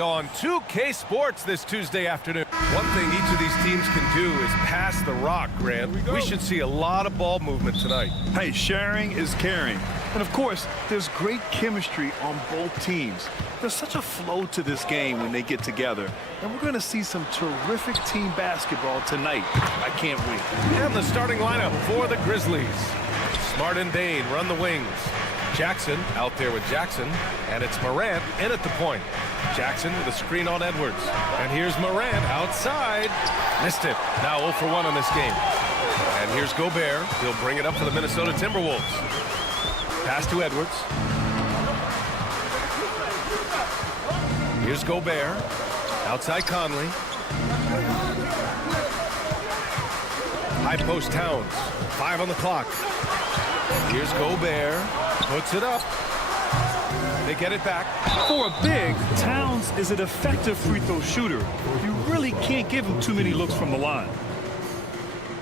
On 2K Sports this Tuesday afternoon. One thing each of these teams can do is pass the rock, Grant. We should see a lot of ball movement tonight. Hey, sharing is caring. And of course, there's great chemistry on both teams. There's such a flow to this game when they get together. And we're going to see some terrific team basketball tonight. I can't wait. And the starting lineup for the Grizzlies. Smart and Dane run the wings. Jackson out there with Jackson. And it's Morant in at the point. Jackson with a screen on Edwards. And here's Morant outside. Missed it. Now 0 for 1 on this game. And here's Gobert. He'll bring it up for the Minnesota Timberwolves. Pass to Edwards. Here's Gobert. Outside Conley. High post Towns. 5 on the clock. Here's Gobert. Puts it up. They get it back. For a big, Towns is an effective free throw shooter. You really can't give him too many looks from the line.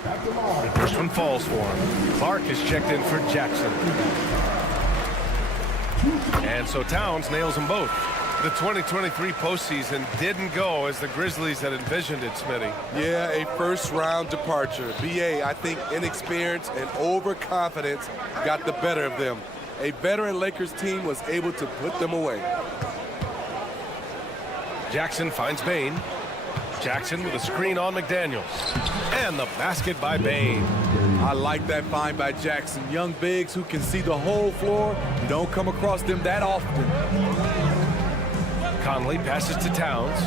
The first one falls for him. Clark is checked in for Jackson. And so Towns nails them both. The 2023 postseason didn't go as the Grizzlies had envisioned it, Smitty. Yeah, a first-round departure. BA, I think inexperience and overconfidence got the better of them. A veteran Lakers team was able to put them away. Jackson finds Bane. Jackson with a screen on McDaniels. And the basket by Bane. I like that find by Jackson. Young bigs who can see the whole floor. You don't come across them that often. Conley passes to Towns.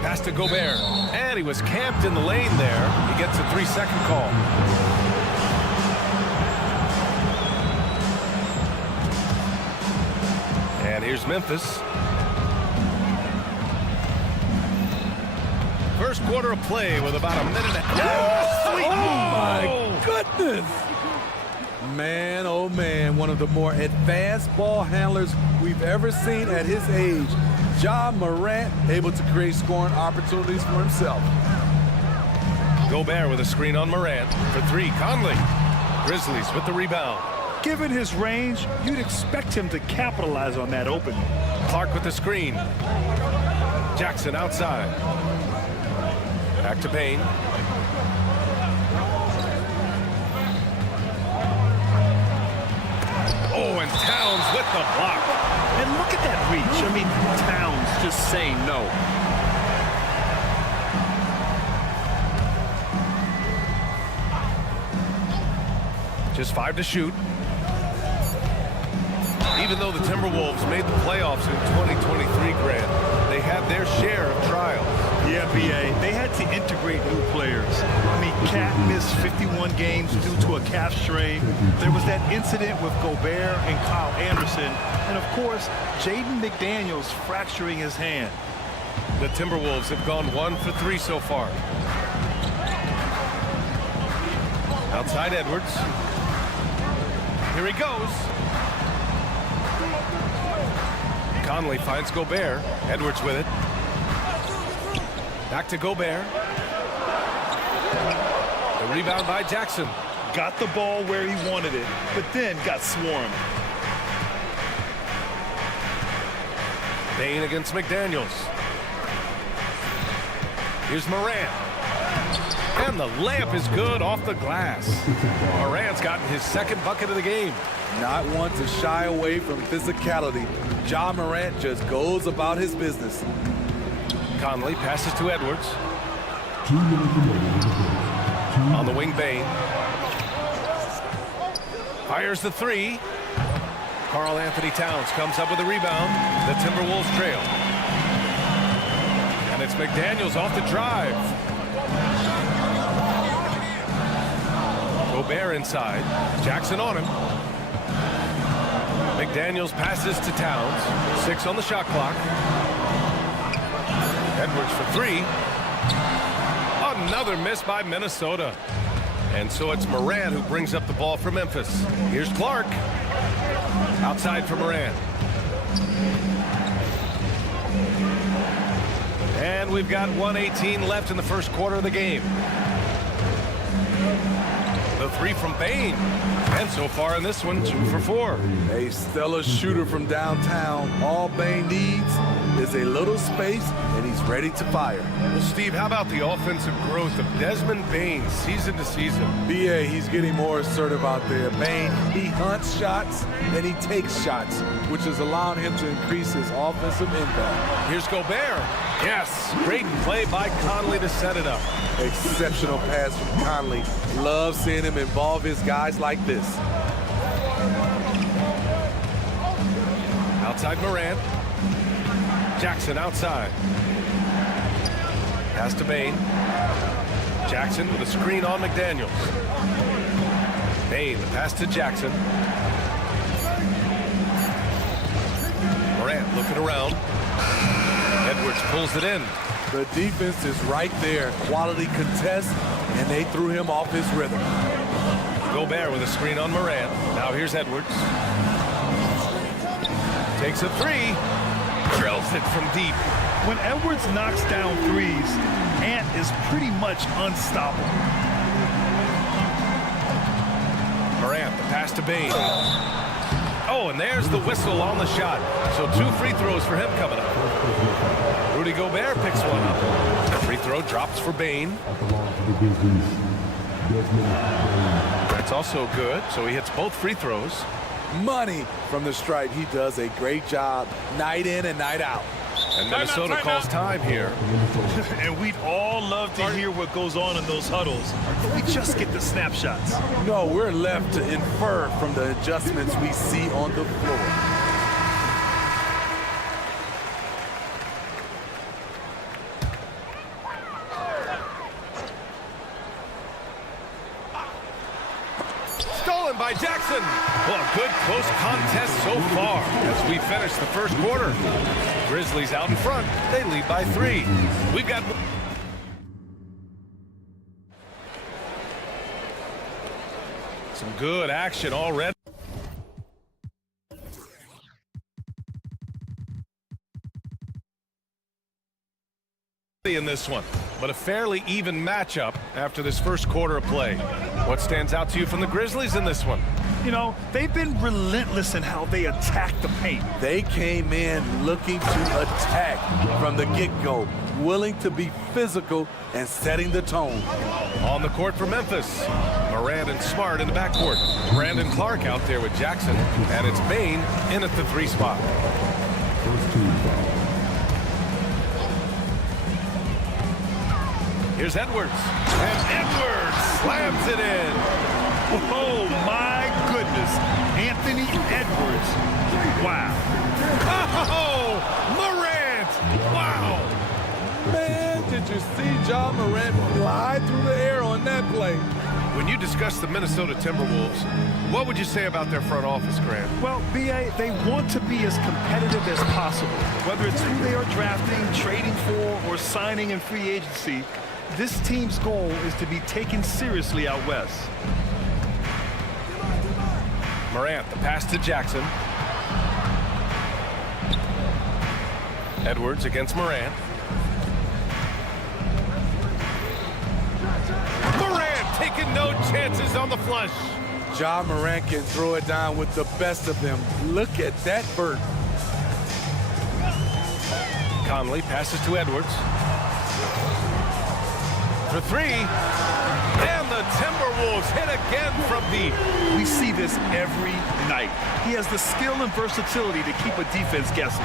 Pass to Gobert. And he was camped in the lane there. He gets a 3-second call. And here's Memphis. First quarter of play with about a minute and a half. Oh, my goodness. Man, oh, man, one of the more advanced ball handlers we've ever seen at his age. Ja Morant able to create scoring opportunities for himself. Gobert with a screen on Morant for 3. Conley. Grizzlies with the rebound. Given his range, you'd expect him to capitalize on that opening. Clark with the screen. Jackson outside. Back to Bane. Oh, and Towns with the block. And look at that reach. I mean, Towns just saying no. Just 5 to shoot. Even though the Timberwolves made the playoffs in 2023, Grant, they had their share of trials. Yeah, BA, they had to integrate new players. I mean, Cat missed 51 games due to a calf strain. There was that incident with Gobert and Kyle Anderson. And, of course, Jaden McDaniels fracturing his hand. The Timberwolves have gone 1 for 3 so far. Outside Edwards. Here he goes. Conley finds Gobert. Edwards with it. Back to Gobert. The rebound by Jackson. Got the ball where he wanted it, but then got swarmed. Bane against McDaniels. Here's Morant. And the layup is good off the glass. Morant's gotten his second bucket of the game. Not one to shy away from physicality. Ja Morant just goes about his business. Conley passes to Edwards. On the wing, Bane. Fires the 3. Karl Anthony Towns comes up with a rebound. The Timberwolves trail. And it's McDaniels off the drive. Gobert inside. Jackson on him. McDaniels passes to Towns. 6 on the shot clock. Edwards for 3. Another miss by Minnesota. And so it's Morant who brings up the ball for Memphis. Here's Clark. Outside for Morant. And we've got 1:18 left in the first quarter of the game. The three from Bain. And so far in this one, 2 for 4. A stellar shooter from downtown. All Bain needs is a little space, and he's ready to fire. Well, Steve, how about the offensive growth of Desmond Bain season to season? BA, he's getting more assertive out there. Bain, he hunts shots and he takes shots, which is allowing him to increase his offensive impact. Here's Gobert. Yes, great play by Conley to set it up. Exceptional pass from Conley. Love seeing him involve his guys like this. Outside Morant. Jackson outside. Pass to Bain. Jackson with a screen on McDaniels. Bain, the pass to Jackson. Morant looking around. Edwards pulls it in. The defense is right there. Quality contest, and they threw him off his rhythm. Gobert with a screen on Morant. Now here's Edwards. Takes a three. Drills it from deep. When Edwards knocks down threes, Ant is pretty much unstoppable. Morant, the pass to Bain. Oh, and there's the whistle on the shot. So 2 free throws for him coming up. Rudy Gobert picks one up. The free throw drops for Bain. That's also good, so he hits both free throws. Money from the stripe. He does a great job night in and night out. And Minnesota calls time here. And we'd all love to hear what goes on in those huddles, but we just get the snapshots. No, we're left to infer from the adjustments we see on the floor. Stolen by Jackson. Well, a good close contest so far as we finish the first quarter. Grizzlies out in front. They lead by 3. We've got some good action already in this one, but a fairly even matchup after this first quarter of play. What stands out to you from the Grizzlies in this one? You know, they've been relentless in how they attack the paint. They came in looking to attack from the get-go, willing to be physical and setting the tone. On the court for Memphis, Morant and Smart in the backcourt. Brandon Clark out there with Jackson, and it's Bain in at the 3 spot. Here's Edwards, and Edwards slams it in. Oh, my goodness. Anthony Edwards. Wow. Oh, Morant! Wow! Man, did you see John Morant fly through the air on that play? When you discuss the Minnesota Timberwolves, what would you say about their front office, Grant? Well, B.A., they want to be as competitive as possible. Whether it's who they are drafting, trading for, or signing in free agency, this team's goal is to be taken seriously out west. Morant, the pass to Jackson. Edwards against Morant. Morant taking no chances on the flush. John Morant can throw it down with the best of them. Look at that burden. Conley passes to Edwards. For 3. And the Timberwolves hit again from deep. We see this every night. He has the skill and versatility to keep a defense guessing.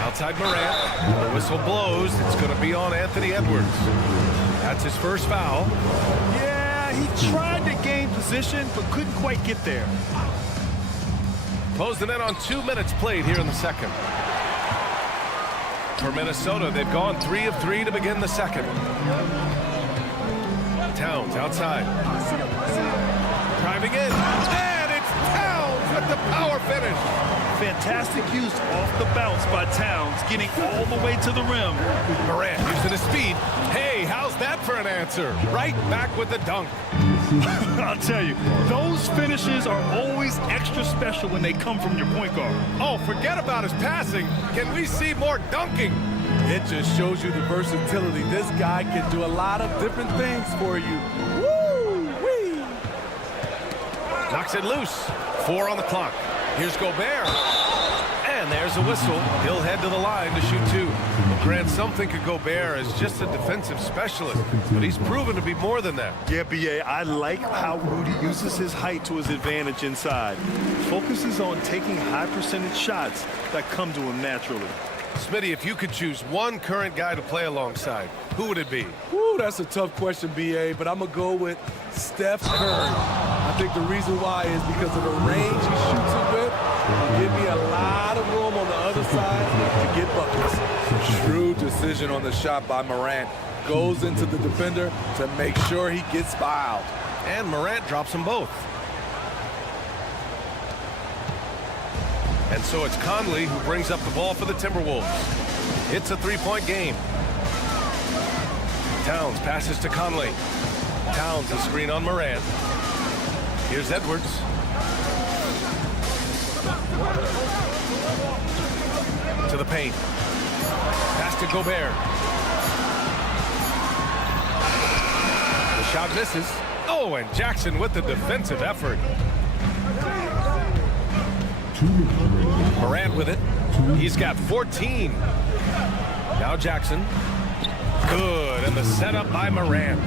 Outside Morant. The whistle blows. It's going to be on Anthony Edwards. That's his first foul. Yeah, he tried to gain position, but couldn't quite get there. Closing in on 2 minutes played here in the second. For Minnesota, they've gone 3 of 3 to begin the second. Towns outside. Driving in. And it's Towns with the power finish. Fantastic use off the bounce by Towns, getting all the way to the rim. Morant using his speed. Hey, how's that for an answer? Right back with the dunk. I'll tell you, those finishes are always extra special when they come from your point guard. Oh, forget about his passing. Can we see more dunking? It just shows you the versatility. This guy can do a lot of different things for you. Woo-wee! Knocks it loose. 4 on the clock. Here's Gobert. And there's a whistle. He'll head to the line to shoot 2. Grant, some think of Gobert as just a defensive specialist, but he's proven to be more than that. Yeah, B.A., I like how Rudy uses his height to his advantage inside. Focuses on taking high percentage shots that come to him naturally. Smitty, if you could choose one current guy to play alongside, who would it be? Woo, that's a tough question, B.A., but I'm going to go with Steph Curry. I think the reason why is because of the range he shoots it with. He'll give me a lot of room on the other side to get buckets. Shrewd decision on the shot by Morant. Goes into the defender to make sure he gets fouled. And Morant drops them both. And so it's Conley who brings up the ball for the Timberwolves. It's a 3-point game. Towns passes to Conley. Towns a screen on Morant. Here's Edwards. To the paint. Pass to Gobert. The shot misses. Oh, and Jackson with the defensive effort. Morant with it. He's got 14. Now Jackson. Good, and the setup by Morant.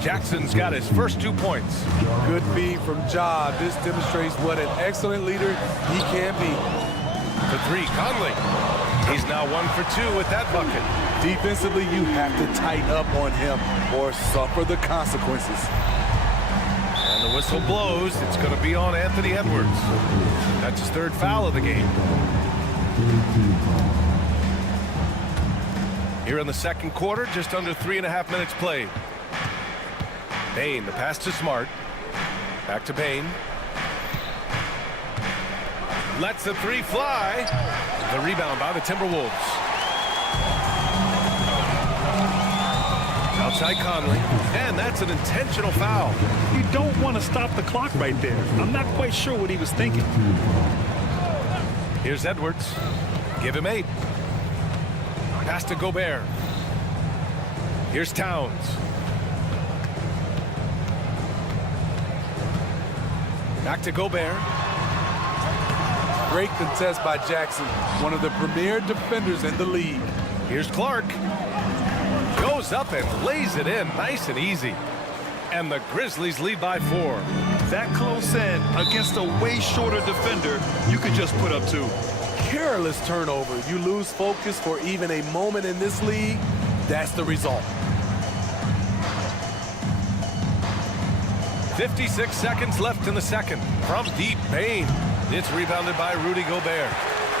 Jackson's got his first 2 points. Good feed from Ja. This demonstrates what an excellent leader he can be. The 3, Conley. He's now 1 for 2 with that bucket. Defensively, you have to tighten up on him or suffer the consequences. And the whistle blows. It's going to be on Anthony Edwards. That's his 3rd foul of the game. Here in the 2nd quarter, just under 3.5 minutes played. Bain, the pass to Smart. Back to Bain. Lets the 3 fly. The rebound by the Timberwolves. Outside Conley. And that's an intentional foul. You don't want to stop the clock right there. I'm not quite sure what he was thinking. Here's Edwards. Give him 8. Pass to Gobert. Here's Towns. Back to Gobert. Great contest by Jackson, one of the premier defenders in the league. Here's Clark. Goes up and lays it in nice and easy. And the Grizzlies lead by 4. That close in against a way shorter defender, you could just put up 2. Careless turnover. You lose focus for even a moment in this league. That's the result. 56 seconds left in the 2nd. From deep, Bain. It's rebounded by Rudy Gobert.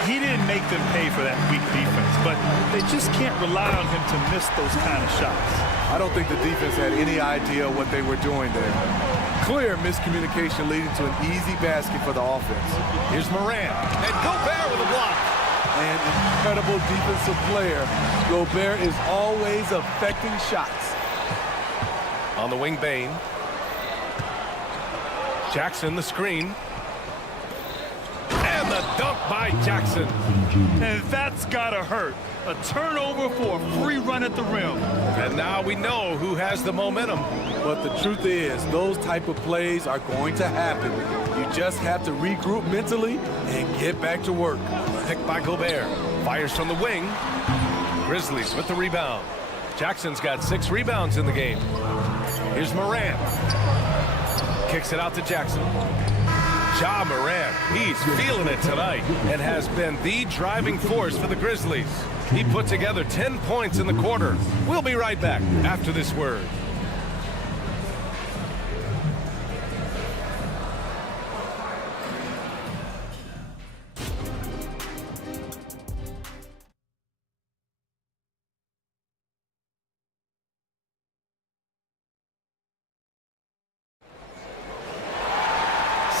He didn't make them pay for that weak defense, but they just can't rely on him to miss those kind of shots. I don't think the defense had any idea what they were doing there. Clear miscommunication leading to an easy basket for the offense. Here's Morant. And Gobert with a block. An incredible defensive player. Gobert is always affecting shots. On the wing, Bain. Jackson, the screen. And the dunk by Jackson. And that's gotta hurt. A turnover for a free run at the rim. And now we know who has the momentum. But the truth is, those type of plays are going to happen. You just have to regroup mentally and get back to work. Picked by Gobert. Fires from the wing. Grizzlies with the rebound. Jackson's got 6 rebounds in the game. Here's Morant. Kicks it out to Jackson. Ja Morant, he's feeling it tonight and has been the driving force for the Grizzlies. He put together 10 points in the quarter. We'll be right back after this word.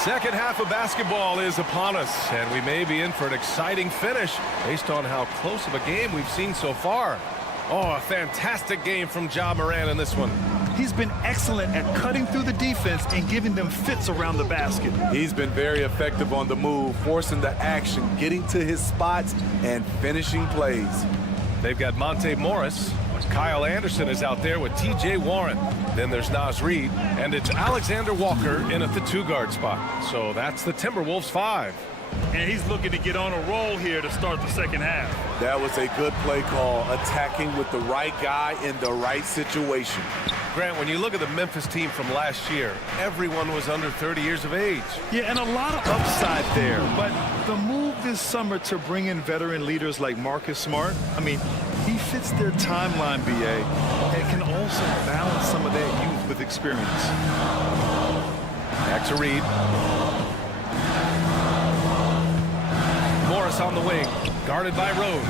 Second half of basketball is upon us, and we may be in for an exciting finish based on how close of a game we've seen so far. Oh, a fantastic game from Ja Morant in this one. He's been excellent at cutting through the defense and giving them fits around the basket. He's been very effective on the move, forcing the action, getting to his spots, and finishing plays. They've got Monte Morris. Kyle Anderson is out there with T.J. Warren. Then there's Naz Reid, and it's Alexander Walker in at the 2-guard spot. So that's the Timberwolves 5. And he's looking to get on a roll here to start the second half. That was a good play call, attacking with the right guy in the right situation. Grant, when you look at the Memphis team from last year, everyone was under 30 years of age. Yeah, and a lot of upside there. But the move this summer to bring in veteran leaders like Marcus Smart, I mean, he fits their timeline, BA, and can also balance some of that youth with experience. Back to Reid. Morris on the wing, guarded by Rose.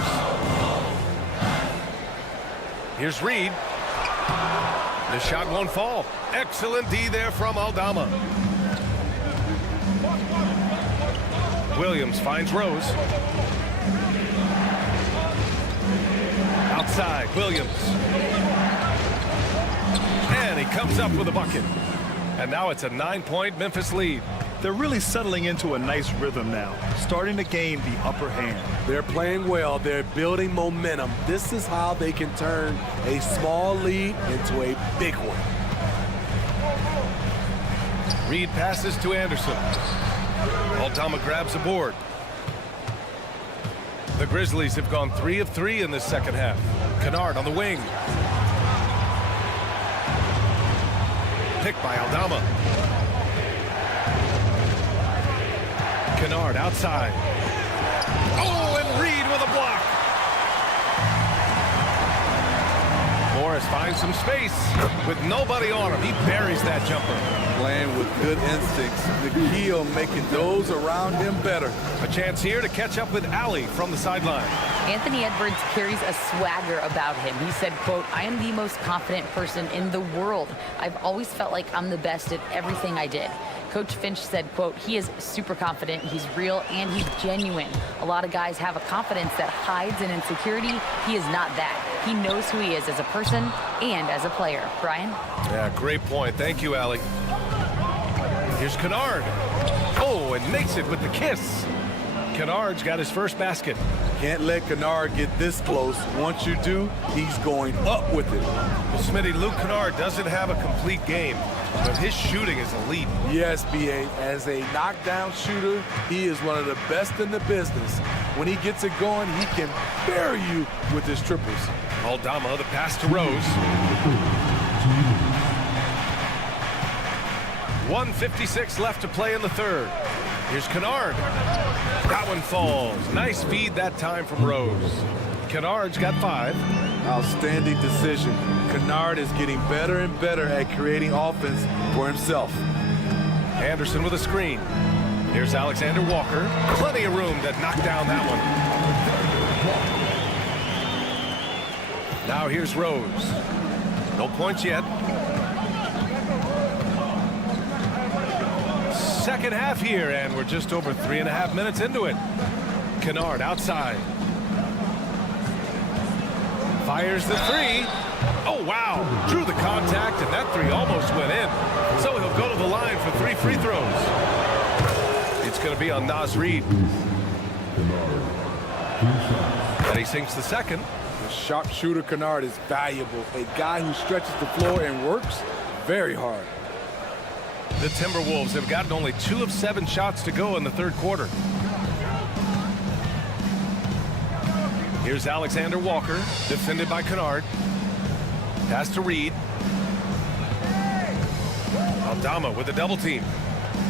Here's Reid. The shot won't fall. Excellent D there from Aldama. Williams finds Rose. Outside, Williams. And he comes up with a bucket. And now it's a 9-point Memphis lead. They're really settling into a nice rhythm now, starting to gain the upper hand. They're playing well. They're building momentum. This is how they can turn a small lead into a big one. Reid passes to Anderson. Aldama grabs the board. The Grizzlies have gone 3 of 3 in this second half. Kennard on the wing. Picked by Aldama. Kennard outside. Oh, and Reid with a block. Morris finds some space with nobody on him. He buries that jumper. Playing with good instincts. The key on making those around him better. A chance here to catch up with Allie from the sideline. Anthony Edwards carries a swagger about him. He said, quote, "I am the most confident person in the world. I've always felt like I'm the best at everything I did." Coach Finch said, quote, "He is super confident, he's real, and he's genuine. A lot of guys have a confidence that hides in insecurity. He is not that. He knows who he is as a person and as a player." Brian? Yeah, great point. Thank you, Allie. Here's Kennard. Oh, and makes it with the kiss. Kennard's got his first basket. Can't let Kennard get this close. Once you do, he's going up with it. Well, Smitty, Luke Kennard doesn't have a complete game, but his shooting is elite. Yes, B.A. As a knockdown shooter, he is one of the best in the business. When he gets it going, he can bury you with his triples. Aldama, the pass to Rose. 1:56 left to play in the third. Here's Kennard. That one falls. Nice feed that time from Rose. Kennard's got 5. Outstanding decision. Kennard is getting better and better at creating offense for himself. Anderson with a screen. Here's Alexander Walker. Plenty of room to knock down that one. Now here's Rose. No points yet. Second half here, and we're just over 3.5 minutes into it. Kennard outside. Fires the 3. Oh, wow. Drew the contact, and that 3 almost went in. So he'll go to the line for 3 free throws. It's going to be on Naz Reid. And he sinks the second. The sharpshooter Kennard is valuable. A guy who stretches the floor and works very hard. The Timberwolves have gotten only 2 of 7 shots to go in the third quarter. Here's Alexander Walker, defended by Kennard. Pass to Reid. Aldama with a double team.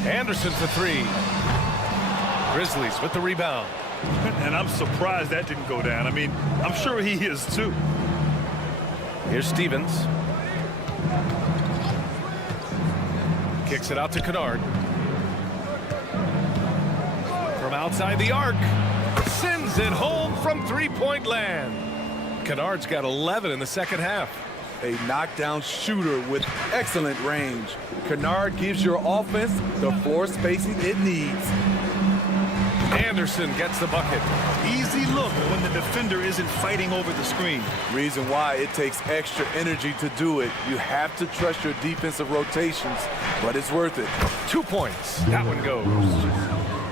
Anderson for 3. Grizzlies with the rebound. And I'm surprised that didn't go down. I mean, I'm sure he is too. Here's Stevens. Kicks it out to Kennard. From outside the arc. Sends it home from three-point land. Kennard's got 11 in the second half. A knockdown shooter with excellent range. Kennard gives your offense the floor spacing it needs. Anderson gets the bucket. Easy look when the defender isn't fighting over the screen. Reason why it takes extra energy to do it. You have to trust your defensive rotations, but it's worth it. 2 points. That one goes.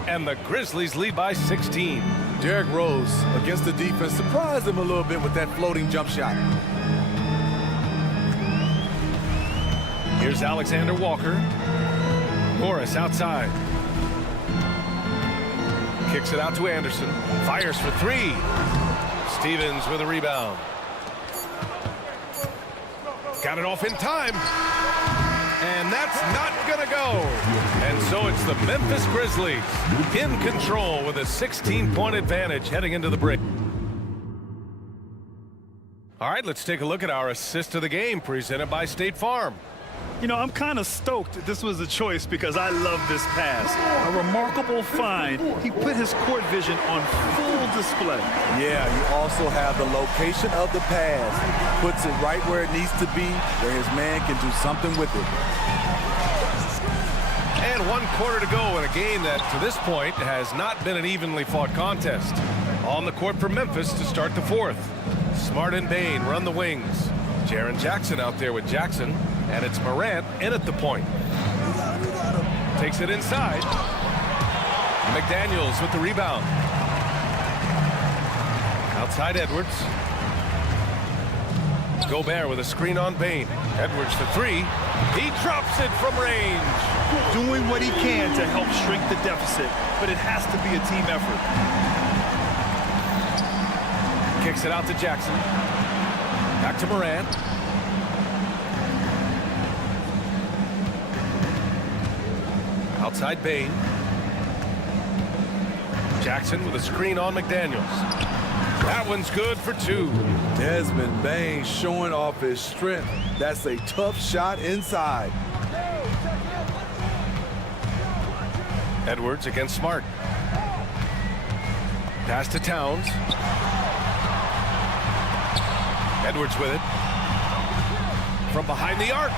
And the Grizzlies lead by 16. Derrick Rose, against the defense, surprised him a little bit with that floating jump shot. Here's Alexander Walker. Morris outside. Kicks it out to Anderson. Fires for three. Stevens with a rebound. Got it off in time. And that's not going to go. And so it's the Memphis Grizzlies in control with a 16-point advantage heading into the break. All right, let's take a look at our assist of the game presented by State Farm. You know, I'm kind of stoked this was a choice because I love this pass. A remarkable find. He put his court vision on full display. Yeah, you also have the location of the pass. Puts it right where it needs to be, where his man can do something with it. And 1 quarter to go in a game that, to this point, has not been an evenly fought contest. On the court for Memphis to start the fourth. Smart and Bain run the wings. Jaren Jackson out there with Jackson. And it's Morant in at the point. Takes it inside. McDaniels with the rebound. Outside Edwards. Gobert with a screen on Bain. Edwards for three. He drops it from range. Doing what he can to help shrink the deficit, but it has to be a team effort. Kicks it out to Jackson. Back to Morant. Outside Bain. Jackson with a screen on McDaniels. That one's good for two. Desmond Bain showing off his strength. That's a tough shot inside. Edwards against Smart. Pass to Towns. Edwards with it. From behind the arc.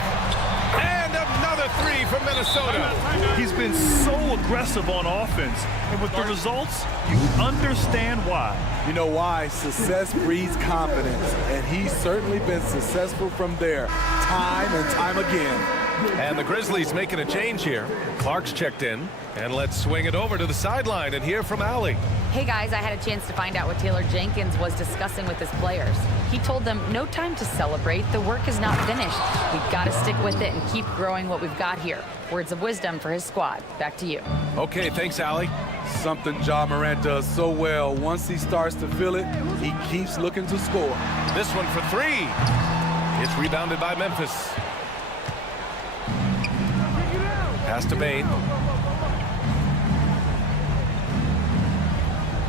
And another three from Minnesota. He's been so aggressive on offense. And with the results, you understand why. You know why? Success breeds confidence. And he's certainly been successful from there, time and time again. And the Grizzlies making a change here. Clark's checked in. And let's swing it over to the sideline and hear from Allie. Hey guys, I had a chance to find out what Taylor Jenkins was discussing with his players. He told them no time to celebrate. The work is not finished. We've got to stick with it and keep growing what we've got here. Words of wisdom for his squad. Back to you. Okay, thanks, Allie. Something Ja Morant does so well. Once he starts to feel it, he keeps looking to score. This one for three. It's rebounded by Memphis. Pass to Bain.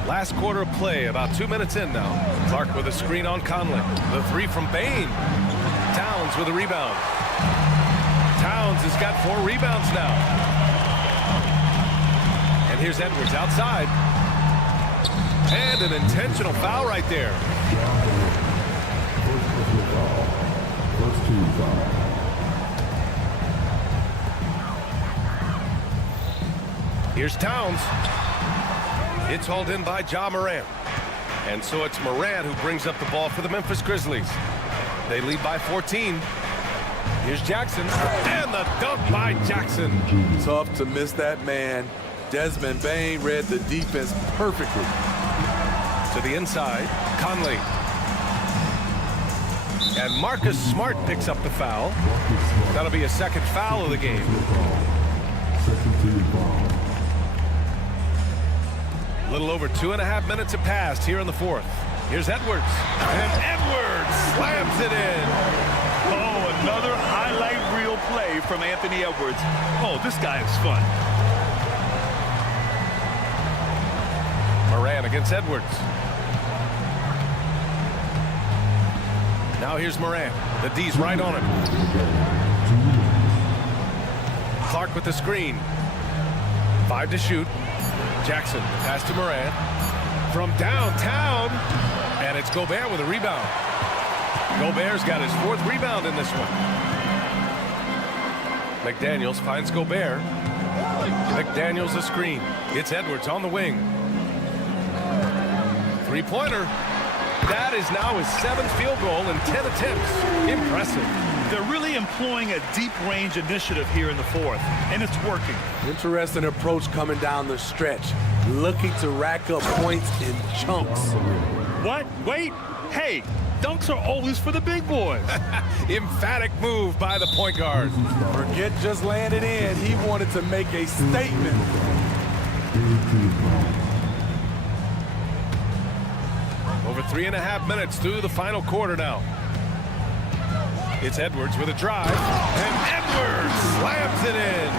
Last quarter of play, about 2 minutes in now. Clark with a screen on Conley. The three from Bain. Towns with a rebound. Towns has got 4 rebounds now. And here's Edwards outside. And an intentional foul right there. Here's Towns. It's hauled in by Ja Morant. And so it's Morant who brings up the ball for the Memphis Grizzlies. They lead by 14. Here's Jackson. And the dunk by Jackson. Tough to miss that man. Desmond Bain read the defense perfectly. To the inside, Conley. And Marcus Smart picks up the foul. That'll be a second foul of the game. A little over 2.5 minutes have passed here in the fourth. Here's Edwards. And Edwards slams it in. Oh, another highlight reel play from Anthony Edwards. Oh, this guy is fun. Morant against Edwards. Now here's Morant. The D's right on him. Clark with the screen. 5 to shoot. Jackson, pass to Morant. From downtown. And it's Gobert with a rebound. Gobert's got his 4th rebound in this one. McDaniels finds Gobert. McDaniels a screen. It's Edwards on the wing. 3-pointer. That is now his 7th field goal in 10 attempts. Impressive. They're really employing a deep range initiative here in the fourth, and it's working. Interesting approach coming down the stretch, looking to rack up points in chunks. What? Wait. Hey, dunks are always for the big boys. Emphatic move by the point guard. Forget just laying it in. He wanted to make a statement. Over 3.5 minutes through the final quarter now. It's Edwards with a drive, and Edwards slams it in.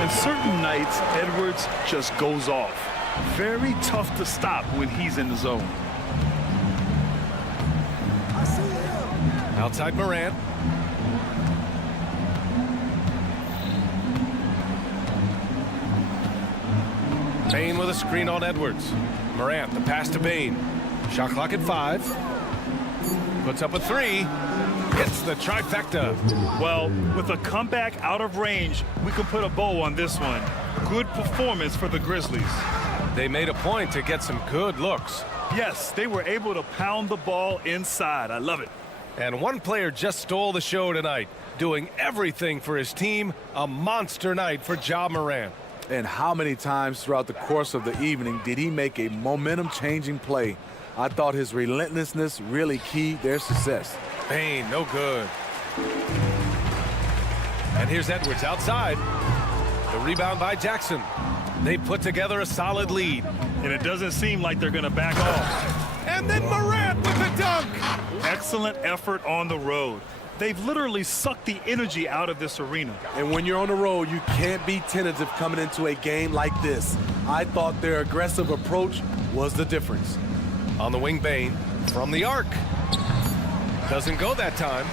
And certain nights, Edwards just goes off. Very tough to stop when he's in the zone. Outside Morant. Bain with a screen on Edwards. Morant, the pass to Bain. Shot clock at 5. Puts up a 3. Hits the trifecta. Well, with a comeback out of range, we can put a bow on this one. Good performance for the Grizzlies. They made a point to get some good looks. Yes, they were able to pound the ball inside. I love it. And one player just stole the show tonight, doing everything for his team. A monster night for Ja Morant. And how many times throughout the course of the evening did he make a momentum-changing play? I thought his relentlessness really keyed their success. Bain, no good. And here's Edwards outside. The rebound by Jackson. They put together a solid lead. And it doesn't seem like they're going to back off. And then Morant with the dunk. Excellent effort on the road. They've literally sucked the energy out of this arena. And when you're on the road, you can't be tentative coming into a game like this. I thought their aggressive approach was the difference. On the wing, Bain from the arc. Doesn't go that time.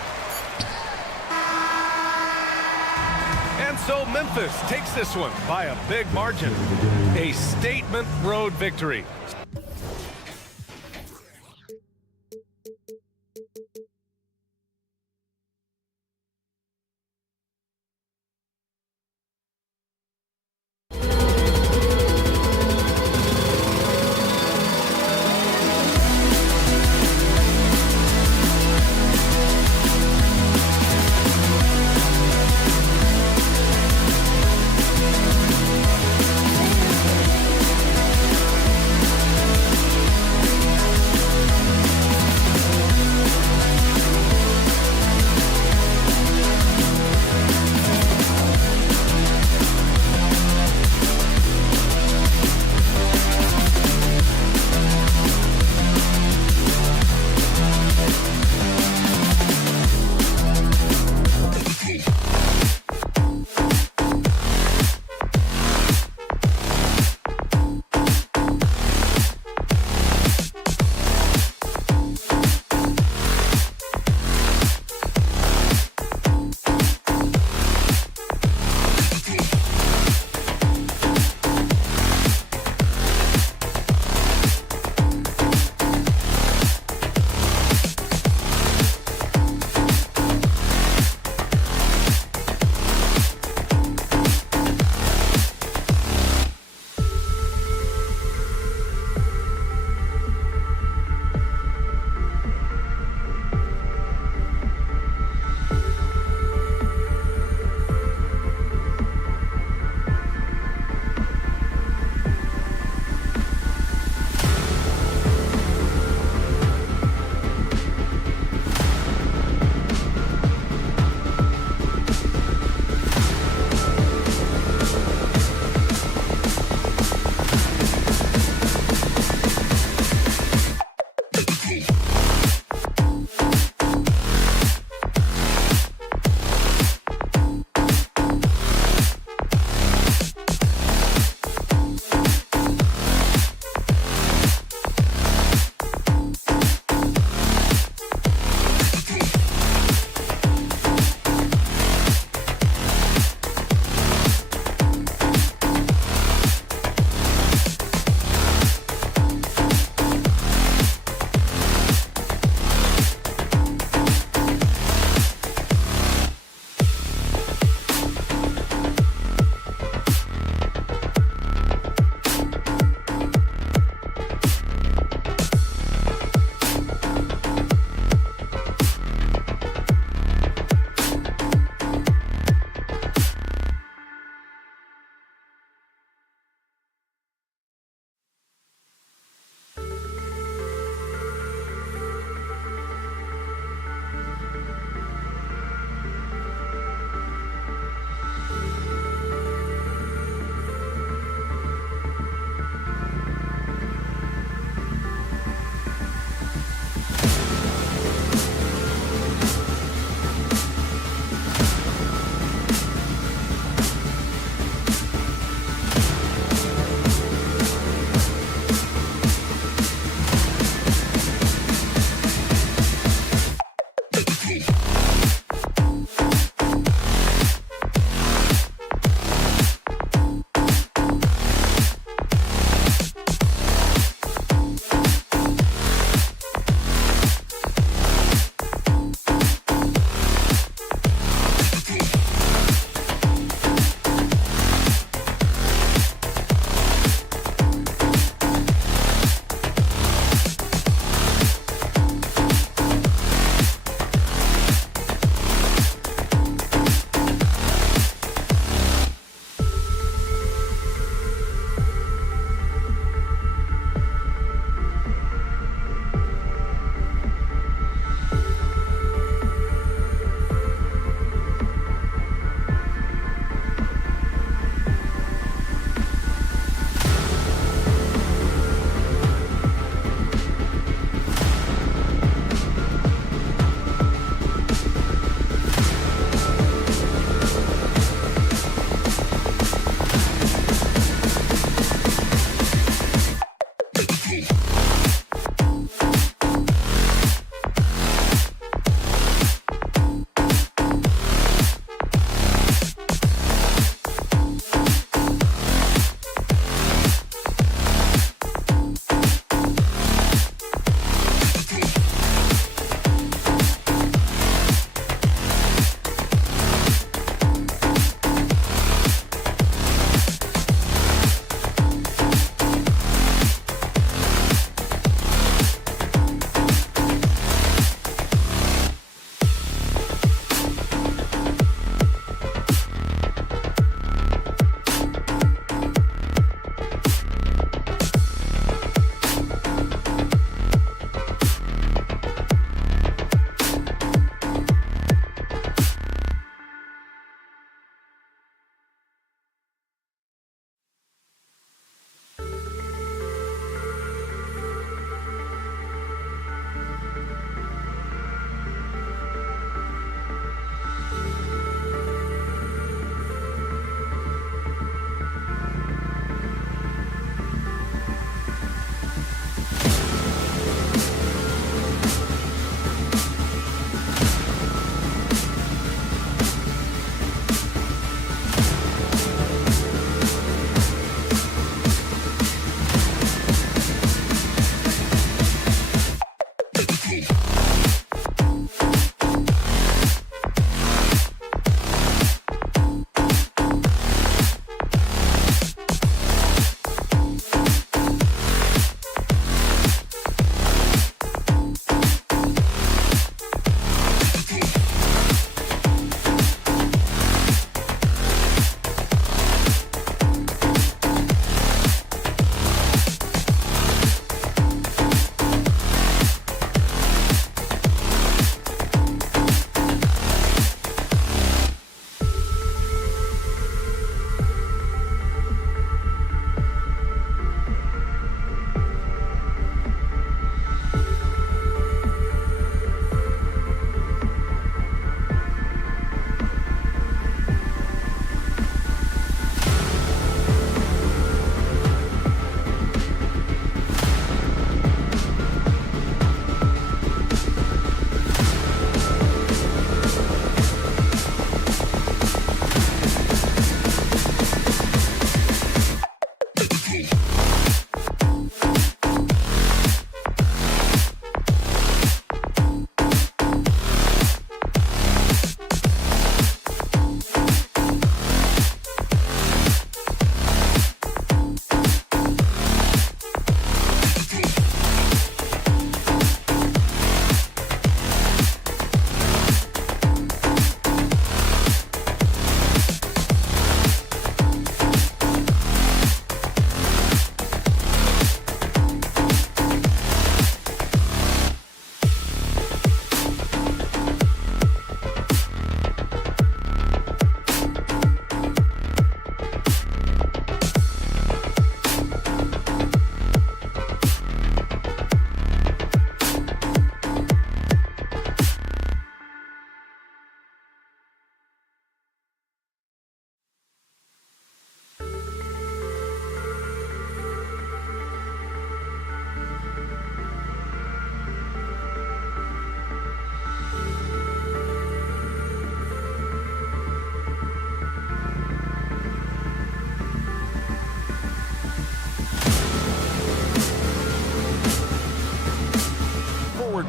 And so Memphis takes this one by a big margin. A statement road victory.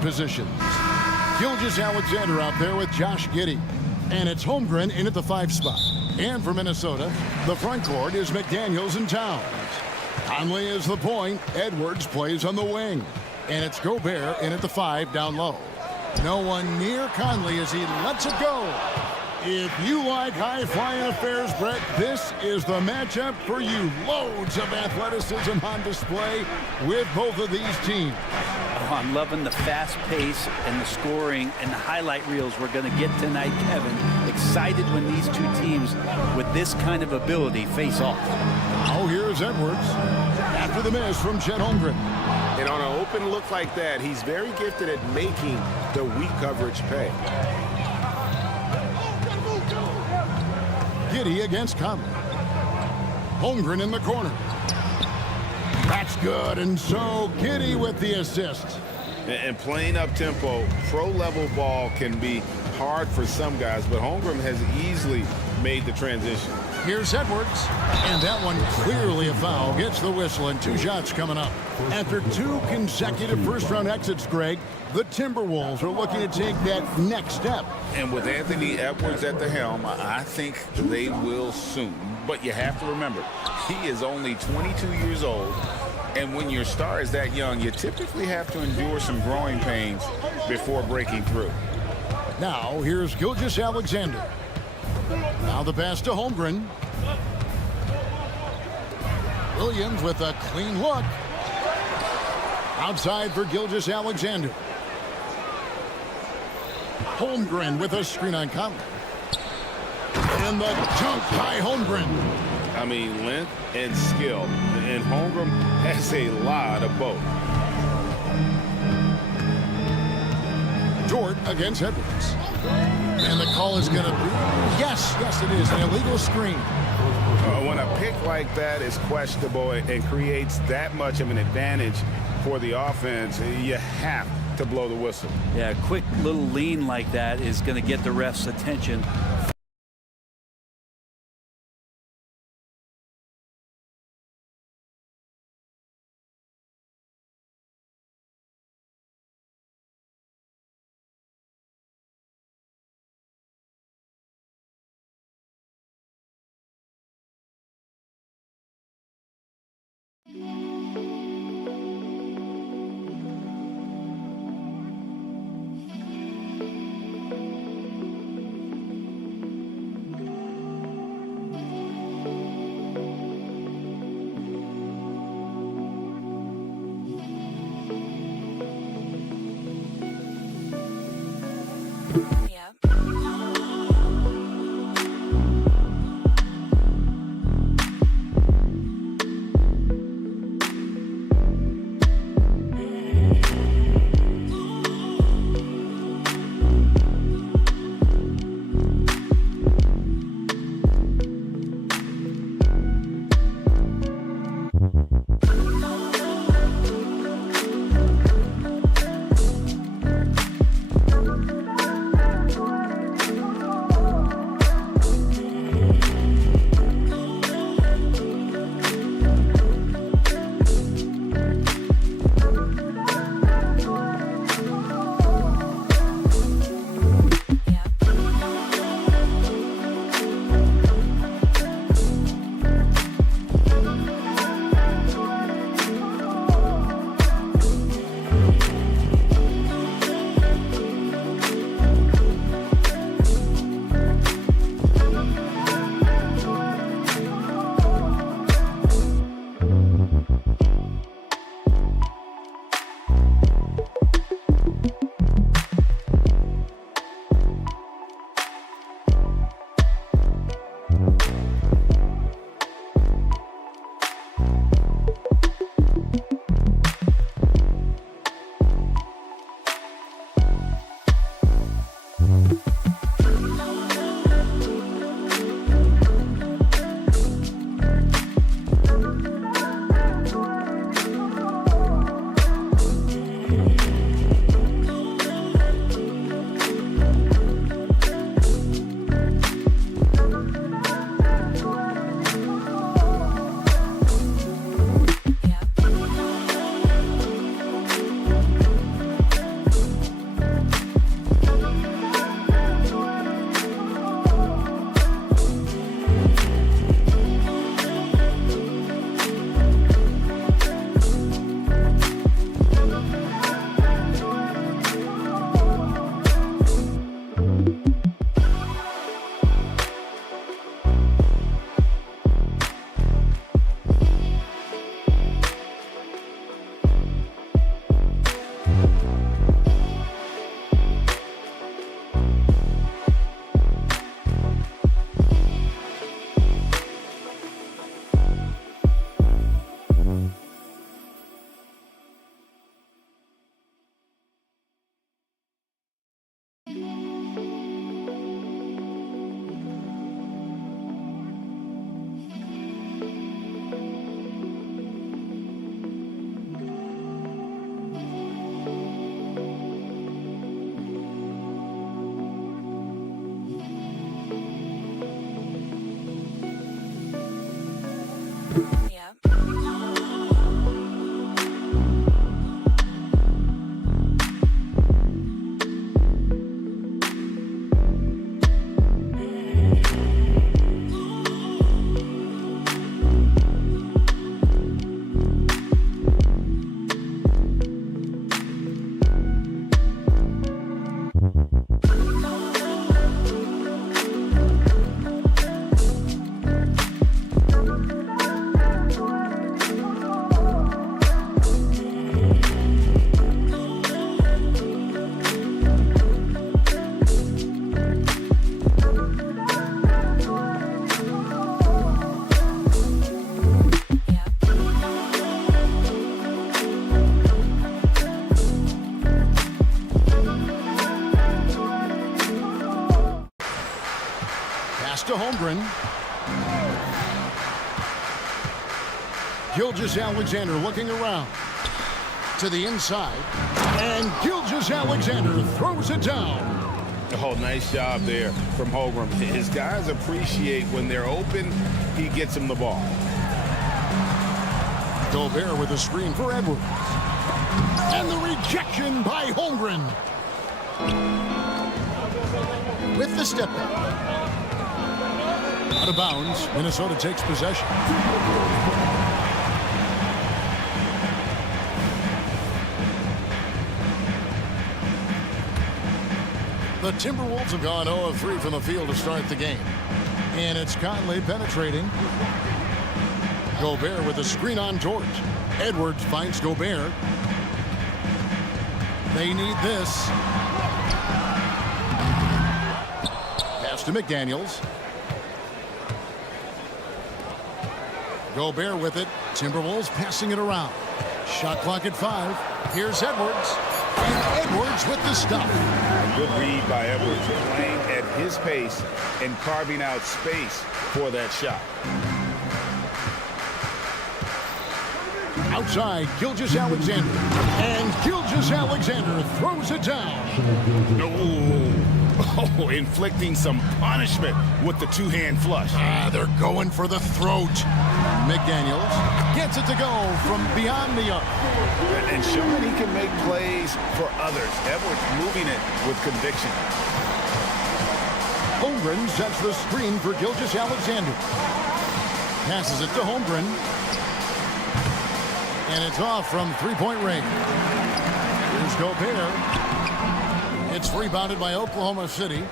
positions. Gilgeous-Alexander out there with Josh Giddey. And it's Holmgren in at the 5 spot. And for Minnesota, the front court is McDaniels and Towns. Conley is the point. Edwards plays on the wing. And it's Gobert in at the 5 down low. No one near Conley as he lets it go. If you like high-flying affairs, Brett, this is the matchup for you. Loads of athleticism on display with both of these teams. Oh, I'm loving the fast pace and the scoring and the highlight reels we're going to get tonight, Kevin. Excited when these two teams with this kind of ability face off. Now here's Edwards after the miss from Chet Holmgren. And on an open look like that, he's very gifted at making the weak coverage pay. Giddey against Conley. Holmgren in the corner. That's good, and so Giddey with the assist. And playing up-tempo, pro-level ball can be hard for some guys, but Holmgren has easily made the transition. Here's Edwards, and that one clearly a foul. Gets the whistle, and 2 shots coming up. After 2 consecutive first-round exits, Greg, the Timberwolves are looking to take that next step. And with Anthony Edwards at the helm, I think they will soon. But you have to remember, he is only 22 years old. And when your star is that young, you typically have to endure some growing pains before breaking through. Now, here's Gilgeous-Alexander. Now the pass to Holmgren. Williams with a clean look. Outside for Gilgeous-Alexander. Holmgren with a screen on Conley. And the dunk by Holmgren. I mean, length and skill. And Holmgren has a lot of both. Dort against Edwards. And the call is going to be, yes, it is, an illegal screen. When a pick like that is questionable and creates that much of an advantage for the offense, you have to blow the whistle. Yeah, a quick little lean like that is going to get the ref's attention. Holmgren. Gilgeous-Alexander looking around. To the inside. And Gilgeous-Alexander throws it down. Oh, nice job there from Holmgren. His guys appreciate when they're open, he gets them the ball. Gobert with a screen for Edwards. And the rejection by Holmgren. With the step back. Out of bounds, Minnesota takes possession. The Timberwolves have gone 0 of 3 from the field to start the game. And it's Conley penetrating. Gobert with a screen on George. Edwards finds Gobert. They need this. Pass to McDaniels. Gobert with it. Timberwolves passing it around. Shot clock at 5. Here's Edwards. And Edwards with the stop. A good read by Edwards, playing at his pace and carving out space for that shot. Outside, Gilgeous-Alexander. And Gilgeous-Alexander throws it down. Oh, inflicting some punishment with the two-hand flush. They're going for the throat. McDaniels gets it to go from beyond the arc. And showing he can make plays for others. Edwards moving it with conviction. Holmgren sets the screen for Gilgeous-Alexander. Passes it to Holmgren. And it's off from three-point range. Here's Gobert. It's rebounded by Oklahoma City.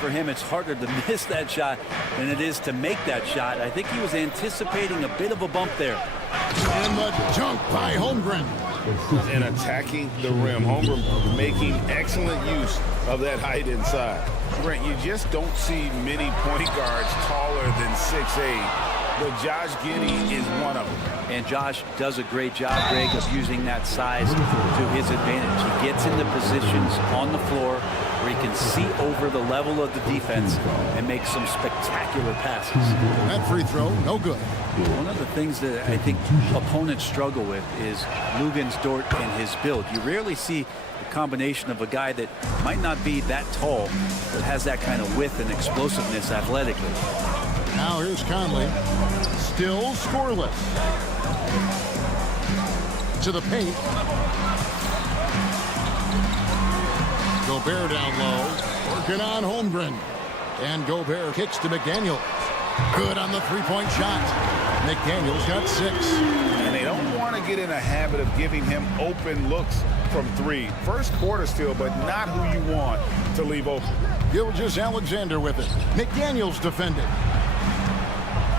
For him, it's harder to miss that shot than it is to make that shot. I think he was anticipating a bit of a bump there. And the dunk by Holmgren. And attacking the rim. Holmgren making excellent use of that height inside. Brent, you just don't see many point guards taller than 6'8". But Josh Giddey is one of them. And Josh does a great job, Greg, of using that size to his advantage. He gets into positions on the floor where he can see over the level of the defense and make some spectacular passes. That free throw, no good. One of the things that I think opponents struggle with is Luguentz Dort and his build. You rarely see a combination of a guy that might not be that tall, but has that kind of width and explosiveness athletically. Now here's Conley. Still scoreless. To the paint. Gobert down low. Working on Holmgren. And Gobert kicks to McDaniels. Good on the three-point shot. McDaniels got 6. And they don't want to get in a habit of giving him open looks from 3. First quarter still, but not who you want to leave open. Gilgeous-Alexander with it. McDaniels defended.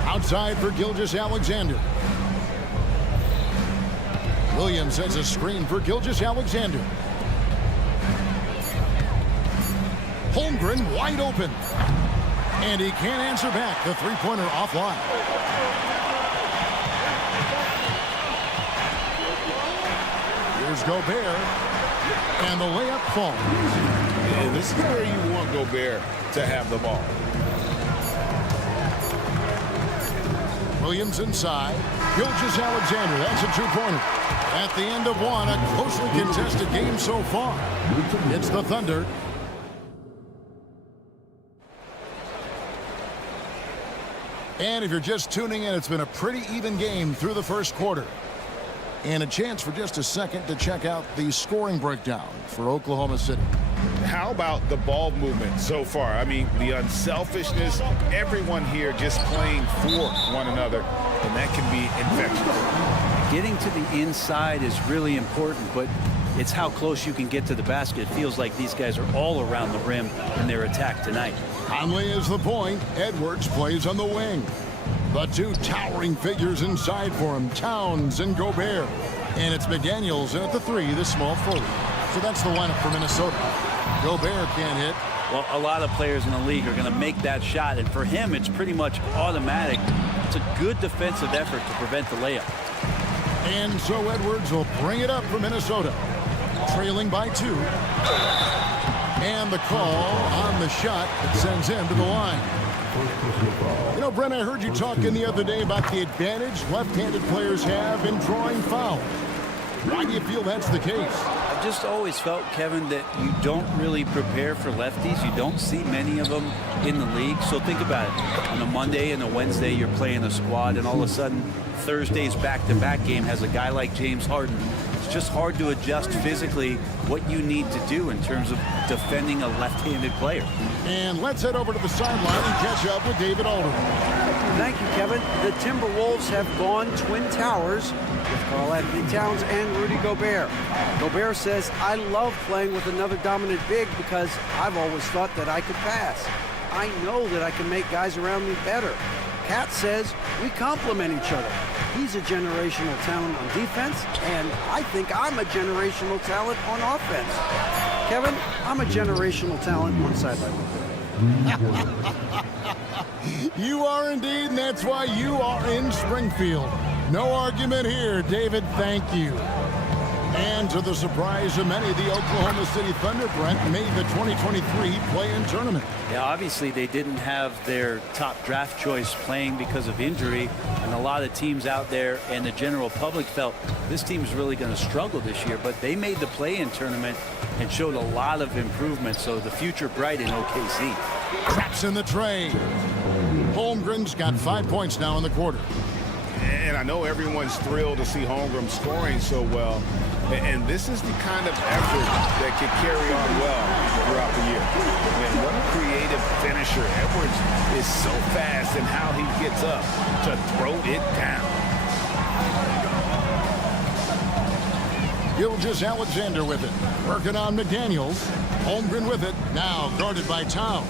Outside for Gilgeous-Alexander. Williams sets a screen for Gilgeous-Alexander. Holmgren wide open. And he can't answer back. The three-pointer offline. Here's Gobert. And the layup falls. And this is where you want Gobert to have the ball. Williams inside. Gilgeous-Alexander. That's a two-pointer. At the end of one, a closely contested game so far. It's the Thunder. And if you're just tuning in, it's been a pretty even game through the first quarter. And a chance for just a second to check out the scoring breakdown for Oklahoma City. How about the ball movement so far? I mean, the unselfishness, everyone here just playing for one another, and that can be infectious. Getting to the inside is really important, but it's how close you can get to the basket. It feels like these guys are all around the rim in their attack tonight. Conley is the point. Edwards plays on the wing. The two towering figures inside for him, Towns and Gobert. And it's McDaniels at the 3, the small forward. So that's the lineup for Minnesota. Gobert can't hit. Well, a lot of players in the league are going to make that shot, and for him, it's pretty much automatic. It's a good defensive effort to prevent the layup. And so Edwards will bring it up for Minnesota. Trailing by 2. And the call on the shot that sends him to the line. You know, Brent, I heard you talking the other day about the advantage left-handed players have in drawing fouls. Why do you feel that's the case? I've just always felt, Kevin, that you don't really prepare for lefties. You don't see many of them in the league. So think about it. On a Monday and a Wednesday, you're playing a squad, and all of a sudden, Thursday's back-to-back game has a guy like James Harden. It's just hard to adjust physically what you need to do in terms of defending a left-handed player. And let's head over to the sideline and catch up with David Alderman. Thank you, Kevin. The Timberwolves have gone Twin Towers with Karl-Anthony Towns and Rudy Gobert. Gobert says, I love playing with another dominant big because I've always thought that I could pass. I know that I can make guys around me better. Cat says we complement each other. He's a generational talent on defense, and I think I'm a generational talent on offense. Kevin, I'm a generational talent on sideline. You are indeed, and that's why you are in Springfield. No argument here, David. Thank you. And to the surprise of many, the Oklahoma City Thunder, Brent, made the 2023 play-in tournament. Yeah, obviously they didn't have their top draft choice playing because of injury, and a lot of teams out there and the general public felt this team is really going to struggle this year, but they made the play-in tournament and showed a lot of improvement, so the future bright in OKC. Traps in the tray. Holmgren's got 5 points now in the quarter. And I know everyone's thrilled to see Holmgren scoring so well. And this is the kind of effort that could carry on well throughout the year. And what a creative finisher. Edwards is so fast in how he gets up to throw it down. Gilgeous-Alexander with it. Working on McDaniels. Holmgren with it. Now guarded by Towns.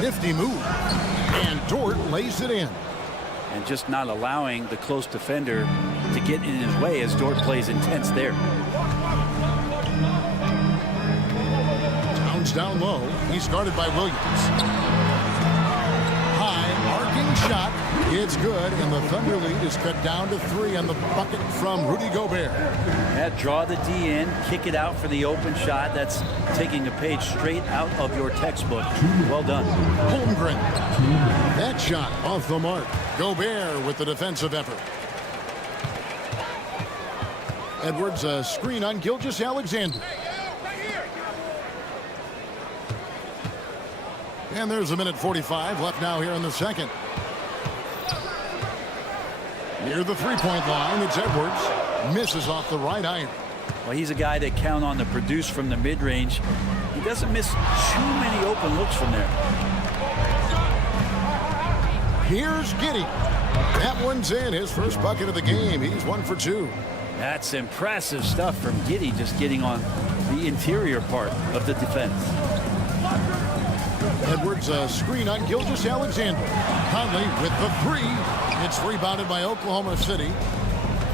Nifty move. And Dort lays it in. And just not allowing the close defender to get in his way as Dort plays intense there. Towns down low. He's guarded by Williams. High arcing shot. It's good, and the Thunder lead is cut down to 3 on the bucket from Rudy Gobert. Yeah, draw the D in, kick it out for the open shot. That's taking a page straight out of your textbook. Well done. Holmgren. That shot off the mark. Gobert with the defensive effort. Edwards, a screen on Gilgeous-Alexander. And there's a minute 45 left now here in the second. Near the three-point line, it's Edwards. Misses off the right iron. Well, he's a guy that count on to produce from the mid-range. He doesn't miss too many open looks from there. Here's Giddey. That one's in. His first bucket of the game. He's 1 for 2. That's impressive stuff from Giddey, just getting on the interior part of the defense. Edwards, a screen on Gilgeous-Alexander. Conley with the 3. It's rebounded by Oklahoma City.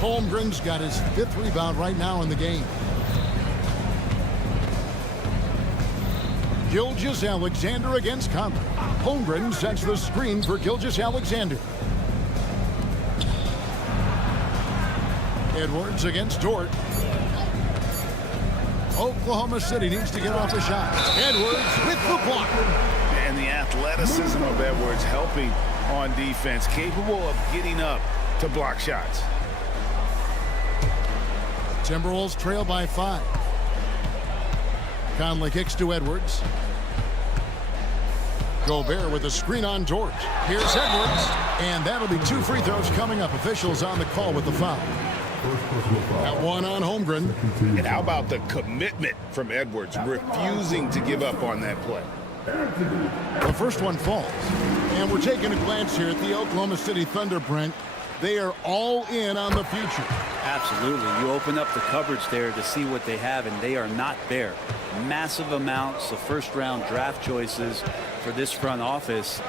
Holmgren's got his 5th rebound right now in the game. Gilgeous-Alexander against Conley. Holmgren sets the screen for Gilgeous-Alexander. Edwards against Dort. Oklahoma City needs to get off a shot. Edwards with the block. And the athleticism of Edwards helping on defense, capable of getting up to block shots. Timberwolves trail by 5. Conley kicks to Edwards. Gobert with a screen on Dort. Here's Edwards. And that'll be 2 free throws coming up. Officials on the call with the foul. That one on Holmgren. And how about the commitment from Edwards, refusing to give up on that play. The first one falls. And we're taking a glance here at the Oklahoma City Thunder, Brent. They are all in on the future. Absolutely. You open up the cupboards there to see what they have, and they are not there. Massive amounts of first-round draft choices for this front office.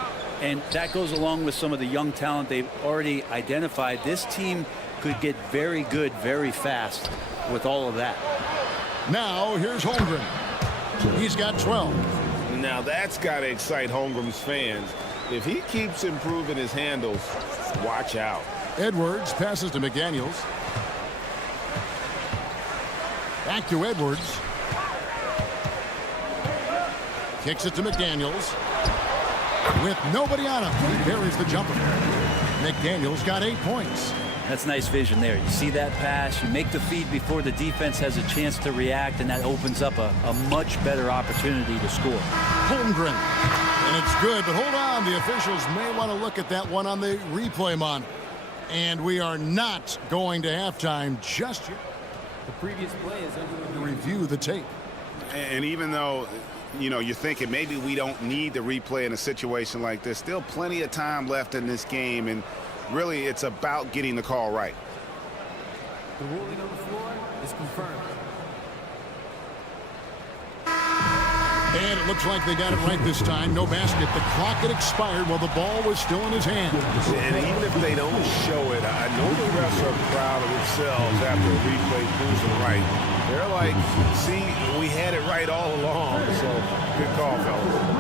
And that goes along with some of the young talent they've already identified. This team could get very good very fast with all of that. Now, here's Holmgren. He's got 12. Now, that's got to excite Holmgren's fans. If he keeps improving his handles, watch out. Edwards passes to McDaniels. Back to Edwards. Kicks it to McDaniels. With nobody on him, he buries the jumper. McDaniels got 8 points. That's nice vision there. You see that pass, you make the feed before the defense has a chance to react, and that opens up a much better opportunity to score. Holmgren. And it's good, but hold on. The officials may want to look at that one on the replay monitor. And we are not going to halftime just yet. The previous play is under to review the tape. And even though, you know, you're thinking maybe we don't need the replay in a situation like this, still plenty of time left in this game, and really it's about getting the call right. The ruling on the floor is confirmed. And it looks like they got it right this time. No basket. The clock had expired while the ball was still in his hand. And even if they don't show it, I know the refs are proud of themselves after a replay proves it right. They're like, see, we had it right all along. So good call, fellas.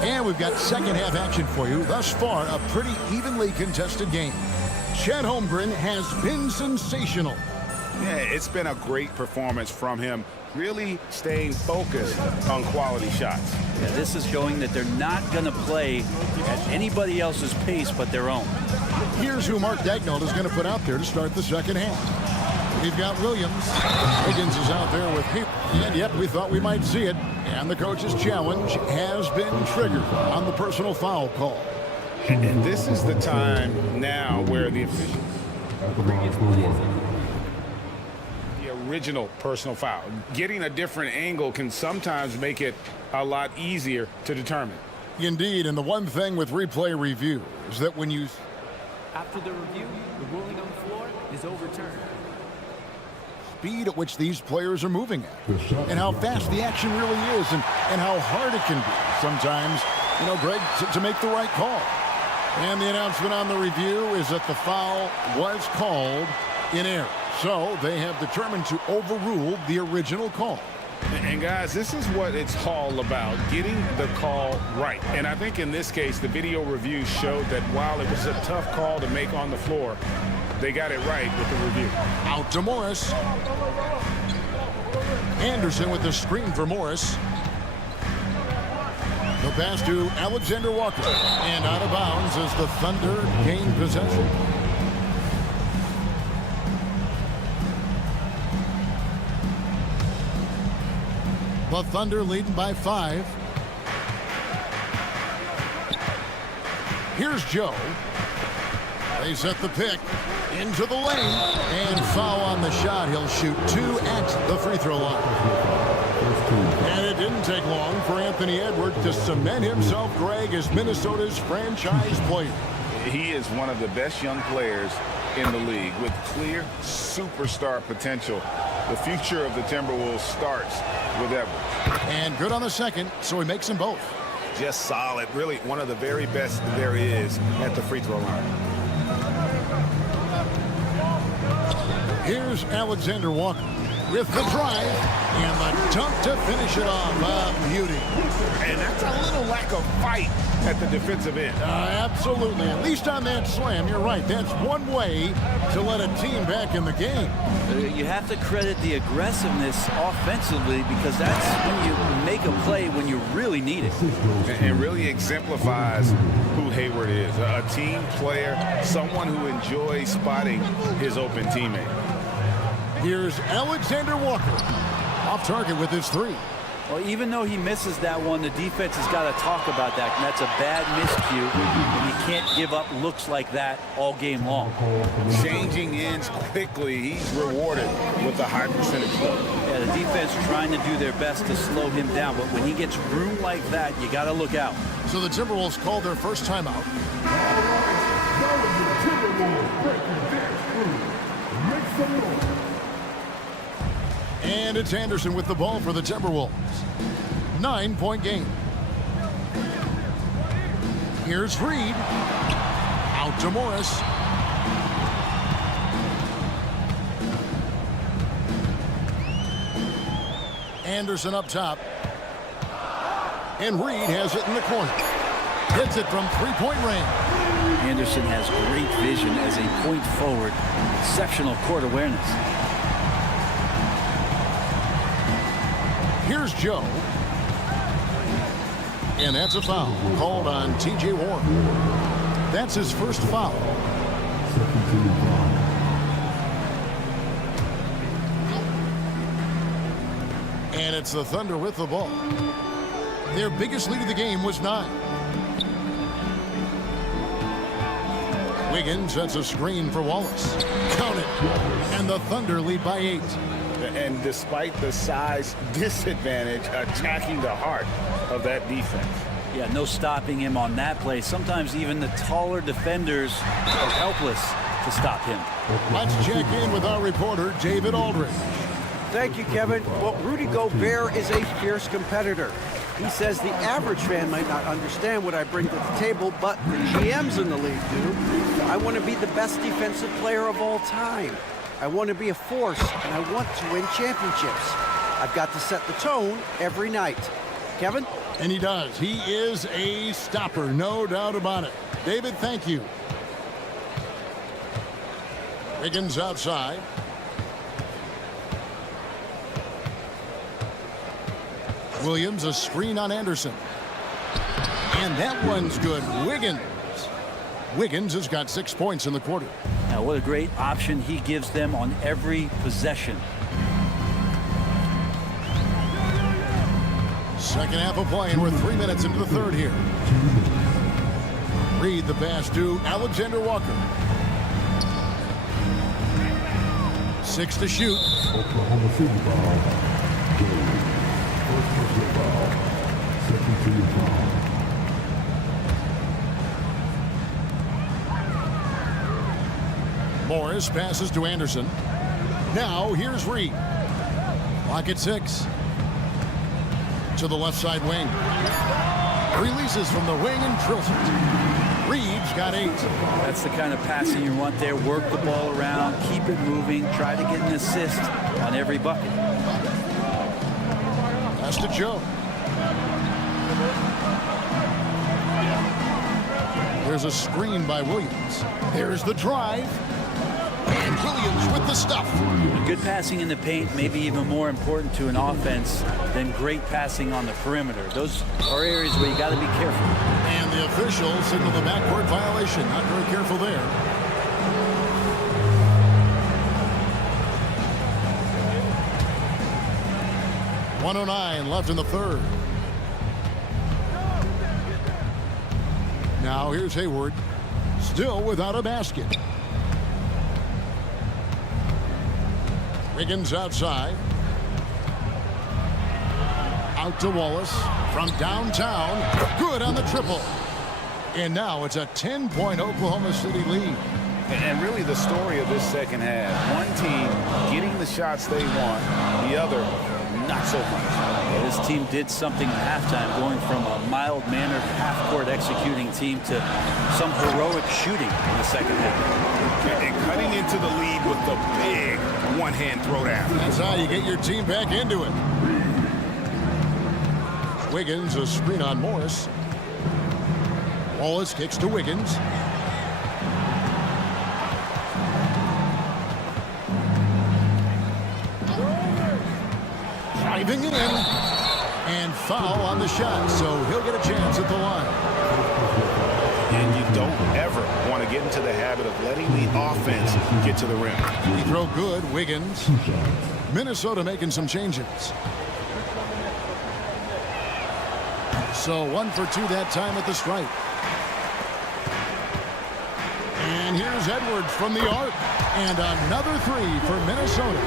And we've got second half action for you. Thus far, a pretty evenly contested game. Chet Holmgren has been sensational. Yeah, it's been a great performance from him, really staying focused on quality shots. Yeah, this is showing that they're not going to play at anybody else's pace but their own. Here's who Mark Daigneault is going to put out there to start the second half. We've got Williams. Higgins is out there with him. And yep, we thought we might see it. And the coach's challenge has been triggered on the personal foul call. And this is the time now where the original personal foul. Getting a different angle can sometimes make it a lot easier to determine. Indeed, and the one thing with replay review is that when you... After the review, the ruling on the floor is overturned. Speed at which these players are moving at and how fast the action really is and how hard it can be sometimes, you know, Greg, to make the right call. And the announcement on the review is that the foul was called in error. So they have determined to overrule the original call. And guys, this is what it's all about, getting the call right. And I think in this case, the video review showed that while it was a tough call to make on the floor, they got it right with the review. Out to Morris. Anderson with the screen for Morris. The pass to Alexander Walker. And out of bounds as the Thunder gain possession. The Thunder leading by 5. Here's Joe. They set the pick into the lane and foul on the shot. He'll shoot 2 at the free throw line. And it didn't take long for Anthony Edwards to cement himself, Greg, as Minnesota's franchise player. He is one of the best young players in the league with clear superstar potential. The future of the Timberwolves starts with Edwards. And good on the second, so he makes them both. Just solid, really one of the very best there is at the free throw line. Here's Alexander Walker with the drive and the dunk to finish it off. Beauty. And that's a little lack of fight at the defensive end. Absolutely. At least on that slam, you're right. That's one way to let a team back in the game. You have to credit the aggressiveness offensively because that's when you make a play when you really need it. And really exemplifies who Hayward is. A team player, someone who enjoys spotting his open teammate. Here's Alexander Walker. Off target with his 3. Well, even though he misses that one, the defense has got to talk about that. And that's a bad miscue. And you can't give up looks like that all game long. Changing ends quickly. He's rewarded with a high percentage look. Yeah, the defense trying to do their best to slow him down. But when he gets room like that, you got to look out. So the Timberwolves called their first timeout. And it's Anderson with the ball for the Timberwolves. 9-point game. Here's Reed. Out to Morris. Anderson up top. And Reed has it in the corner. Hits it from three-point range. Anderson has great vision as a point forward. Exceptional court awareness. Here's Joe. And that's a foul called on T.J. Warren. That's his first foul. And it's the Thunder with the ball. Their biggest lead of the game was 9. Wiggins sets a screen for Wallace. Count it. And the Thunder lead by 8. And despite the size disadvantage, attacking the heart of that defense. Yeah, no stopping him on that play. Sometimes even the taller defenders are helpless to stop him. Let's check in with our reporter, David Aldridge. Thank you, Kevin. Well, Rudy Gobert is a fierce competitor. He says the average fan might not understand what I bring to the table, but the GMs in the league do. I want to be the best defensive player of all time. I want to be a force, and I want to win championships. I've got to set the tone every night. Kevin? And he does. He is a stopper, no doubt about it. David, thank you. Wiggins outside. Williams, a screen on Anderson. And that one's good. Wiggins has got 6 points in the quarter. Now, what a great option he gives them on every possession. Second half of play, and we're 3 minutes into the third here. Reed the pass to Alexander Walker. 6 to shoot. Oklahoma City ball. First personal foul. Second team foul. Morris passes to Anderson. Now here's Reed. Clock at 6. To the left side wing. Releases from the wing and drills it. Reed's got 8. That's the kind of passing you want there. Work the ball around, keep it moving, try to get an assist on every bucket. Pass to Joe. There's a screen by Williams. There's the drive. And Williams with the stuff. Good passing in the paint may be even more important to an offense than great passing on the perimeter. Those are areas where you got to be careful. And the official signaled the backcourt violation. Not very careful there. .109 left in the third. Now here's Hayward. Still without a basket. Wiggins outside. Out to Wallace from downtown. Good on the triple. And now it's a 10-point Oklahoma City lead. And really the story of this second half. One team getting the shots they want, the other not so much. Yeah, this team did something at halftime, going from a mild-mannered half-court executing team to some heroic shooting in the second half. And cutting into the lead with the big one-hand throwdown. That's how you get your team back into it. Wiggins, a screen on Morris. Wallace kicks to Wiggins. Driving in. And foul on the shot, so he'll get a chance at the line. And you don't ever want to get into the habit of letting the offense get to the rim. He throw good, Wiggins. Minnesota making some changes. So 1 for 2 that time at the stripe. And here's Edwards from the arc. And another 3 for Minnesota.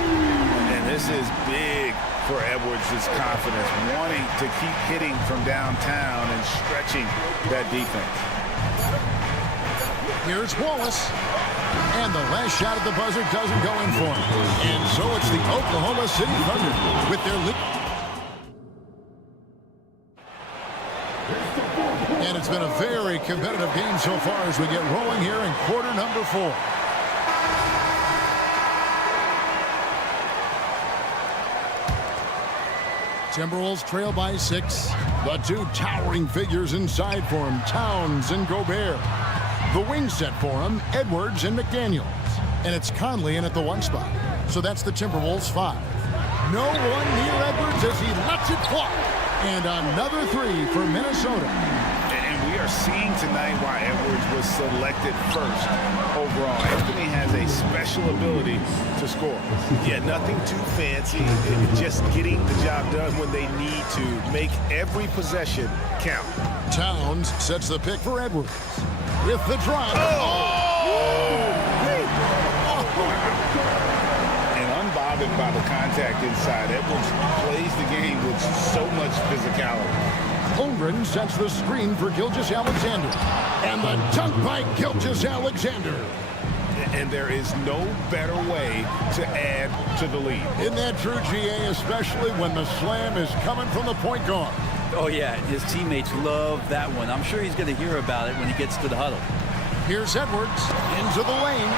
And this is big for Edwards' confidence, wanting to keep hitting from downtown and stretching that defense. Here's Wallace. And the last shot at the buzzer doesn't go in for him. And so it's the Oklahoma City Thunder with their lead. And it's been a very competitive game so far as we get rolling here in quarter number 4. Timberwolves trail by 6. The two towering figures inside for him, Towns and Gobert. The wing set for him, Edwards and McDaniels. And it's Conley in at the 1 spot. So that's the Timberwolves 5. No one near Edwards as he lets it fly. And another 3 for Minnesota. And we are seeing tonight why Edwards was selected first overall. Anthony has a special ability to score. Yeah, nothing too fancy. Just getting the job done when they need to. Make every possession count. Towns sets the pick for Edwards. With the drive. And unbothered by the contact inside, Edwards plays the game with so much physicality. Holmgren sets the screen for Gilgeous-Alexander. And the dunk by Gilgeous-Alexander. And there is no better way to add to the lead. Isn't that true, GA, especially when the slam is coming from the point guard? Oh, yeah, his teammates love that one. I'm sure he's going to hear about it when he gets to the huddle. Here's Edwards into the lane.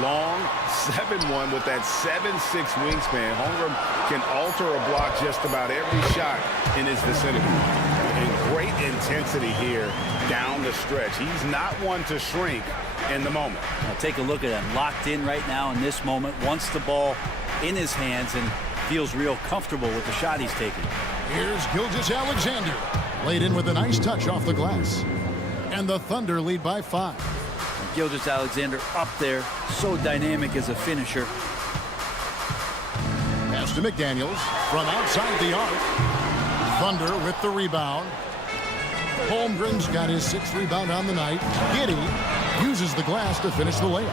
Long 7-1 with that 7'6" wingspan. Holmgren can alter a block just about every shot in his vicinity. And great intensity here down the stretch. He's not one to shrink in the moment. Now take a look at him, locked in right now in this moment, wants the ball in his hands and feels real comfortable with the shot he's taking. Here's Gilgeous-Alexander. Laid in with a nice touch off the glass. And the Thunder lead by 5. Gilgeous-Alexander up there, so dynamic as a finisher. Pass to McDaniels from outside the arc. Thunder with the rebound. Holmgren's got his 6th rebound on the night. Giddey uses the glass to finish the layup.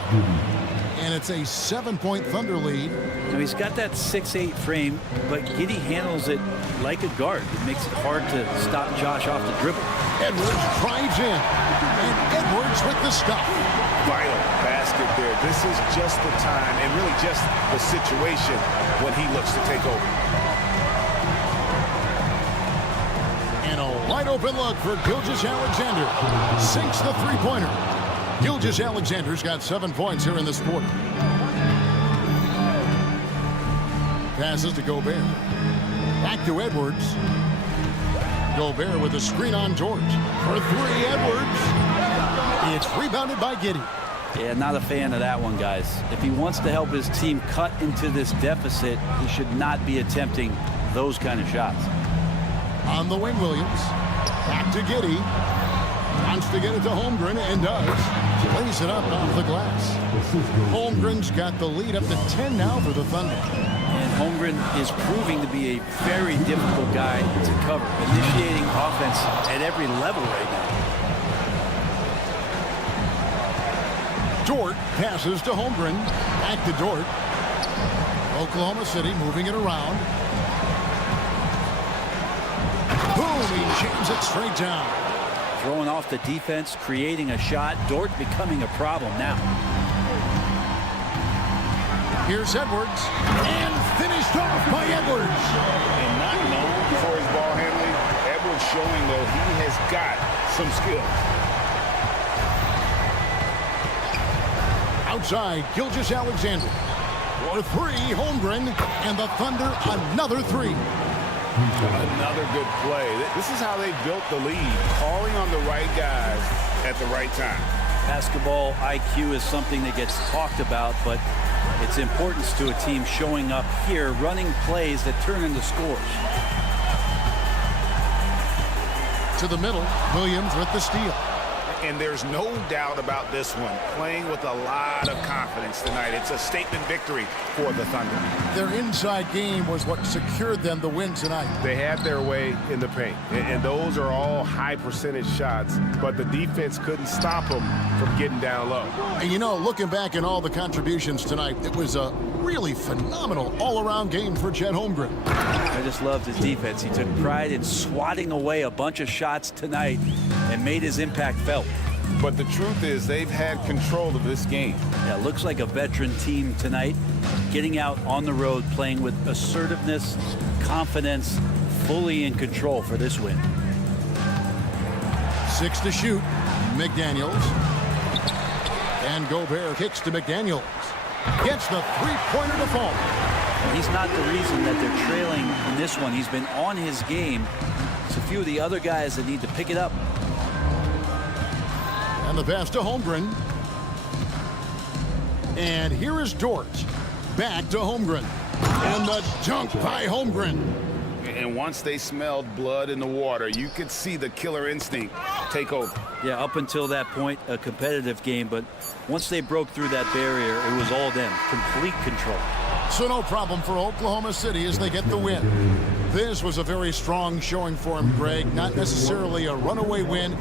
And it's a 7-point Thunder lead. Now he's got that 6'8" frame, but Giddey handles it like a guard. It makes it hard to stop Josh off the dribble. Edwards drives in. And Edwards with the stop. Vital basket there. This is just the time and really just the situation when he looks to take over. And a wide open look for Gilgeous-Alexander. Sinks the three-pointer. Gilgeous-Alexander's got 7 points here in this quarter. Passes to Gobert. Back to Edwards. Gobert with a screen on George. For 3, Edwards. It's rebounded by Giddey. Yeah, not a fan of that one, guys. If he wants to help his team cut into this deficit, he should not be attempting those kind of shots. On the wing, Williams. Back to Giddey. Wants to get it to Holmgren and does. Lays it up off the glass. Holmgren's got the lead up to 10 now for the Thunder. And Holmgren is proving to be a very difficult guy to cover, initiating offense at every level right now. Dort passes to Holmgren. Back to Dort. Oklahoma City moving it around. Boom! He jams it straight down. Throwing off the defense, creating a shot. Dort becoming a problem now. Here's Edwards. And finished off by Edwards. And not known for his ball handling, Edwards showing that he has got some skill. Outside, Gilgeous-Alexander. For 3, Holmgren. And the Thunder, another 3. Another good play. This is how they built the lead, calling on the right guys at the right time. Basketball IQ is something that gets talked about, but its importance to a team showing up here, running plays that turn into scores. To the middle, Williams with the steal. And there's no doubt about this one. Playing with a lot of confidence tonight. It's a statement victory for the Thunder. Their inside game was what secured them the win tonight. They had their way in the paint, and those are all high percentage shots, but the defense couldn't stop them from getting down low. And you know, looking back at all the contributions tonight, it was a really phenomenal all-around game for Chet Holmgren. I just loved his defense. He took pride in swatting away a bunch of shots tonight and made his impact felt. But the truth is they've had control of this game. Yeah, looks like a veteran team tonight, getting out on the road, playing with assertiveness, confidence, fully in control for this win. 6 to shoot. McDaniels. And Gobert kicks to McDaniels. Gets the three-pointer to fall. He's not the reason that they're trailing in this one. He's been on his game. It's a few of the other guys that need to pick it up. And the pass to Holmgren. And here is Dort. Back to Holmgren. And the dunk by Holmgren. And once they smelled blood in the water, you could see the killer instinct take over. Yeah, up until that point, a competitive game. But once they broke through that barrier, it was all them. Complete control. So no problem for Oklahoma City as they get the win. This was a very strong showing for him, Greg. Not necessarily a runaway win.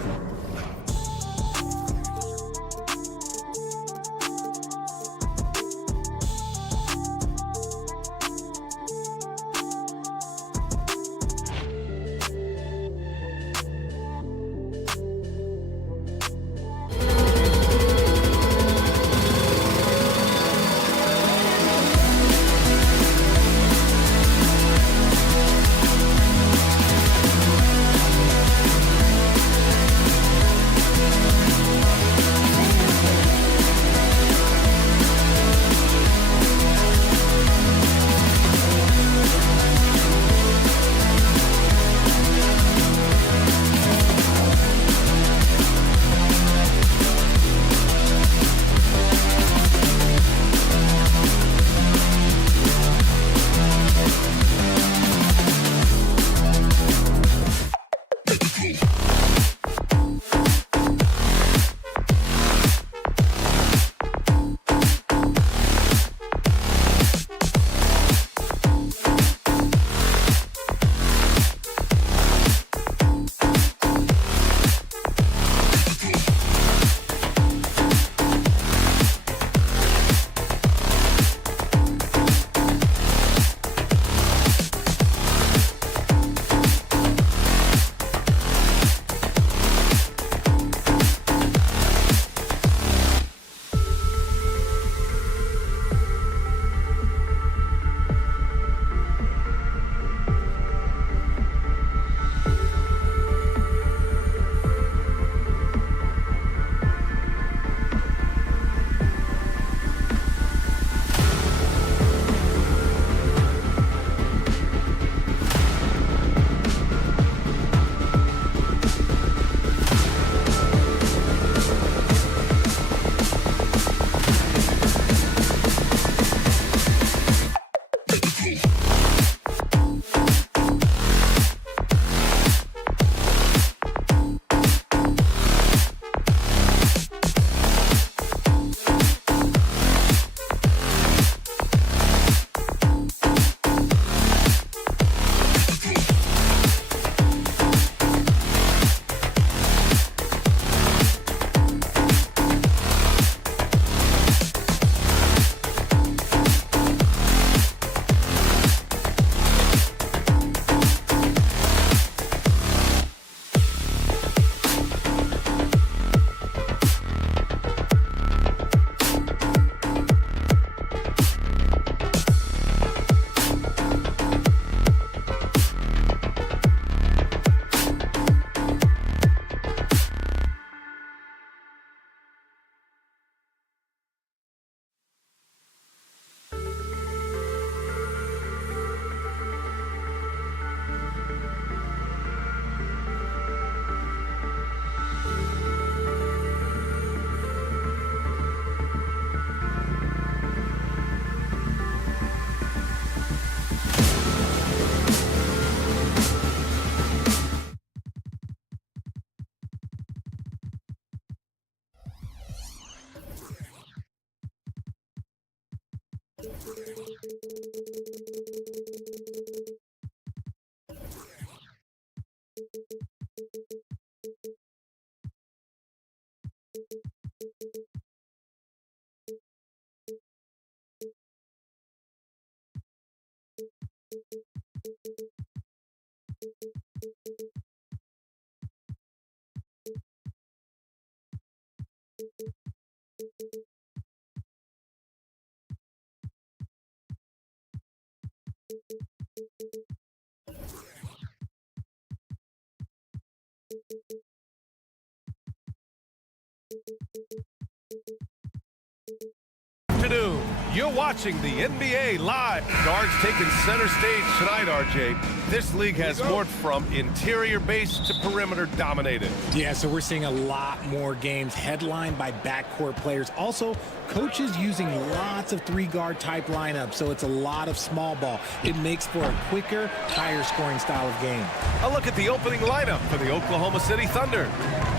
To do You're watching the NBA live. Guards taking center stage tonight, RJ. This league has morphed from interior base to perimeter dominated. Yeah, so we're seeing a lot more games headlined by backcourt players. Also, coaches using lots of three-guard type lineups, so it's a lot of small ball. It makes for a quicker, higher scoring style of game. A look at the opening lineup for the Oklahoma City Thunder.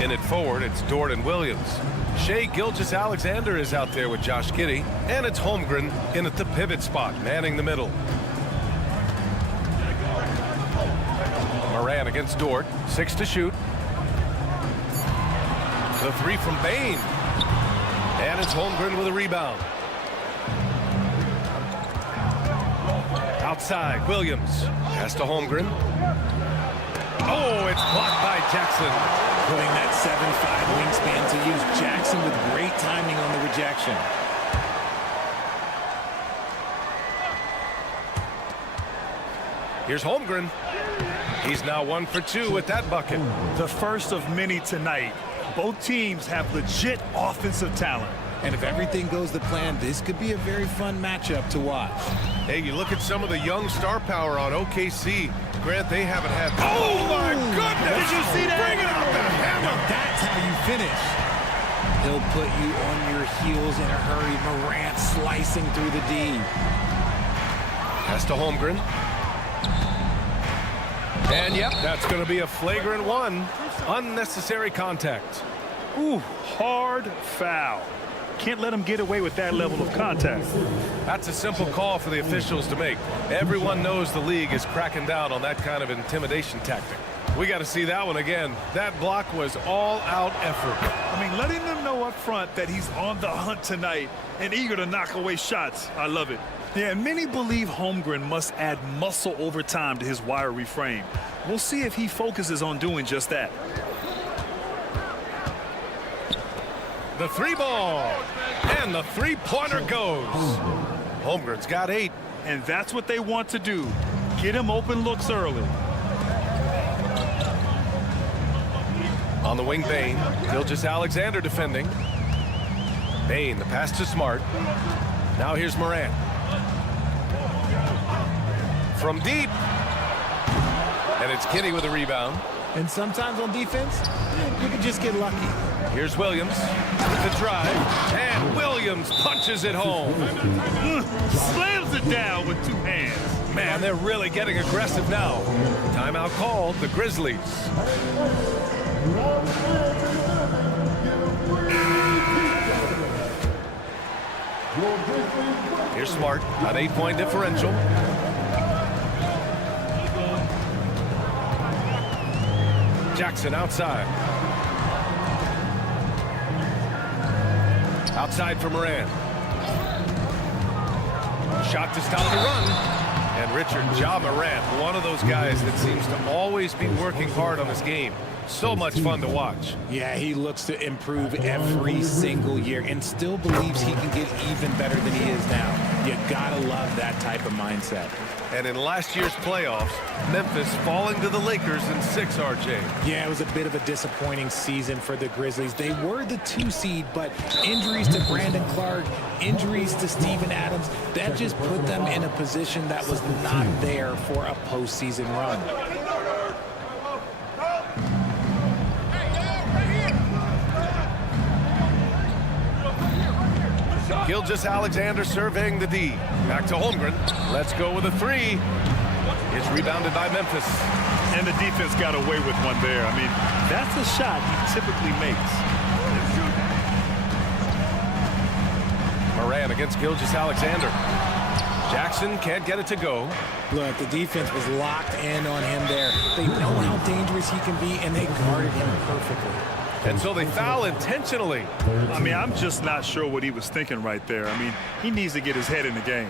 In it forward, it's Dort and Williams. Shai Gilgeous-Alexander is out there with Josh Giddey, and it's Holmgren in at the pivot spot, manning the middle. Moran against Dort, 6 to shoot. The 3 from Bane, and it's Holmgren with a rebound. Outside, Williams, pass to Holmgren. Oh, it's blocked by Jackson. Putting that 7'5" wingspan to use. Jackson with great timing on the rejection. Here's Holmgren. He's now 1 for 2 with that bucket. The first of many tonight. Both teams have legit offensive talent. And if everything goes to plan, this could be a very fun matchup to watch. Hey, you look at some of the young star power on OKC. Grant, they haven't had... Oh, my goodness! Did you see that? Bringing out the hammer! Now that's how you finish. He'll put you on your heels in a hurry. Morant slicing through the D. Pass to Holmgren. And, yep, that's going to be a flagrant 1. Unnecessary contact. Ooh, hard foul. Can't let him get away with that level of contact. That's a simple call for the officials to make. Everyone knows the league is cracking down on that kind of intimidation tactic. We got to see that one again. That block was all-out effort. I mean, letting them know up front that he's on the hunt tonight and eager to knock away shots. I love it. Yeah, and many believe Holmgren must add muscle over time to his wiry frame. We'll see if he focuses on doing just that. The 3-ball. And the 3-pointer goes. Holmgren's got 8. And that's what they want to do. Get him open looks early. On the wing, Bane. Gilgeous-Alexander defending. Bane, the pass to Smart. Now here's Moran. From deep. And it's Giddey with a rebound. And sometimes on defense, you can just get lucky. Here's Williams with the drive. And Williams punches it home. Slams it down with 2 hands. Man, they're really getting aggressive now. Timeout called, the Grizzlies. Here's Smart, an 8-point differential. Jackson outside. Outside for Moran. Shot to stop the run. And Richard Ja Morant, one of those guys that seems to always be working hard on his game. So much fun to watch. Yeah, he looks to improve every single year and still believes he can get even better than he is now. You gotta love that type of mindset. And in last year's playoffs, Memphis falling to the Lakers in 6, RJ. Yeah, it was a bit of a disappointing season for the Grizzlies. They were the 2 seed, but injuries to Brandon Clark, injuries to Steven Adams, that just put them in a position that was not there for a postseason run. Gilgeous-Alexander surveying the D. Back to Holmgren. Let's go with a 3. It's rebounded by Memphis. And the defense got away with one there. I mean, that's a shot he typically makes. Moran against Gilgeous-Alexander. Jackson can't get it to go. Look, the defense was locked in on him there. They know how dangerous he can be, and they guarded him perfectly. And so they foul intentionally. I mean, I'm just not sure what he was thinking right there. I mean, he needs to get his head in the game.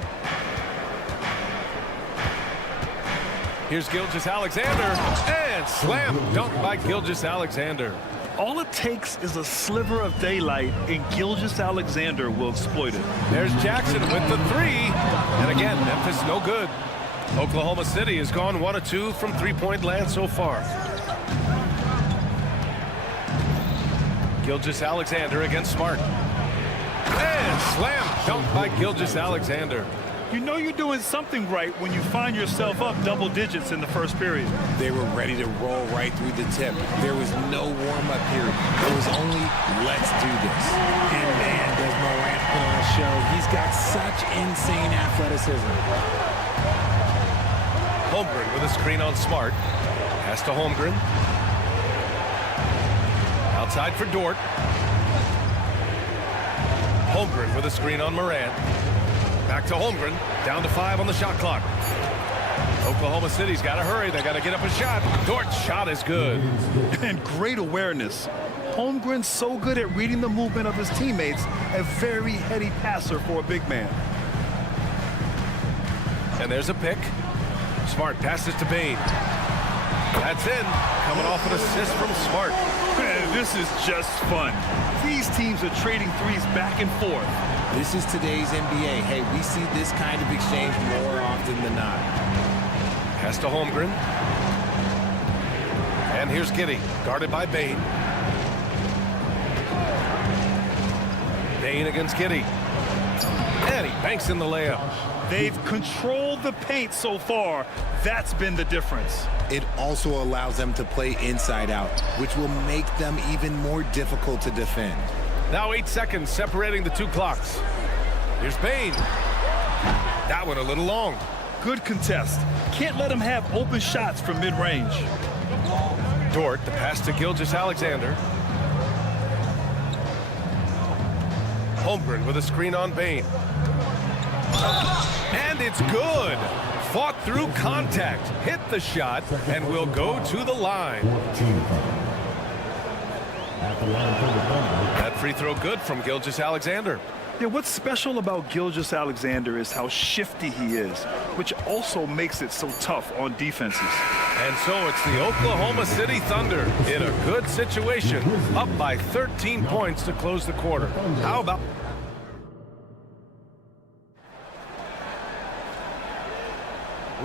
Here's Gilgeous-Alexander. And slam dunk by Gilgeous-Alexander. All it takes is a sliver of daylight, and Gilgeous-Alexander will exploit it. There's Jackson with the 3. And again, Memphis no good. Oklahoma City has gone 1 of 2 from 3-point land so far. Gilgeous-Alexander against Smart. And Slam dunk by Gilgeous-Alexander. You know you're doing something right when you find yourself up double digits in the first period. They were ready to roll right through the tip. There was no warm-up period. It was only, let's do this. And man, does Morant put on a show. He's got such insane athleticism. Holmgren with a screen on Smart. Pass to Holmgren. Outside for Dort. Holmgren with a screen on Morant. Back to Holmgren. Down to 5 on the shot clock. Oklahoma City's got to hurry. They got to get up a shot. Dort's shot is good. And great awareness. Holmgren's so good at reading the movement of his teammates. A very heady passer for a big man. And there's a pick. Smart passes to Bane. That's in. Coming off an assist from Smart. Man, this is just fun. These teams are trading threes back and forth. This is today's NBA. Hey, we see this kind of exchange more often than not. Pass to Holmgren. And here's Giddey, guarded by Bane. Bane against Giddey. And he banks in the layup. They've controlled the paint so far. That's been the difference. It also allows them to play inside out, which will make them even more difficult to defend. Now 8 seconds separating the two clocks. Here's Bane. That one a little long. Good contest. Can't let him have open shots from mid-range. Dort, the pass to Gilgeous-Alexander. Holmgren with a screen on Bane. And it's good. Fought through contact, hit the shot, and will go to the line. That free throw good from Gilgeous-Alexander. Yeah, what's special about Gilgeous-Alexander is how shifty he is, which also makes it so tough on defenses. And so it's the Oklahoma City Thunder in a good situation, up by 13 points to close the quarter. How about...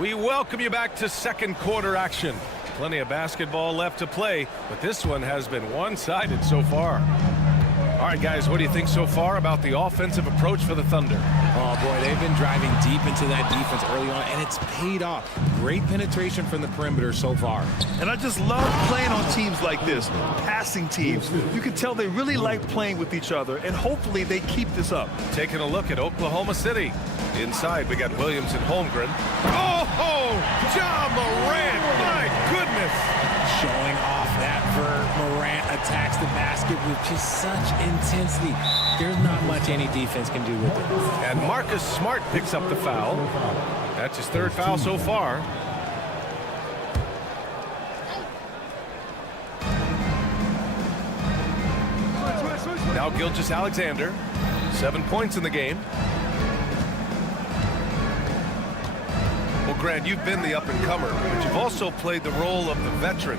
We welcome you back to second quarter action. Plenty of basketball left to play, but this one has been one-sided so far. All right, guys, what do you think so far about the offensive approach for the Thunder? Oh, boy, they've been driving deep into that defense early on, and it's paid off. Great penetration from the perimeter so far. And I just love playing on teams like this, passing teams. You can tell they really like playing with each other, and hopefully they keep this up. Taking a look at Oklahoma City. Inside, we got Williams and Holmgren. Oh, Ja Morant, my goodness. Showing off that verb. Morant attacks the basket with just such intensity. There's not much any defense can do with it. And Marcus Smart picks up the foul. That's his third foul so far. Now Gilgeous-Alexander. 7 points in the game. Well, Grant, you've been the up-and-comer, but you've also played the role of the veteran.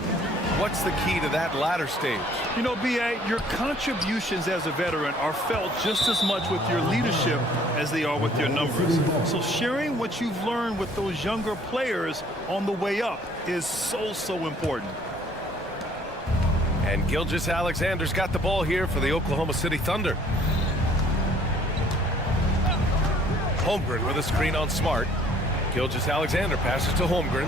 What's the key to that latter stage? You know, B.A., your contributions as a veteran are felt just as much with your leadership as they are with your numbers. So sharing what you've learned with those younger players on the way up is so important. And Gilgeous-Alexander's got the ball here for the Oklahoma City Thunder. Holmgren with a screen on Smart. Gilgeous-Alexander passes to Holmgren.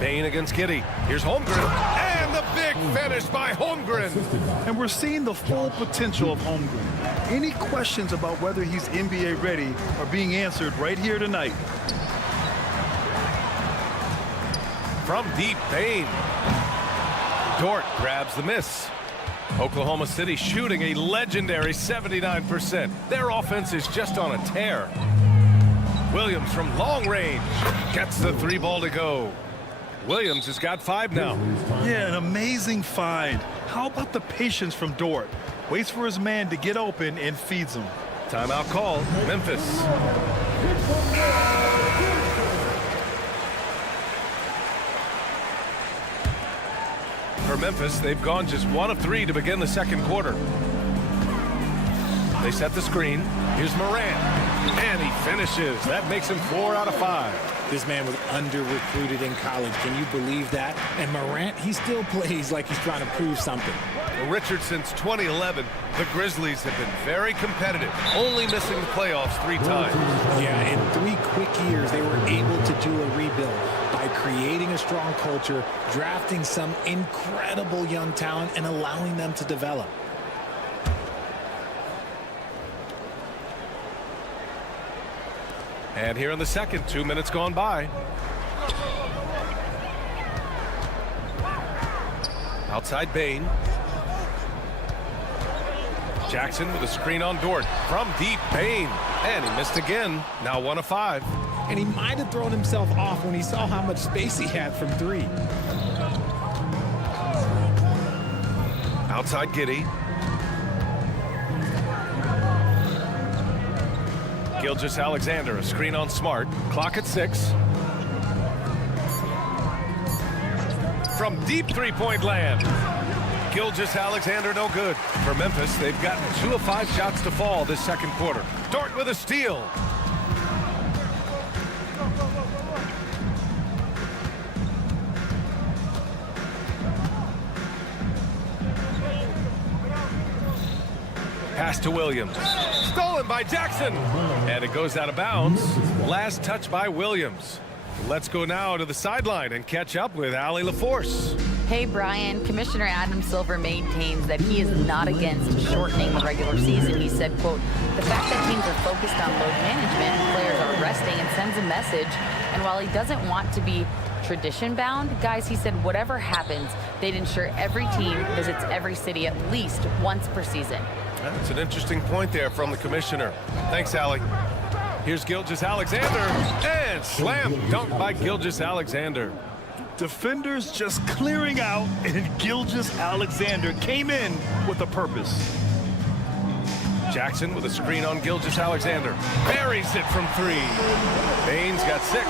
Bane against Giddey. Here's Holmgren. And the big finish by Holmgren. And we're seeing the full potential of Holmgren. Any questions about whether he's NBA ready are being answered right here tonight. From deep, Bane. Dort grabs the miss. Oklahoma City shooting a legendary 79%. Their offense is just on a tear. Williams from long range gets the 3 ball to go. Williams has got 5 now. Yeah, an amazing find. How about the patience from Dort? Waits for his man to get open and feeds him. Timeout call, Memphis. For Memphis, they've gone just 1 of 3 to begin the second quarter. They set the screen. Here's Morant. And he finishes. That makes him 4 out of 5. This man was under-recruited in college. Can you believe that? And Morant, he still plays like he's trying to prove something. Well, Richard, since 2011, the Grizzlies have been very competitive, only missing the playoffs 3 times. Yeah, in 3 quick years, they were able to do a rebuild by creating a strong culture, drafting some incredible young talent, and allowing them to develop. And here in the second, 2 minutes gone by. Outside Bain. Jackson with a screen on Dort. From deep, Bain. And he missed again. Now 1 of 5. And he might have thrown himself off when he saw how much space he had from 3. Outside Giddey. Gilgeous-Alexander, a screen on Smart. Clock at 6. From deep three-point land. Gilgeous-Alexander no good. For Memphis, they've gotten 2 of 5 shots to fall this second quarter. Dort with a steal. Pass to Williams. Stolen by Jackson. And it goes out of bounds. Last touch by Williams. Let's go now to the sideline and catch up with Allie LaForce. Hey, Brian. Commissioner Adam Silver maintains that he is not against shortening the regular season. He said, quote, the fact that teams are focused on load management and players are resting and sends a message. And while he doesn't want to be tradition-bound, guys, he said whatever happens, they'd ensure every team visits every city at least once per season. That's an interesting point there from the commissioner. Thanks, Allie. Here's Gilgeous-Alexander, and slam dunk by Gilgeous-Alexander. Defenders just clearing out, and Gilgeous-Alexander came in with a purpose. Jackson with a screen on Gilgeous-Alexander. Buries it from 3. Bain's got 6.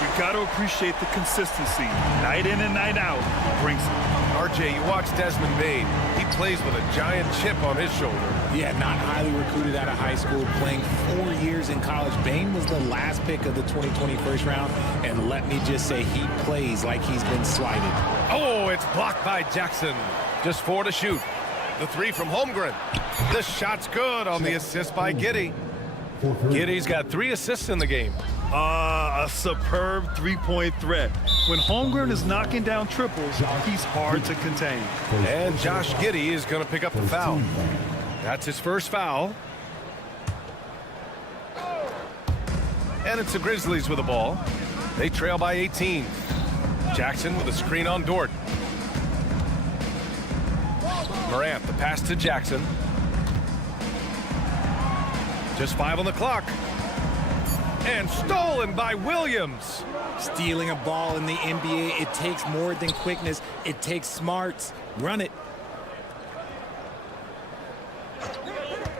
You got to appreciate the consistency. Night in and night out brings it. RJ, you watch Desmond Bain. He plays with a giant chip on his shoulder. Yeah, not highly recruited out of high school, playing 4 years in college. Bain was the last pick of the 2020 first round, and let me just say he plays like he's been slighted. Oh, it's blocked by Jackson. Just 4 to shoot. The 3 from Holmgren. The shot's good on the assist by Giddey. Giddey's got 3 assists in the game. A superb three-point threat. When Holmgren is knocking down triples, he's hard to contain. And Josh Giddey is going to pick up the foul. That's his first foul. And it's the Grizzlies with the ball. They trail by 18. Jackson with a screen on Dort. Morant, the pass to Jackson. Just 5 on the clock. And stolen by Williams. Stealing a ball in the NBA, it takes more than quickness. It takes smarts. Run it.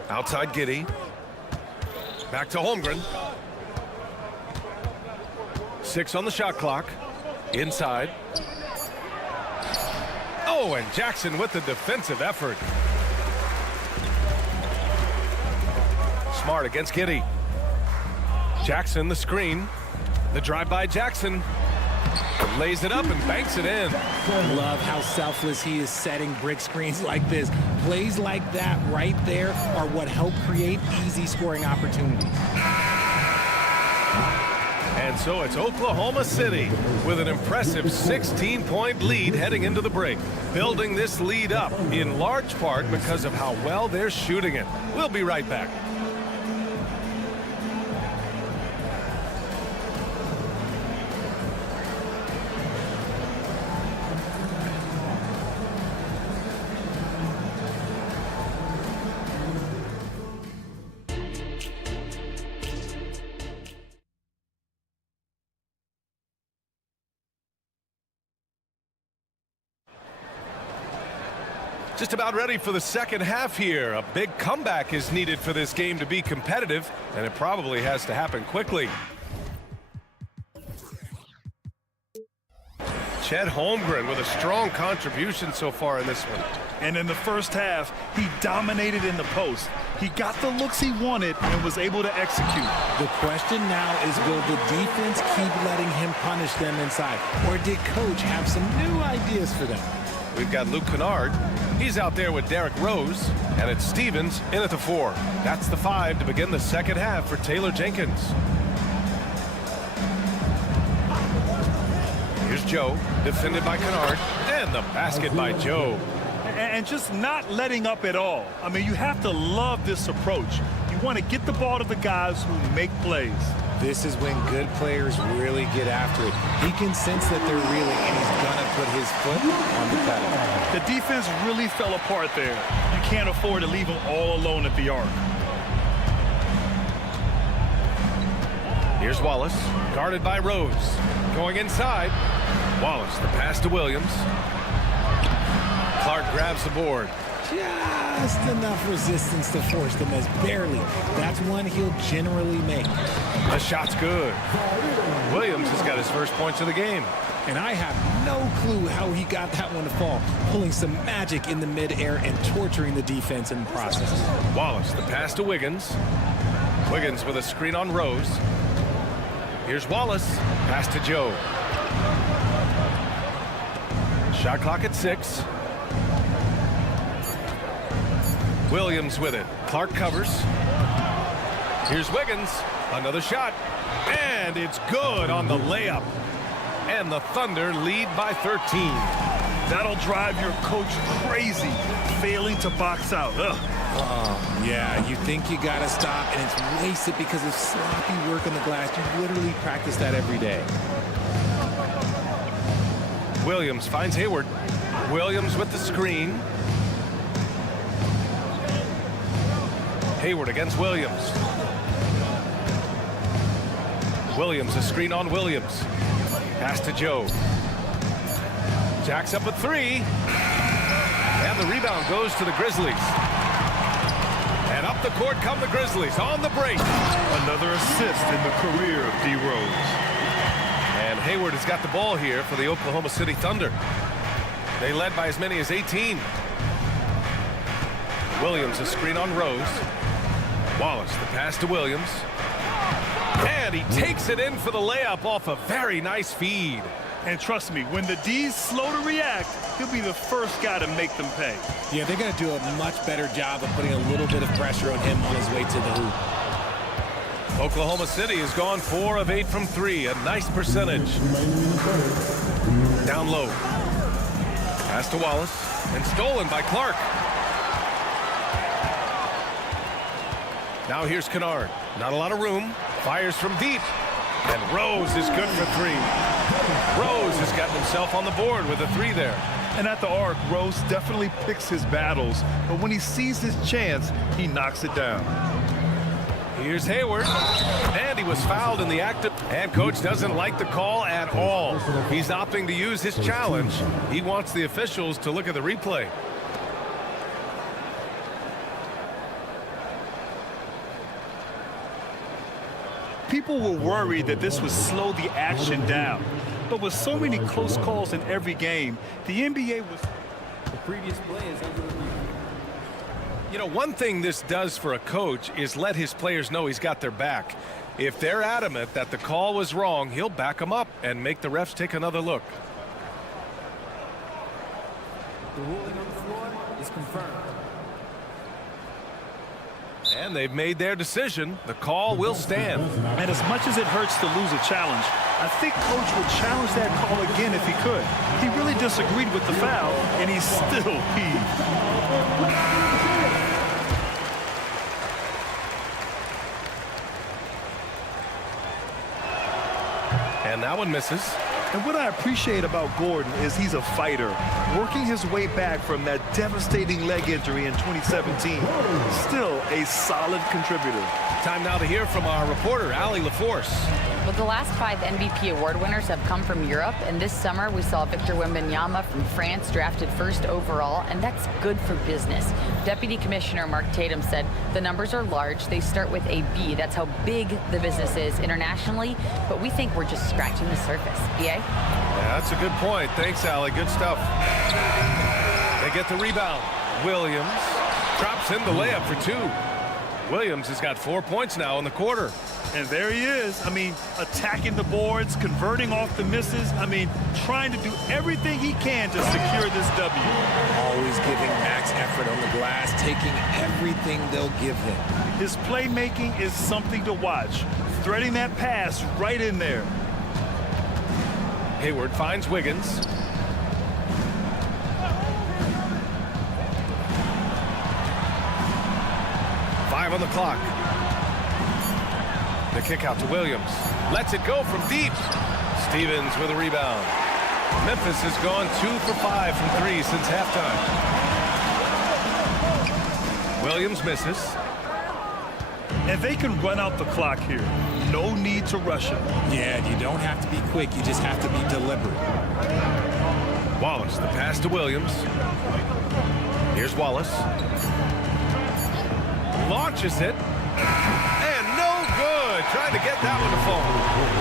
Outside Giddey. Back to Holmgren. 6 on the shot clock. Inside. Oh, and Jackson with the defensive effort. Smart against Giddey. Jackson, the screen. The drive by Jackson. Lays it up and banks it in. Love how selfless he is setting brick screens like this. Plays like that right there are what help create easy scoring opportunities. And so it's Oklahoma City with an impressive 16-point lead heading into the break. Building this lead up in large part because of how well they're shooting it. We'll be right back. Just about ready for the second half here. A big comeback is needed for this game to be competitive, and it probably has to happen quickly. Chet Holmgren with a strong contribution so far in this one. And in the first half, he dominated in the post. He got the looks he wanted and was able to execute. The question now is, will the defense keep letting him punish them inside? Or did Coach have some new ideas for them? We've got Luke Kennard. He's out there with Derrick Rose. And it's Stevens in at the 4. That's the 5 to begin the second half for Taylor Jenkins. Here's Joe, defended by Kennard. And the basket by Joe. And just not letting up at all. I mean, you have to love this approach. You want to get the ball to the guys who make plays. This is when good players really get after it. He can sense that they're reeling, and he's going to put his foot on the pedal. The defense really fell apart there. You can't afford to leave them all alone at the arc. Here's Wallace, guarded by Rose. Going inside. Wallace, the pass to Williams. Clark grabs the board. Just enough resistance to force them as barely. That's one he'll generally make. The shot's good. Williams has got his first points of the game. And I have no clue how he got that one to fall, pulling some magic in the midair and torturing the defense in the process. Wallace, the pass to Wiggins. Wiggins with a screen on Rose. Here's Wallace. Pass to Joe. Shot clock at 6. Williams with it. Clark covers. Here's Wiggins. Another shot. And it's good on the layup. And the Thunder lead by 13. That'll drive your coach crazy, failing to box out. Yeah, you think you got to stop, and it's wasted because of sloppy work on the glass. You literally practice that every day. Williams finds Hayward. Williams with the screen. Hayward against Williams. Williams, a screen on Williams. Pass to Joe. Jacks up a 3. And the rebound goes to the Grizzlies. And up the court come the Grizzlies on the break. Another assist in the career of D. Rose. And Hayward has got the ball here for the Oklahoma City Thunder. They led by as many as 18. Williams, a screen on Rose. Wallace, the pass to Williams. And he takes it in for the layup off a very nice feed. And trust me, when the D's slow to react, he'll be the first guy to make them pay. Yeah, they're going to do a much better job of putting a little bit of pressure on him on his way to the hoop. Oklahoma City has gone 4 of 8 from 3, a nice percentage. Down low. Pass to Wallace, and stolen by Clark. Now here's Kennard. Not a lot of room. Fires from deep. And Rose is good for 3. Rose has gotten himself on the board with a 3 there. And at the arc, Rose definitely picks his battles. But when he sees his chance, he knocks it down. Here's Hayward. And he was fouled in the act of... And coach doesn't like the call at all. He's opting to use his challenge. He wants the officials to look at the replay. People were worried that this would slow the action down. But with so many close calls in every game, the NBA was... The previous play is under review. You know, one thing this does for a coach is let his players know he's got their back. If they're adamant that the call was wrong, he'll back them up and make the refs take another look. The ruling on the floor is confirmed. And they've made their decision. The call will stand. And as much as it hurts to lose a challenge, I think coach would challenge that call again if he could. He really disagreed with the foul, and he's still peeved. And that one misses. And what I appreciate about Gordon is he's a fighter, working his way back from that devastating leg injury in 2017. Still a solid contributor. Time now to hear from our reporter, Allie LaForce. Well, the last 5 MVP award winners have come from Europe, and this summer we saw Victor Wembanyama from France drafted 1st overall, and that's good for business. Deputy Commissioner Mark Tatum said the numbers are large. They start with a B. That's how big the business is internationally, but we think we're just scratching the surface. BA? Yeah, that's a good point. Thanks, Allie. Good stuff. They get the rebound. Williams drops in the layup for 2. Williams has got 4 points now in the quarter. And there he is. I mean, attacking the boards, converting off the misses. I mean, trying to do everything he can to secure this W. Always giving max effort on the glass, taking everything they'll give him. His playmaking is something to watch. Threading that pass right in there. Hayward finds Wiggins. Five on the clock. The kick out to Williams. Lets it go from deep. Stevens with a rebound. Memphis has gone 2 for 5 from 3 since halftime. Williams misses. And they can run out the clock here. No need to rush him. Yeah, you don't have to be quick. You just have to be deliberate. Wallace, the pass to Williams. Here's Wallace. Launches it. And no good. Trying to get that one to fall.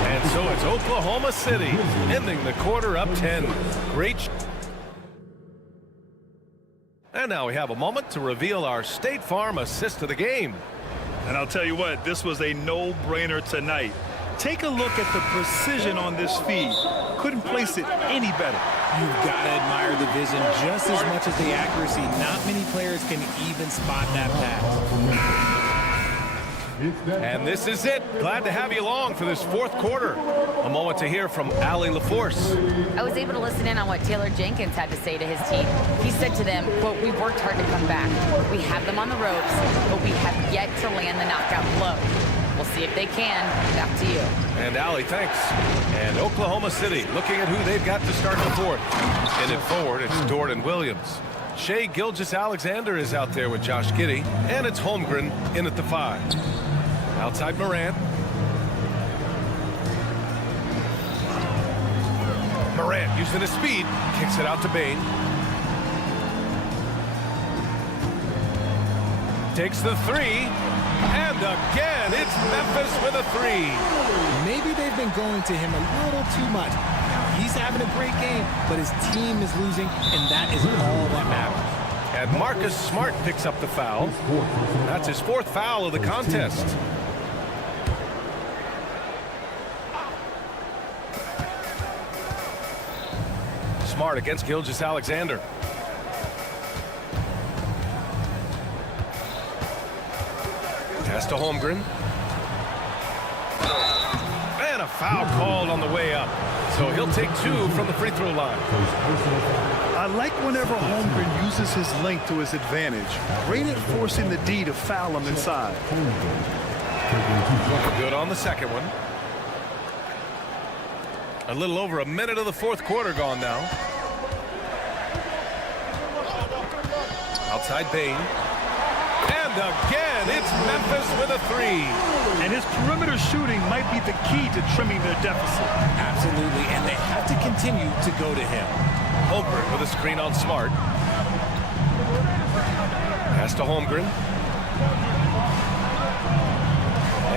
And so it's Oklahoma City ending the quarter up 10. Great. And now we have a moment to reveal our State Farm assist of the game. And I'll tell you what, this was a no-brainer tonight. Take a look at the precision on this feed. Couldn't place it any better. You've got to admire the vision just as much as the accuracy. Not many players can even spot that pass. And this is it. Glad to have you along for this fourth quarter. A moment to hear from Allie LaForce. I was able to listen in on what Taylor Jenkins had to say to his team. He said to them, quote, "We've worked hard to come back. We have them on the ropes, but we have yet to land the knockout blow. We'll see if they can." Back to you. And Allie, thanks. And Oklahoma City looking at who they've got to start the fourth. In it forward, it's Dort and Williams. Shai Gilgeous-Alexander is out there with Josh Giddey. And it's Holmgren in at the 5. Outside Morant. Morant using his speed. Kicks it out to Bain. Takes the 3. And again, it's Memphis with a 3. Maybe they've been going to him a little too much. Now, he's having a great game, but his team is losing, and that is all that matters. And Marcus Smart picks up the foul. That's his 4th foul of the contest. Smart against Gilgeous-Alexander. Pass to Holmgren. And a foul called on the way up. So he'll take 2 from the free throw line. I like whenever Holmgren uses his length to his advantage. Great at forcing the D to foul him inside. Good on the second one. A little over a minute of the fourth quarter gone now. Outside Bain. And again, it's Memphis with a 3. And his perimeter shooting might be the key to trimming their deficit. Absolutely, and they have to continue to go to him. Holmgren with a screen on Smart. Pass to Holmgren.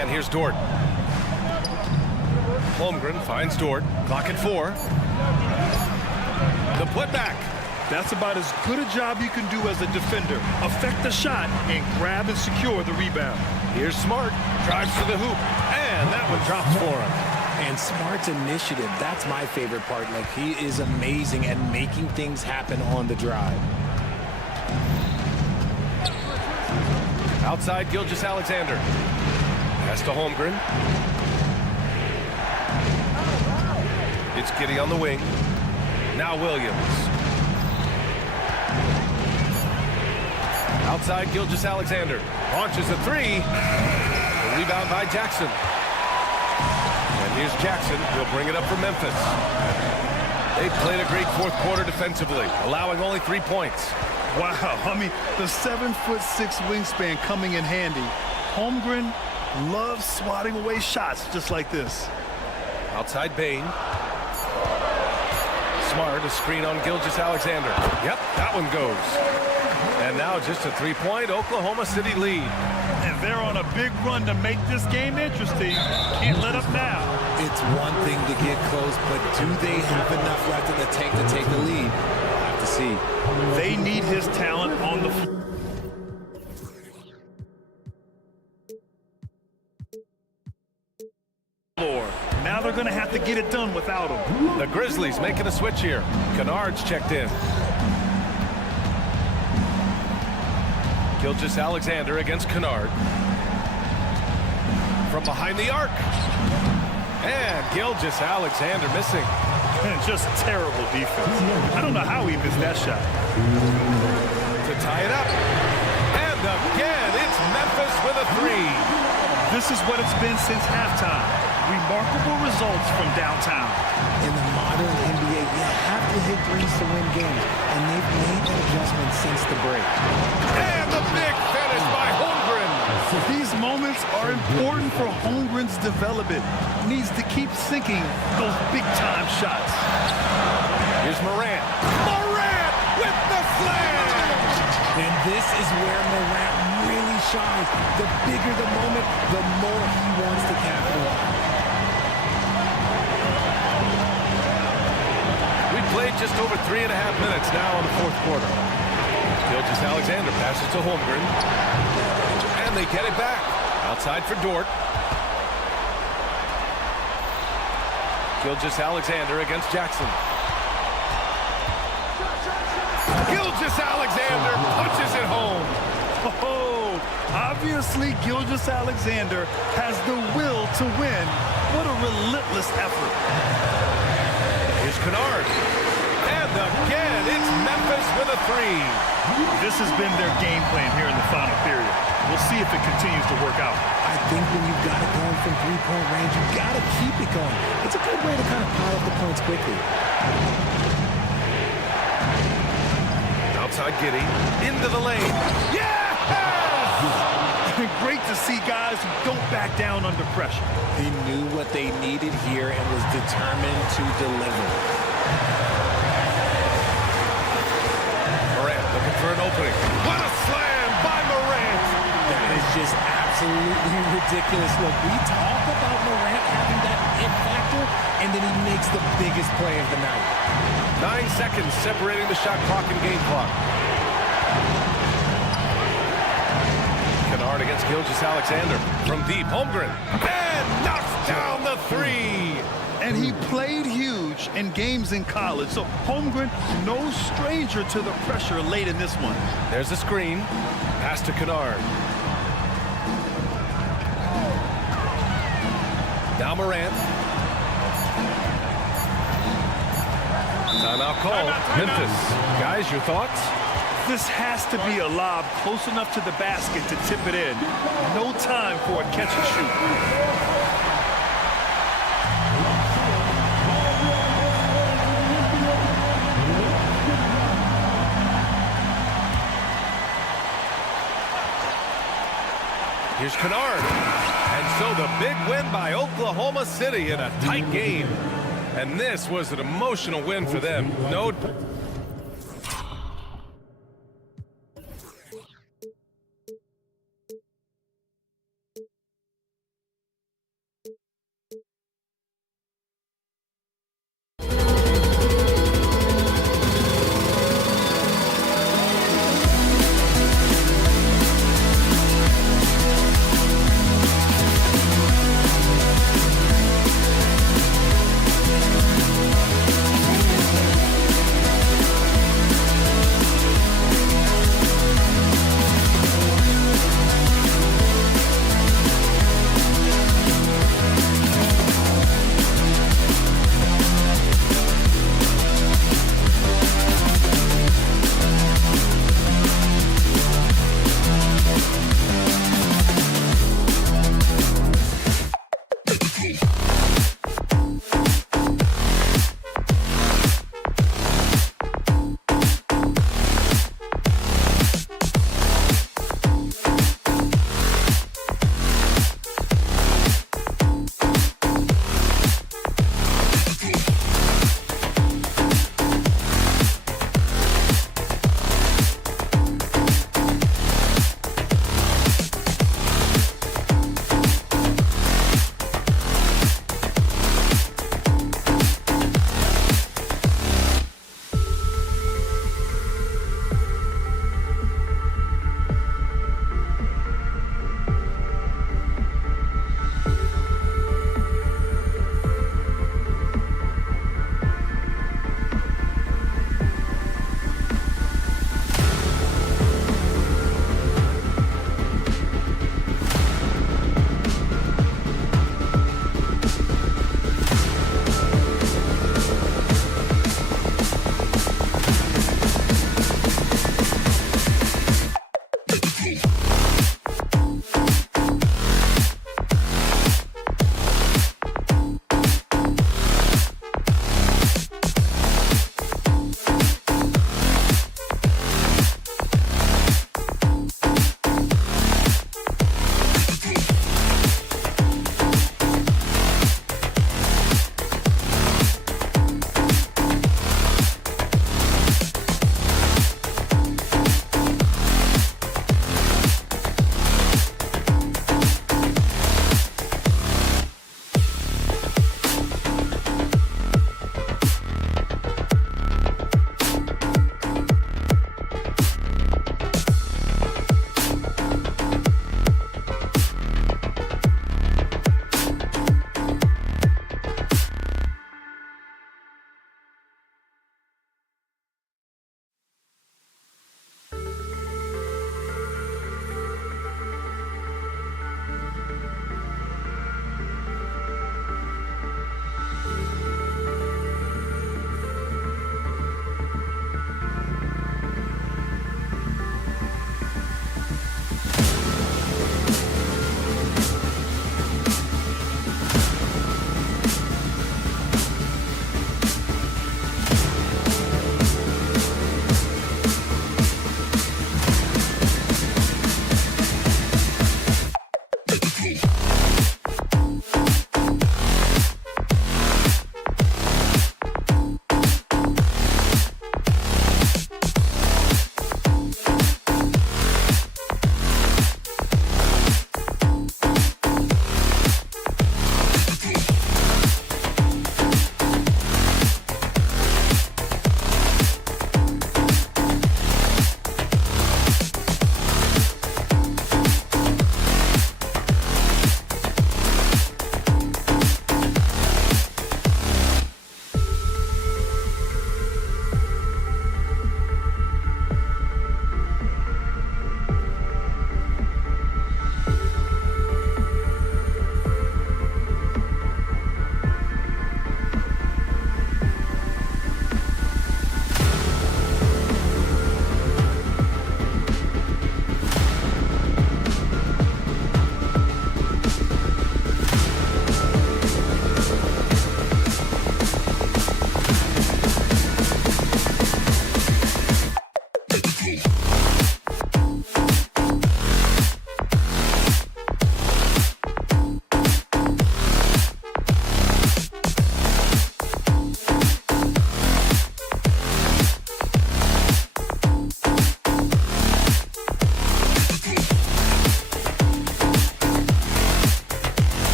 And here's Dort. Holmgren finds Dort. Clock at 4. The putback. That's about as good a job you can do as a defender. Affect the shot and grab and secure the rebound. Here's Smart. Drives to the hoop. And that one drops for him. And Smart's initiative, that's my favorite part. Like, he is amazing at making things happen on the drive. Outside Gilgeous-Alexander. Pass to Holmgren. It's Giddey on the wing. Now Williams. Outside Gilgeous-Alexander. Launches a 3. The rebound by Jackson. And here's Jackson. He'll bring it up for Memphis. They played a great fourth quarter defensively, allowing only 3 points. Wow, I mean, the 7'6" wingspan coming in handy. Holmgren loves swatting away shots just like this. Outside Bain. Smart, a screen on Gilgeous-Alexander. Yep, that one goes. And now just a three-point Oklahoma City lead. And they're on a big run to make this game interesting. Can't let up now. It's one thing to get close, but do they have enough left in the tank to take the lead? We'll have to see. They need his talent on the floor. Now they're going to have to get it done without him. The Grizzlies making a switch here. Kennard's checked in. Gilgeous-Alexander against Kennard. From behind the arc. And Gilgeous-Alexander missing. Just terrible defense. I don't know how he missed that shot. To tie it up. And again, it's Memphis with a three. This is what it's been since halftime. Remarkable results from downtown. In the modern NBA, you have to hit threes to win games, and they've made that adjustment since the break. And the big finish by Holmgren. These moments are important for Holmgren's development. Needs to keep sinking those big-time shots. Here's Morant. Morant with the slam! And this is where Morant really shines. The bigger the moment, the more he wants to capitalize. Played just over 3.5 minutes now in the fourth quarter. Gilgeous-Alexander passes to Holmgren. And they get it back. Outside for Dort. Gilgeous-Alexander against Jackson. Gilgeous-Alexander punches it home. Oh, obviously Gilgeous-Alexander has the will to win. What a relentless effort. Here's Kennard. And again, it's Memphis with a three. This has been their game plan here in the final period. We'll see if it continues to work out. I think when you've got it going from three-point range, you've got to keep it going. It's a good way to kind of pile up the points quickly. Outside Giddey. Into the lane. Yes! Great to see guys who don't back down under pressure. He knew what they needed here and was determined to deliver. Morant looking for an opening. What a slam by Morant! That is just absolutely ridiculous. Look, we talk about Morant having that it factor, and then he makes the biggest play of the night. 9 seconds separating the shot clock and game clock. Kennard against Gilgeous-Alexander. From deep, Holmgren. And knocks down the three. And he played huge in games in college. So Holmgren, no stranger to the pressure late in this one. There's a screen. Pass to Kennard. Now Morant. Timeout call. Memphis. Guys, your thoughts? This has to be a lob close enough to the basket to tip it in. No time for a catch and shoot. Here's Kennard. And so the big win by Oklahoma City in a tight game. And this was an emotional win for them. No.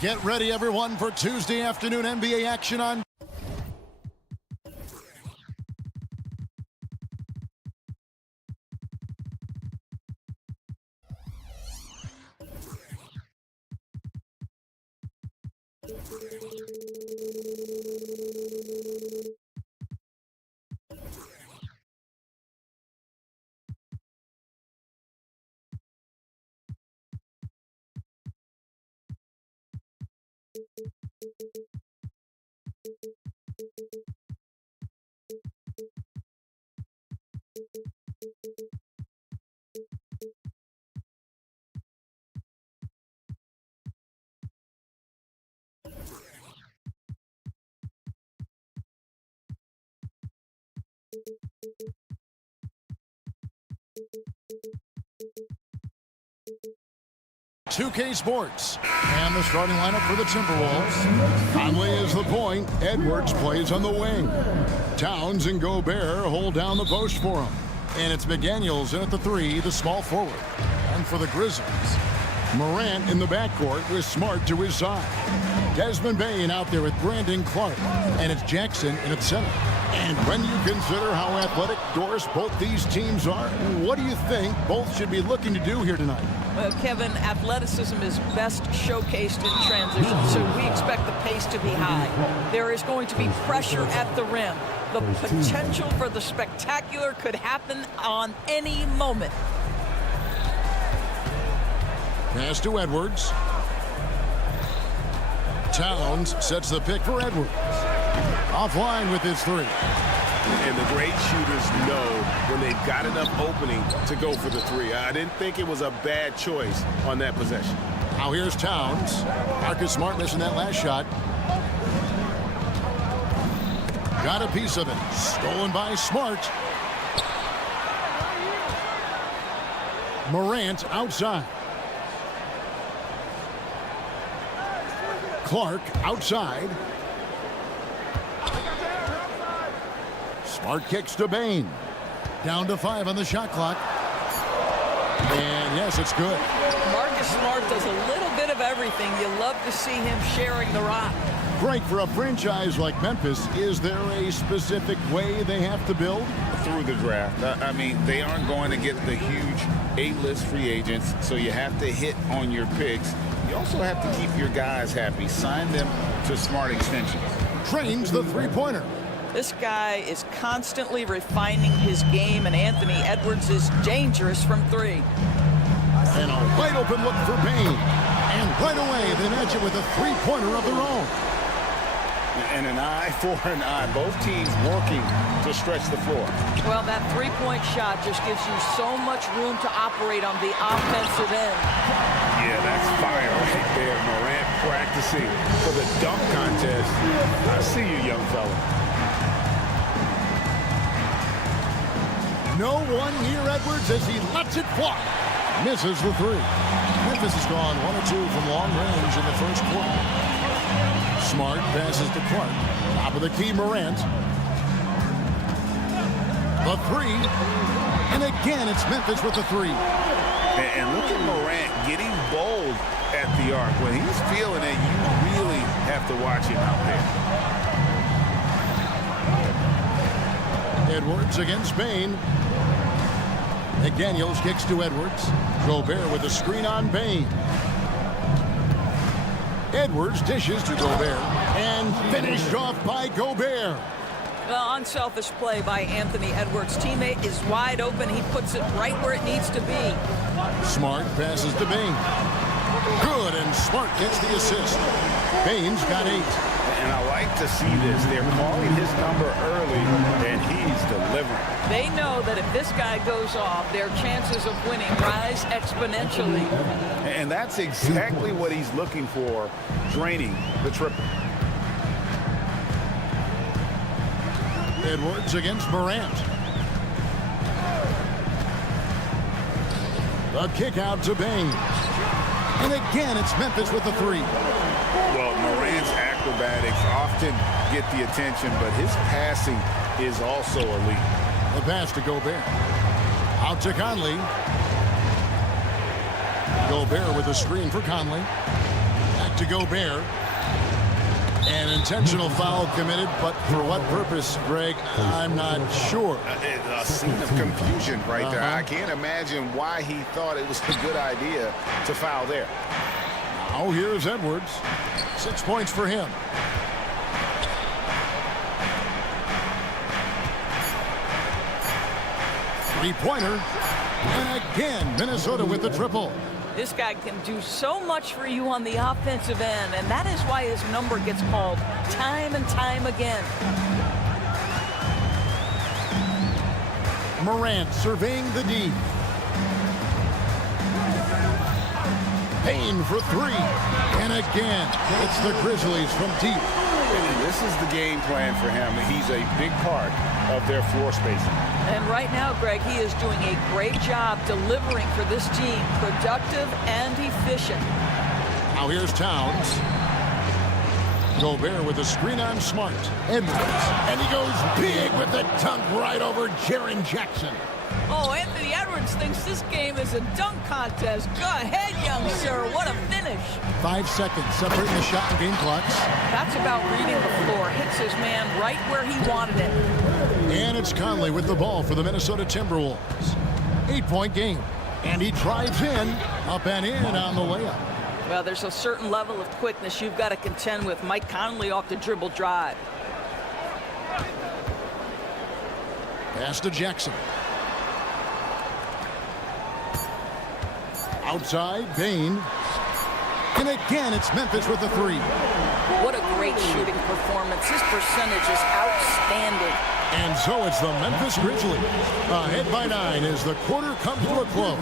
Get ready, everyone, for Tuesday afternoon NBA action on $2K Sports. And the starting lineup for the Timberwolves. Conley is the point. Edwards plays on the wing. Towns and Gobert hold down the post for him. And it's McDaniels in at the 3, the small forward. And for the Grizzlies, Morant in the backcourt with Smart to his side. Desmond Bane out there with Brandon Clark. And it's Jackson in at center. And when you consider how athletic, Doris, both these teams are, what do you think both should be looking to do here tonight? Well, Kevin, athleticism is best showcased in transition, so we expect the pace to be high. There is going to be pressure at the rim. The potential for the spectacular could happen on any moment. Pass to Edwards. Towns sets the pick for Edwards. Offline with his 3. And the great shooters know when they've got enough opening to go for the 3. I didn't think it was a bad choice on that possession. Now here's Towns. Marcus Smart missing that last shot. Got a piece of it. Stolen by Smart. Morant outside. Clark outside. Smart kicks to Bane. Down to 5 on the shot clock. And yes, it's good. Marcus Smart does a little bit of everything. You love to see him sharing the rock. Frank, for a franchise like Memphis, is there a specific way they have to build? Through the draft. I mean, they aren't going to get the huge A-list free agents, so you have to hit on your picks. You also have to keep your guys happy. Sign them to smart extensions. Trains the three-pointer. This guy is constantly refining his game, and Anthony Edwards is dangerous from 3. And a wide open look for Bane. And right away, they match it with a three-pointer of their own. And an eye for an eye. Both teams working to stretch the floor. Well, that three-point shot just gives you so much room to operate on the offensive end. Yeah, that's fire right there. Morant practicing for the dunk contest. I see you, young fella. No one near Edwards as he lets it fly. Misses the 3. Memphis has gone 1 or 2 from long range in the first quarter. Smart passes to Clark. Top of the key, Morant. The 3. And again, it's Memphis with the 3. And look at Morant getting bold at the arc. When he's feeling it, you really have to watch him out there. Edwards against Bane. McDaniels kicks to Edwards. Gobert with a screen on Bane. Edwards dishes to Gobert. And finished off by Gobert. Well, unselfish play by Anthony Edwards. Teammate is wide open. He puts it right where it needs to be. Smart passes to Bane. Good, and Smart gets the assist. Bane's got 8. And I like to see this. They're calling his number early, and he's delivering. They know that if this guy goes off, their chances of winning rise exponentially. And that's exactly what he's looking for, draining the triple. Edwards against Morant. The kick out to Bane. And again, it's Memphis with the 3. Well, Morant's acrobatics often get the attention, but his passing is also elite. The pass to Gobert. Out to Conley. Gobert with a screen for Conley. Back to Gobert. An intentional foul committed, but for what purpose, Greg? I'm not sure. A scene of confusion right there. I can't imagine why he thought it was a good idea to foul there. Now here's Edwards. 6 points for him. Three-pointer. And again, Minnesota with the triple. This guy can do so much for you on the offensive end, and that is why his number gets called time and time again. Morant surveying the D. Payne for three. And again, it's the Grizzlies from deep. And this is the game plan for him. He's a big part of their floor spacing. And right now, Greg, he is doing a great job delivering for this team, productive and efficient. Now here's Towns. Gobert with a screen on Smart. Edwards. And he goes big with the dunk right over Jaren Jackson. Oh, Anthony Edwards thinks this game is a dunk contest. Go ahead, young sir. What a finish. 5 seconds separating the shot and game clocks. That's about reading the floor. Hits his man right where he wanted it. And it's Conley with the ball for the Minnesota Timberwolves. 8-point game. And he drives in, up and in on the layup. Well, there's a certain level of quickness you've got to contend with. Mike Conley off the dribble drive. Pass to Jackson. Outside, Payne. And again, it's Memphis with the three. What a great shooting performance. His percentage is outstanding. And so it's the Memphis Grizzlies. Ahead by 9 as the quarter comes to a close.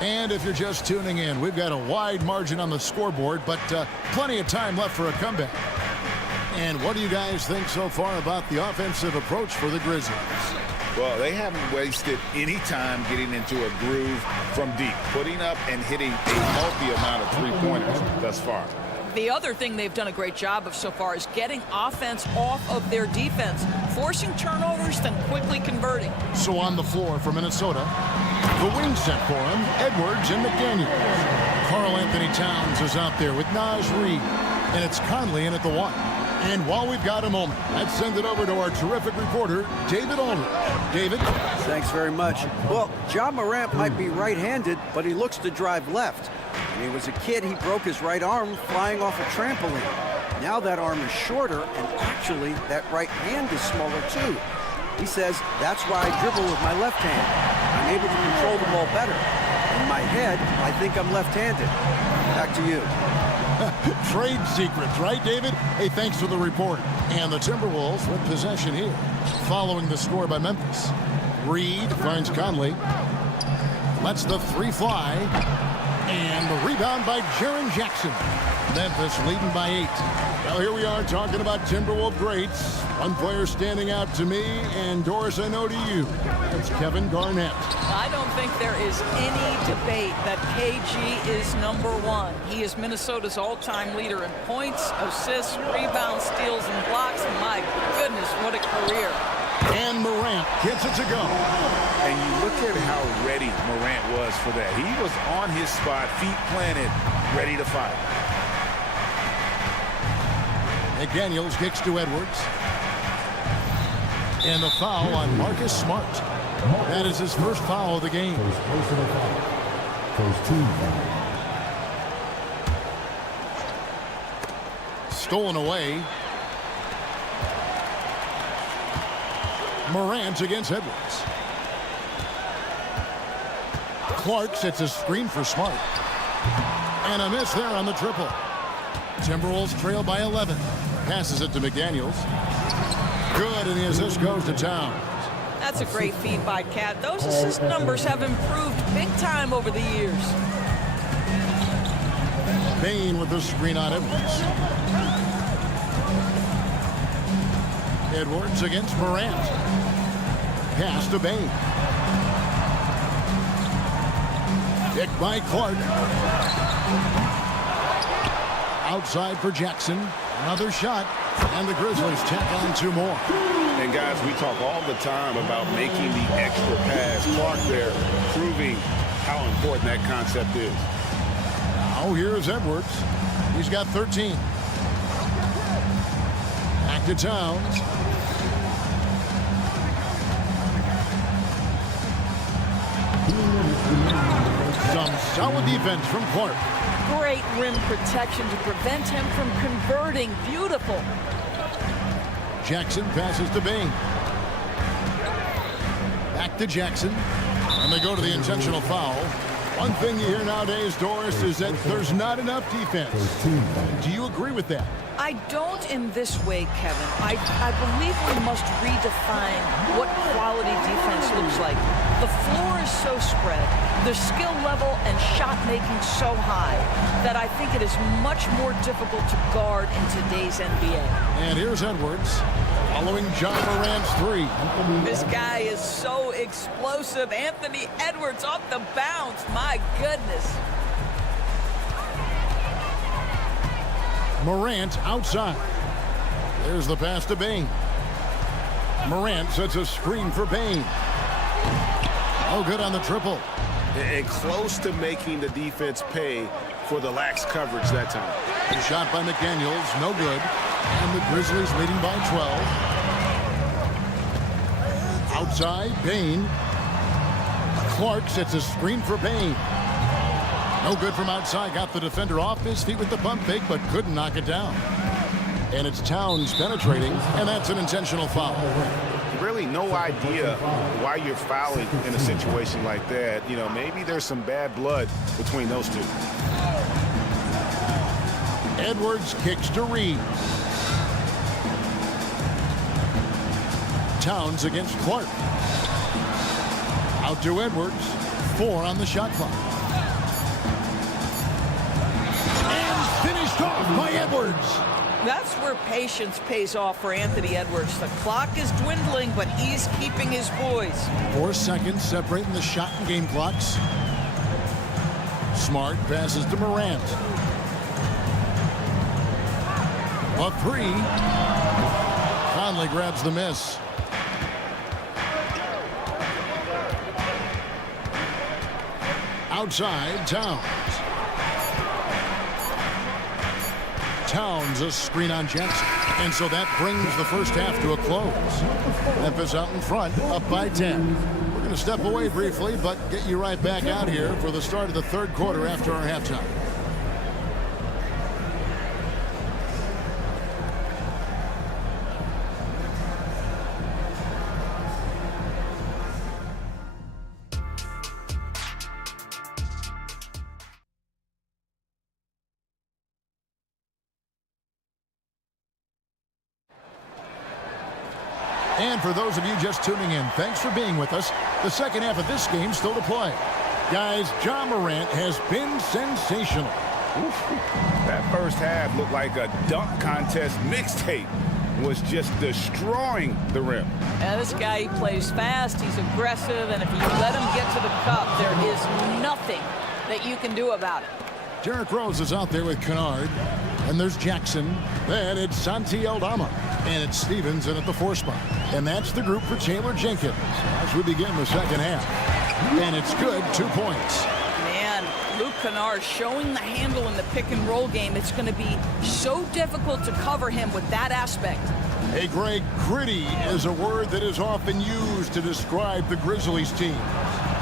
And if you're just tuning in, we've got a wide margin on the scoreboard, but plenty of time left for a comeback. And what do you guys think so far about the offensive approach for the Grizzlies? Well, they haven't wasted any time getting into a groove from deep, putting up and hitting a healthy amount of three-pointers thus far. The other thing they've done a great job of so far is getting offense off of their defense, forcing turnovers, then quickly converting. So on the floor for Minnesota, the wing set for him, Edwards and McDaniels. Karl Anthony Towns is out there with Naz Reid, and it's Conley in at the one. And while we've got a moment, let's send it over to our terrific reporter, David Aldridge. David? Thanks very much. Well, Ja Morant might be right-handed, but he looks to drive left. When he was a kid, he broke his right arm flying off a trampoline. Now that arm is shorter, and actually, that right hand is smaller too. He says, that's why I dribble with my left hand. I'm able to control the ball better. In my head, I think I'm left-handed. Back to you. Trade secrets, right, David? Hey, thanks for the report. And the Timberwolves with possession here, following the score by Memphis. Reed finds Conley. Lets the three fly. And the rebound by Jaren Jackson. Memphis leading by 8. Well, here we are talking about Timberwolves greats. One player standing out to me, and Doris, I know to you. It's Kevin Garnett. I don't think there is any debate that KG is number one. He is Minnesota's all-time leader in points, assists, rebounds, steals, and blocks. My goodness, what a career. And Morant gets it to go. And you look at how ready Morant was for that. He was on his spot, feet planted, ready to fire. McDaniels kicks to Edwards. And the foul on Marcus Smart. That is his first foul of the game. First team foul. Stolen away. Morant against Edwards. Clark sets a screen for Smart. And a miss there on the triple. Timberwolves trail by 11. Passes it to McDaniels. Good, and the assist goes to Towns. That's a great feed by Cat. Those assist numbers have improved big time over the years. Payne with the screen on Edwards. Edwards against Morant. Pass to Payne. Picked by Clark. Outside for Jackson. Another shot. And the Grizzlies tack on 2 more. And guys, we talk all the time about making the extra pass. Clark there proving how important that concept is. Now here's Edwards. He's got 13. Back to Towns. Some solid defense from Clark. Great rim protection to prevent him from converting. Beautiful. Jackson passes to Bain. Back to Jackson. And they go to the intentional foul. One thing you hear nowadays, Doris, is that there's not enough defense. Do you agree with that? I don't in this way, Kevin. I believe we must redefine what quality defense looks like. The floor is so spread, the skill level and shot making so high that I think it is much more difficult to guard in today's NBA. And here's Edwards following John Morant's 3. This guy is so explosive. Anthony Edwards off the bounce. My goodness. Morant outside. There's the pass to Bain. Morant sets a screen for Bain. Oh, good on the triple. And close to making the defense pay for the lax coverage that time. The shot by McDaniels, no good. And the Grizzlies leading by 12. Outside, Bain. Clark sets a screen for Bain. No good from outside. Got the defender off his feet with the pump fake, but couldn't knock it down. And it's Towns penetrating, and that's an intentional foul. Really no idea why you're fouling in a situation like that. You know, maybe there's some bad blood between those two. Edwards kicks to Reed. Towns against Clark. Out to Edwards. 4 on the shot clock. Finished off by Edwards. That's where patience pays off for Anthony Edwards. The clock is dwindling, but he's keeping his poise. 4 seconds separating the shot and game clocks. Smart passes to Morant. A 3. Conley grabs the miss. Outside, Towns. Towns a screen on Jackson. And so that brings the first half to a close. Memphis out in front, up by 10. We're going to step away briefly, but get you right back out here for the start of the third quarter after our halftime. And for those of you just tuning in, thanks for being with us. The second half of this game still to play. Guys, John Morant has been sensational. That first half looked like a dunk contest mixtape. Was just destroying the rim. And this guy, he plays fast, he's aggressive, and if you let him get to the cup, there is nothing that you can do about it. Derrick Rose is out there with Kennard. And there's Jackson. Then it's Santi Aldama. And it's Stevens in at the 4 spot. And that's the group for Taylor Jenkins as we begin the second half. And it's good, 2 points. Man, Luke Kennard showing the handle in the pick and roll game. It's going to be so difficult to cover him with that aspect. Hey, Greg, gritty is a word that is often used to describe the Grizzlies team.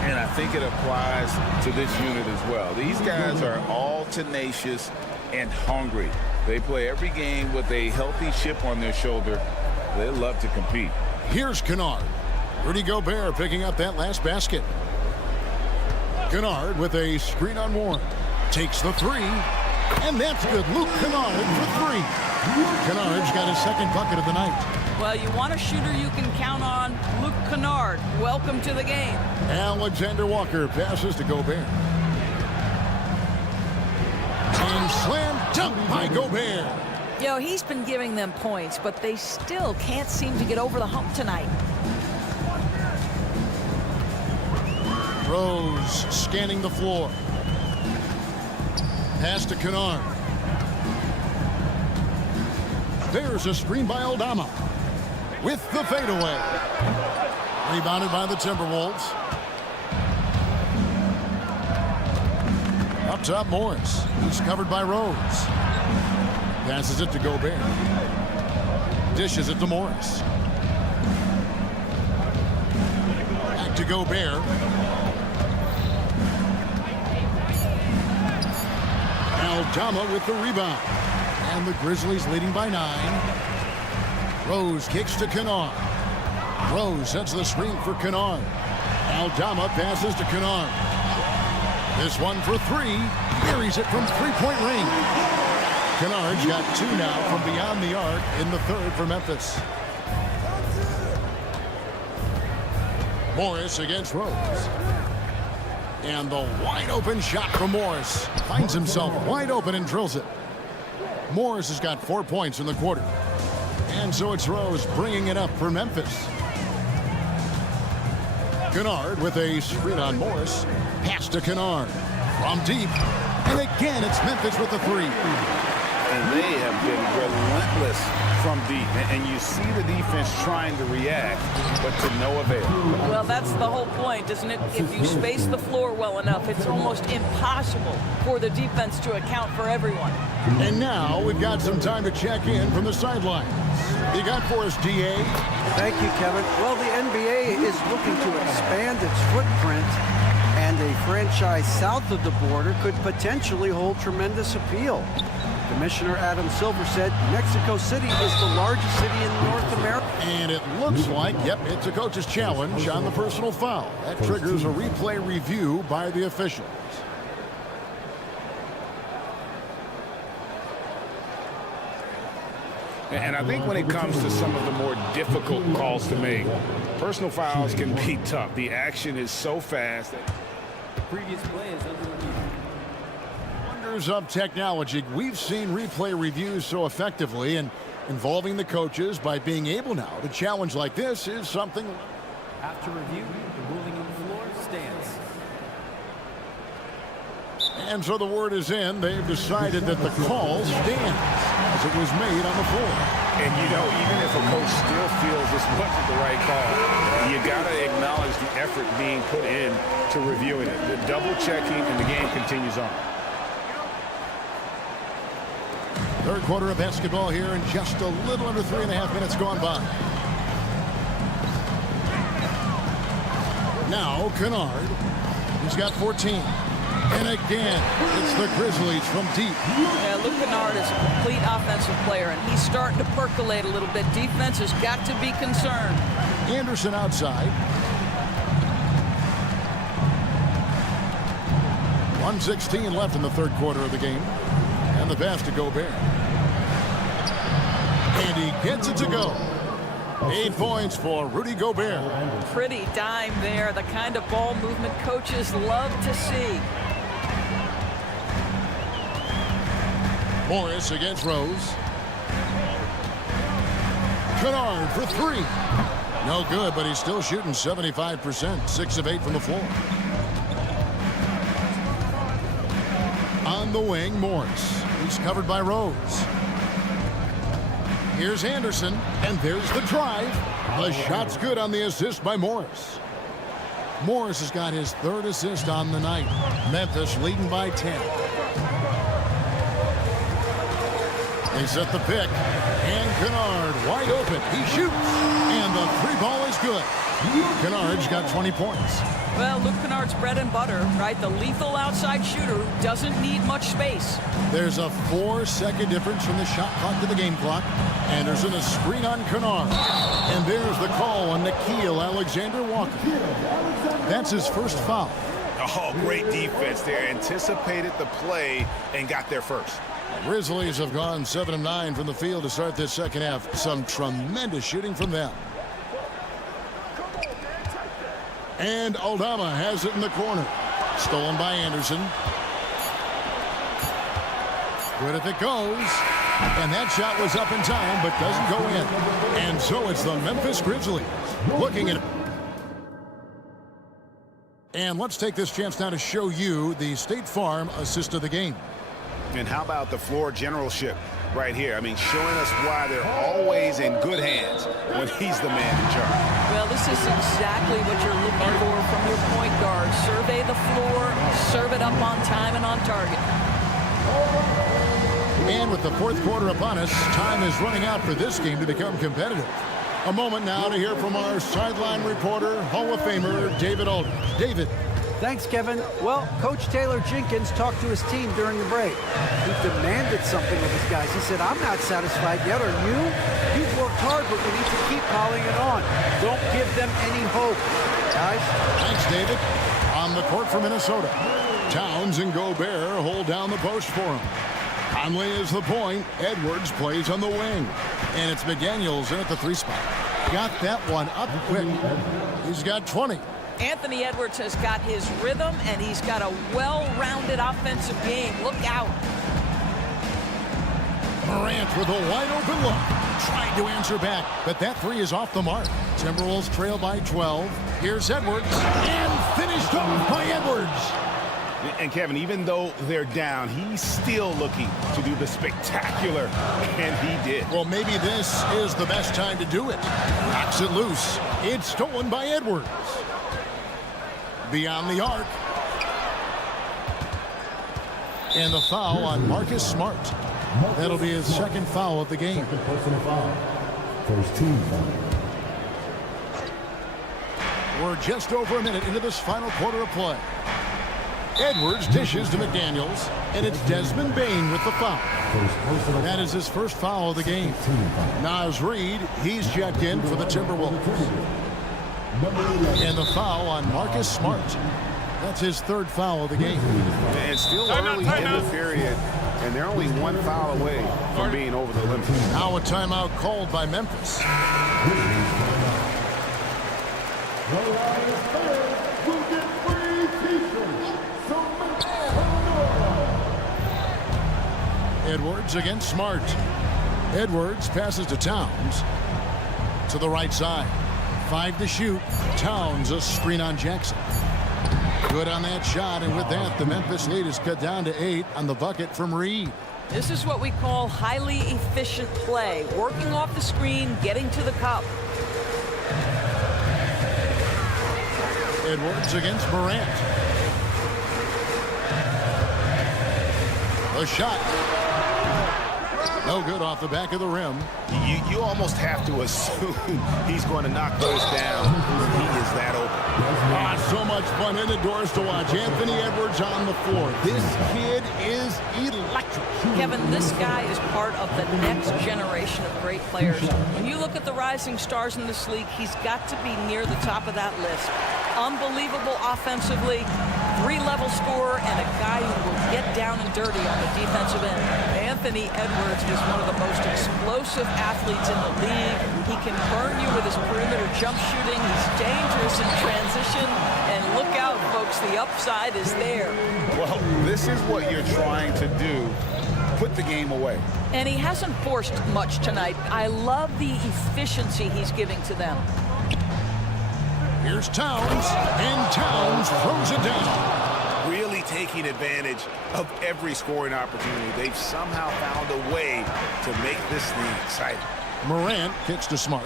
And I think it applies to this unit as well. These guys are all tenacious and hungry. They play every game with a healthy chip on their shoulder. They love to compete. Here's Kennard. Rudy Gobert picking up that last basket. Kennard with a screen on Warren. Takes the 3. And that's good. Luke Kennard for 3. Kennard's got his second bucket of the night. Well, you want a shooter you can count on. Luke Kennard, welcome to the game. Alexander Walker passes to Gobert. And slam dunk by Gobert. You know, he's been giving them points, but they still can't seem to get over the hump tonight. Rose scanning the floor. Pass to Kennard. There's a screen by Aldama with the fadeaway. Rebounded by the Timberwolves. Up top, Morris. He's covered by Rose. Passes it to Gobert. Dishes it to Morris. Back to Gobert. Aldama with the rebound. And the Grizzlies leading by 9. Rose kicks to Kennard. Rose sets the screen for Kennard. Aldama passes to Kennard. This one for 3. Buries it from three-point range. Kennard's got 2 now from beyond the arc in the third for Memphis. Morris against Rose. And the wide open shot from Morris. Finds himself wide open and drills it. Morris has got 4 points in the quarter. And so it's Rose bringing it up for Memphis. Kennard with a screen on Morris. Pass to Kennard from deep. And again, it's Memphis with the 3. And they have been relentless from deep. And you see the defense trying to react, but to no avail. Well, that's the whole point, isn't it? If you space the floor well enough, it's almost impossible for the defense to account for everyone. And now we've got some time to check in from the sidelines. You got for us, DA? Thank you, Kevin. Well, the NBA is looking to expand its footprint, and a franchise south of the border could potentially hold tremendous appeal. Commissioner Adam Silver said Mexico City is the largest city in North America. And it looks like, yep, it's a coach's challenge on the personal foul. That triggers a replay review by the officials. And I think when it comes to some of the more difficult calls to make, personal fouls can be tough. The action is so fast. The previous play is under review. Wonders of technology. We've seen replay reviews so effectively, and involving the coaches by being able now to challenge like this is something. After review, the ruling on the floor stands. And so the word is in. They've decided that the call stands as it was made on the floor. And, you know, even if a coach still feels this wasn't the right call, you got to acknowledge the effort being put in to reviewing it. The double checking, and the game continues on. Third quarter of basketball here, and just a little under 3.5 minutes gone by. Now Kennard. He's got 14. And again, it's the Grizzlies from deep. Yeah, Luke Kennard is a complete offensive player, and he's starting to percolate a little bit. Defense has got to be concerned. Anderson outside. 1:16 left in the third quarter of the game. And the pass to Gobert. And he gets it to go. 8 points for Rudy Gobert. Pretty dime there, the kind of ball movement coaches love to see. Morris against Rose. Kennard for 3. No good, but he's still shooting 75%. 6 of 8 from the floor. On the wing, Morris. He's covered by Rose. Here's Anderson, and there's the drive. The shot's good on the assist by Morris. Morris has got his 3rd assist on the night. Memphis leading by 10. They set the pick, and Kennard wide open. He shoots, and the 3 ball is good. Kennard's got 20 points. Well, Luke Kennard's bread and butter, right? The lethal outside shooter who doesn't need much space. There's a 4-second difference from the shot clock to the game clock. Anderson a screen on Kennard. And there's the call on Nickeil Alexander-Walker. That's his first foul. Oh, great defense there. Anticipated the play and got there first. Grizzlies have gone 7 of 9 from the field to start this second half. Some tremendous shooting from them. And Aldama has it in the corner. Stolen by Anderson. Good if it goes. And that shot was up in time, but doesn't go in. And so it's the Memphis Grizzlies looking at it. And let's take this chance now to show you the State Farm assist of the game. And how about the floor generalship right here? I mean, showing us why they're always in good hands when he's the man in charge. Well, this is exactly what you're looking for from your point guard. Survey the floor, serve it up on time and on target. And with the fourth quarter upon us, time is running out for this game to become competitive. A moment now to hear from our sideline reporter, Hall of Famer David Aldridge. David. Thanks, Kevin. Well, Coach Taylor Jenkins talked to his team during the break. He demanded something of his guys. He said, I'm not satisfied yet, are you? You've worked hard, but we need to keep piling it on. Don't give them any hope, guys. Thanks, David. On the court for Minnesota, Towns and Gobert hold down the post for him. Conley is the point. Edwards plays on the wing. And it's McDaniels in at the 3 spot. Got that one up quick. He's got 20. Anthony Edwards has got his rhythm, and he's got a well-rounded offensive game. Look out. Morant with a wide-open look. Tried to answer back, but that 3 is off the mark. Timberwolves trail by 12. Here's Edwards, and finished off by Edwards. And Kevin, even though they're down, he's still looking to do the spectacular, and he did. Well, maybe this is the best time to do it. Knocks it loose. It's stolen by Edwards. Beyond the arc. And the foul on Marcus Smart. That'll be his second foul of the game. Personal foul. First team foul. We're just over a minute into this final quarter of play. Edwards dishes to McDaniels, and it's Desmond Bane with the foul. That is his first foul of the game. Naz Reid, he's checked in for the Timberwolves. And the foul on Marcus Smart. That's his third foul of the game. And still early in the period, and they're only 1 foul away from being over the limit. Now a timeout called by Memphis. Edwards against Smart. Edwards passes to Towns. To the right side. 5 to shoot. Towns a screen on Jackson. Good on that shot, and with that, the Memphis lead is cut down to 8 on the bucket from Reid. This is what we call highly efficient play. Working off the screen, getting to the cup. Edwards against Morant. The shot. No good off the back of the rim. You almost have to assume he's going to knock those down. He is that open. So much fun indoors to watch. Anthony Edwards on the floor. This kid is electric. Kevin, this guy is part of the next generation of great players. When you look at the rising stars in this league, he's got to be near the top of that list. Unbelievable offensively, 3-level scorer, and a guy who will get down and dirty on the defensive end. Anthony Edwards is one of the most explosive athletes in the league. He can burn you with his perimeter jump shooting. He's dangerous in transition. And look out, folks, the upside is there. Well, this is what you're trying to do. Put the game away. And he hasn't forced much tonight. I love the efficiency he's giving to them. Here's Towns, and Towns throws it down. Really taking advantage of every scoring opportunity. They've somehow found a way to make this thing exciting. Morant kicks to Smart.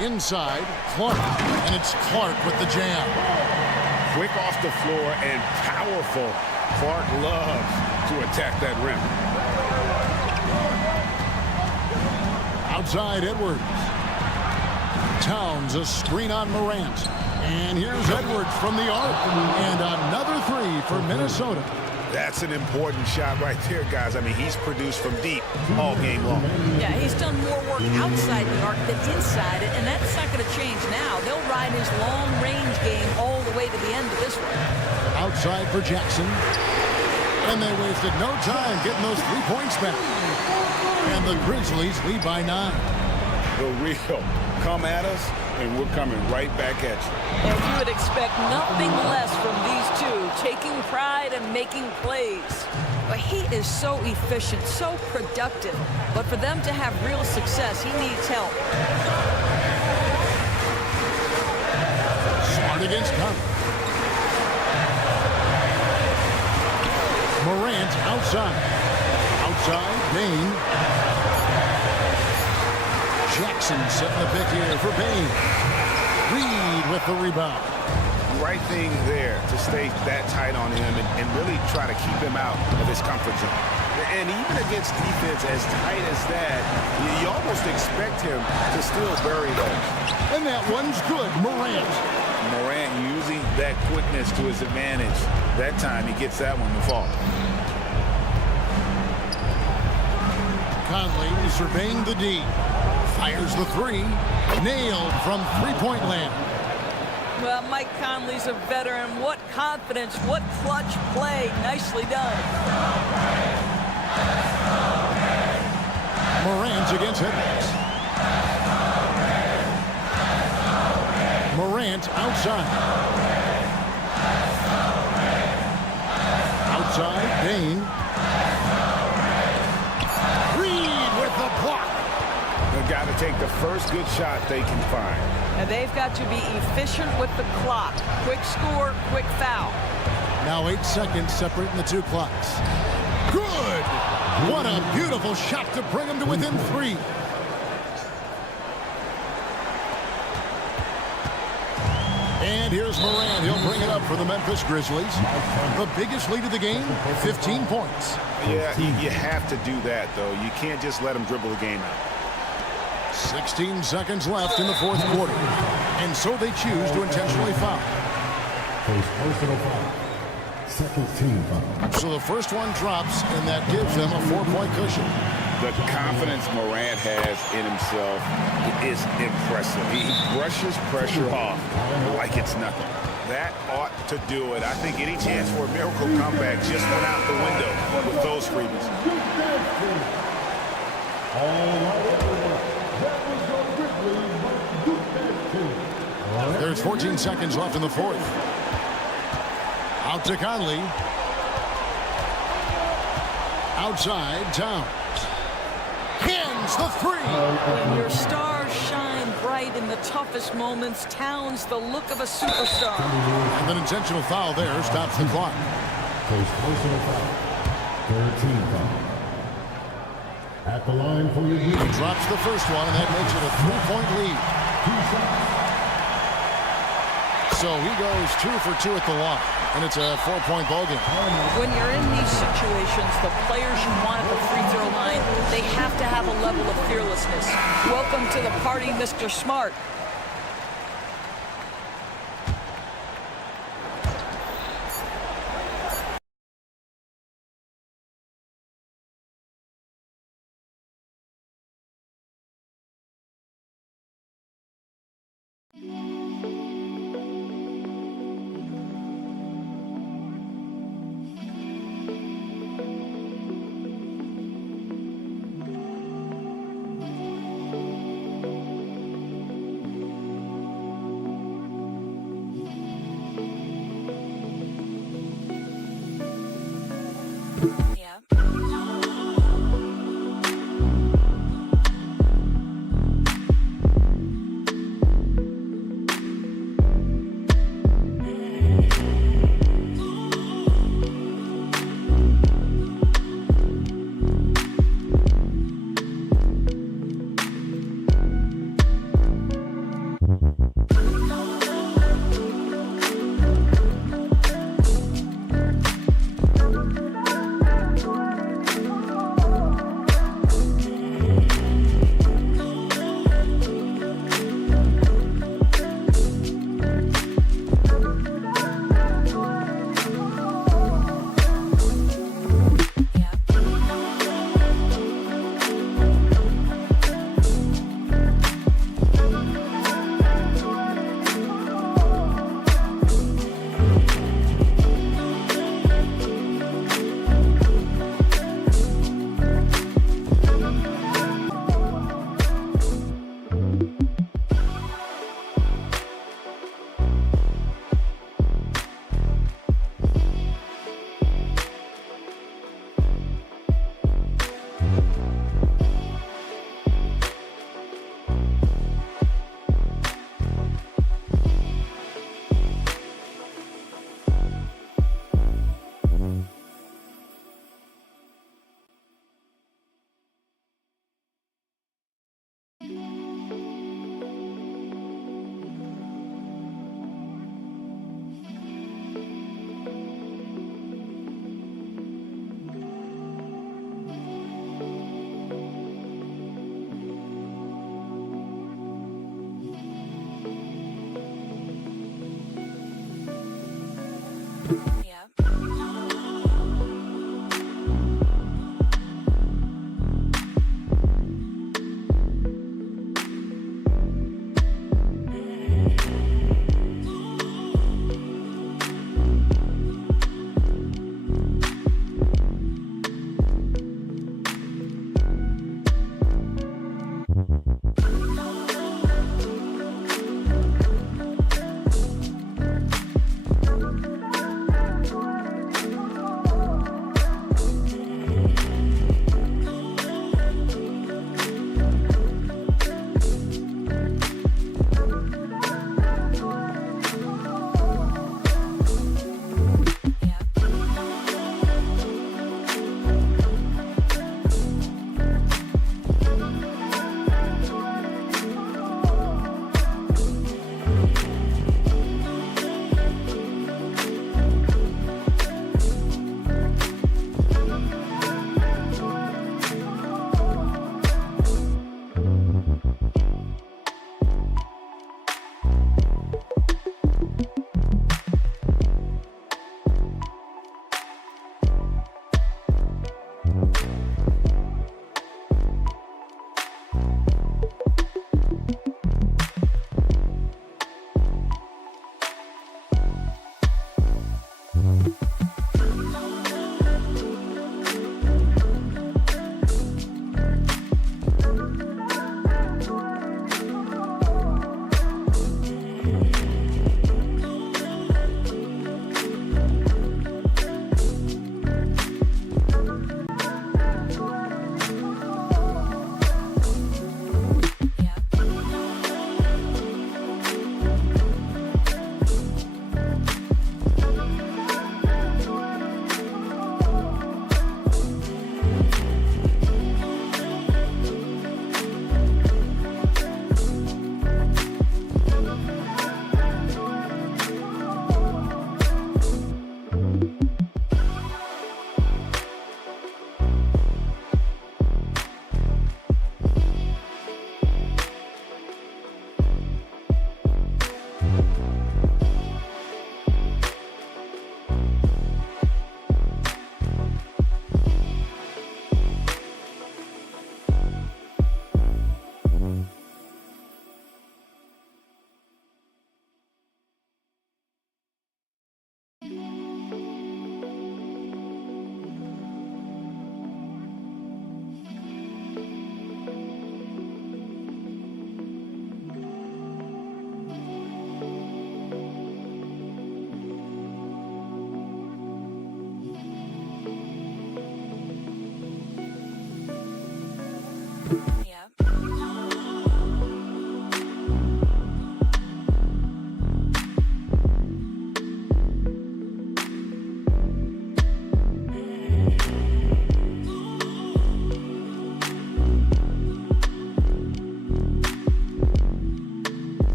Inside, Clark, and it's Clark with the jam. Quick off the floor and powerful. Clark loves to attack that rim. Outside, Edwards. Towns a screen on Morant. And here's Edwards from the arc. And another 3 for Minnesota. That's an important shot right there, guys. I mean, he's produced from deep all game long. Yeah, he's done more work outside the arc than inside it, and that's not going to change now. They'll ride his long-range game all the way to the end of this one. Outside for Jackson. And they wasted no time getting those 3 points back. And the Grizzlies lead by 9. The real come at us, and we're coming right back at you. And you would expect nothing less from these two, taking pride and making plays. But he is so efficient, so productive. But for them to have real success, he needs help. Smart against Conley. Morant outside. Outside, Bain. Jackson setting the pick here for Bain. Reed with the rebound. Right thing there to stay that tight on him and really try to keep him out of his comfort zone. And even against defense as tight as that, you almost expect him to still bury those. And that one's good, Morant. Morant using that quickness to his advantage. That time he gets that one to fall. Conley surveying the D. Fires the three. Nailed from three-point land. Well, Mike Conley's a veteran. What confidence, what clutch play. Nicely done. Morant against Edwards. Morant outside. Outside, Bain. Reed with the block. They've got to take the first good shot they can find. And they've got to be efficient with the clock. Quick score, quick foul. Now 8 seconds separating the two clocks. Good! What a beautiful shot to bring them to within 3. And here's Morant. He'll bring it up for the Memphis Grizzlies. The biggest lead of the game, 15 points. Yeah, you have to do that, though. You can't just let them dribble the game out. 16 seconds left in the fourth quarter. And so they choose to intentionally foul. First personal foul. Second team foul. So the first one drops, and that gives them a 4-point cushion. The confidence Morant has in himself is impressive. He brushes pressure off like it's nothing. That ought to do it. I think any chance for a miracle comeback just went out the window with those freebies. There's 14 seconds left in the fourth. Out to Conley. Outside, Towns. Hins the three. When your stars shine bright in the toughest moments, Towns the look of a superstar. And an intentional foul there stops the clock. First personal foul. Third team foul. At the line for your He drops the first one, and that makes it a 3-point lead. So he goes 2 for 2 at the line, and it's a 4-point ball game. When you're in these situations, the players you want at the free throw line, they have to have a level of fearlessness. Welcome to the party, Mr. Smart.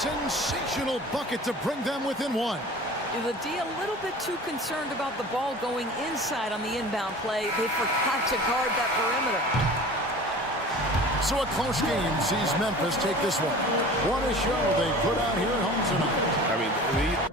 sensational bucket to bring them within one. The D a little bit too concerned about the ball going inside on the inbound play. They forgot to guard that perimeter. So a close game sees Memphis take this one. What a show they put out here at home tonight. I mean,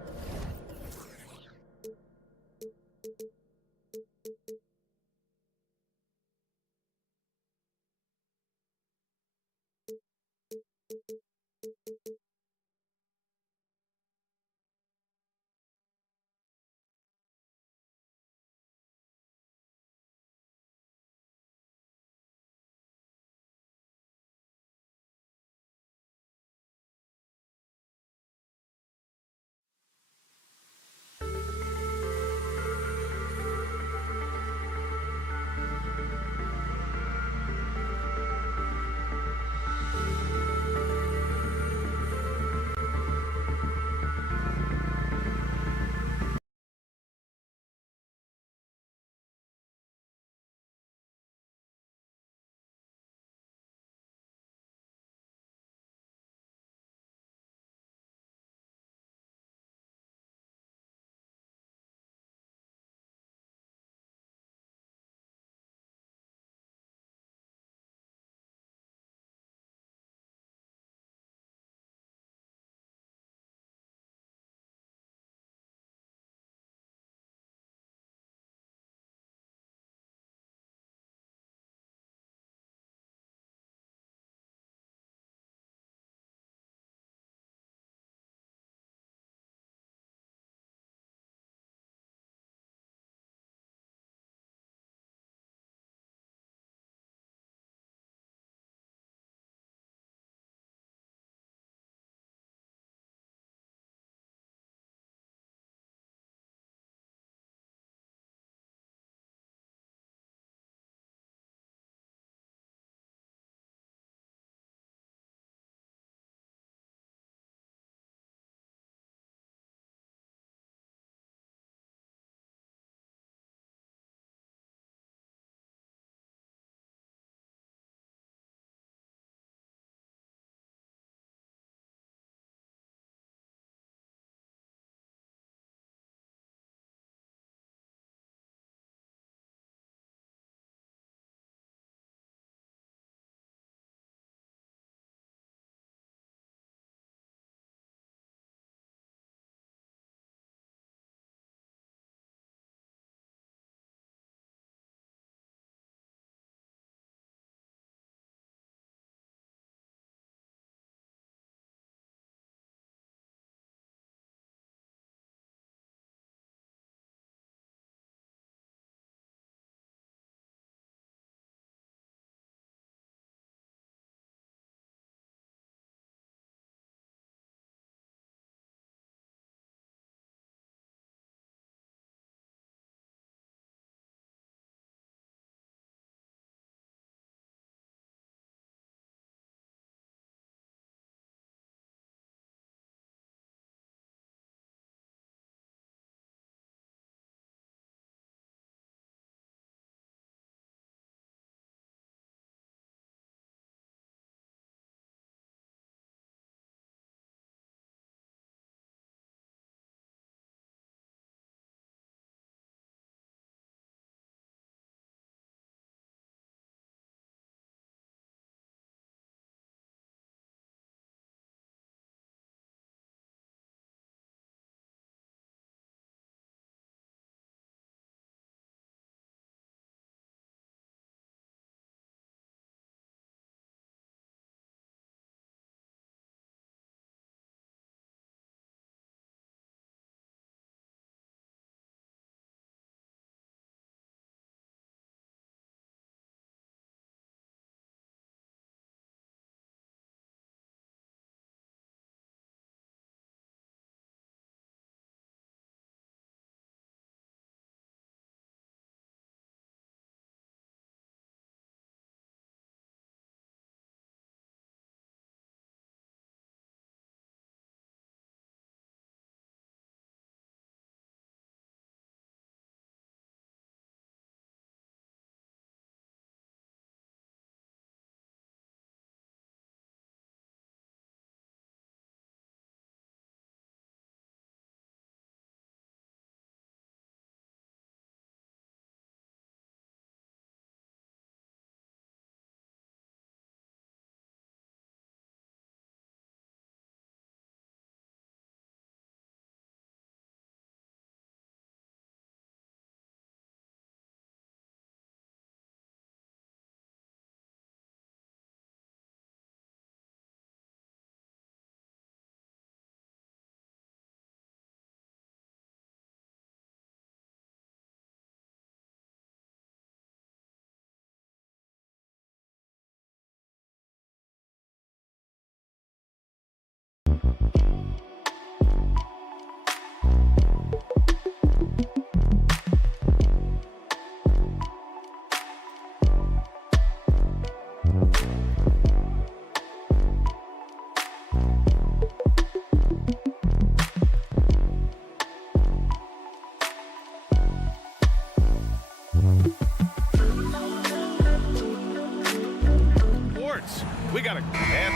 We got and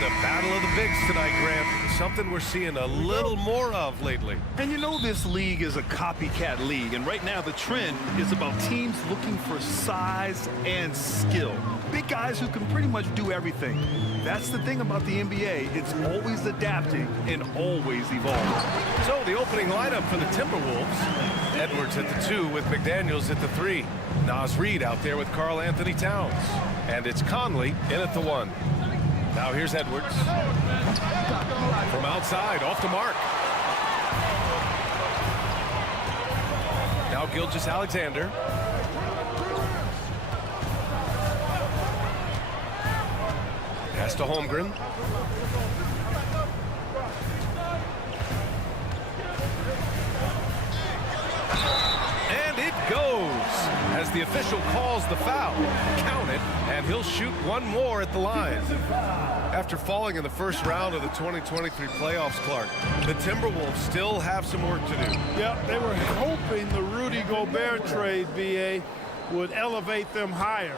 a battle of the bigs tonight, Graham. Something we're seeing a little more of lately. And you know this league is a copycat league, and right now the trend is about teams looking for size and skill. Big guys who can pretty much do everything. That's the thing about the NBA. It's always adapting and always evolving. So the opening lineup for the Timberwolves. Edwards at the 2 with McDaniels at the 3. Naz Reid out there with Karl Anthony Towns. And it's Conley in at the 1. Now here's Edwards. From outside, off the mark. Now Gilgeous-Alexander. Pass to Holmgren. And it goes as the official calls the foul. Count it, and he'll shoot one more at the line. After falling in the first round of the 2023 playoffs, Clark, the Timberwolves still have some work to do. Yep, they were hoping the Rudy Gobert trade, BA, would elevate them higher.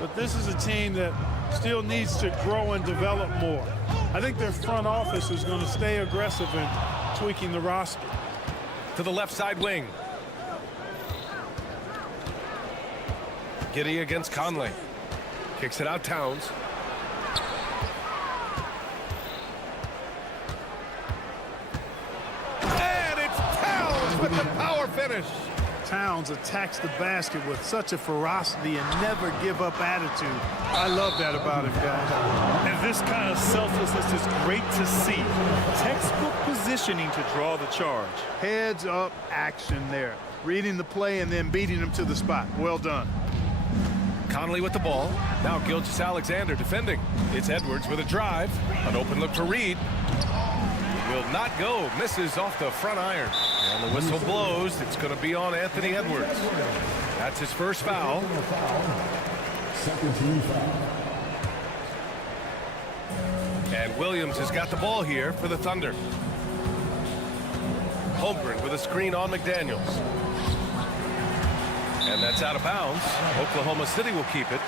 But this is a team that still needs to grow and develop more. I think their front office is going to stay aggressive in tweaking the roster. To the left side wing. Giddey against Conley. Kicks it out, Towns. And it's Towns with the power finish. Towns attacks the basket with such a ferocity and never give up attitude. I love that about him, guys. And this kind of selflessness is great to see. Textbook positioning to draw the charge. Heads up action there. Reading the play and then beating him to the spot. Well done. Conley with the ball. Now Gilgeous-Alexander defending. It's Edwards with a drive. An open look for Reid. Will not go. Misses off the front iron. And the whistle blows. It's going to be on Anthony Edwards. That's his first foul. Second team foul. And Williams has got the ball here for the Thunder. Holmgren with a screen on McDaniels. And that's out of bounds. Oklahoma City will keep it.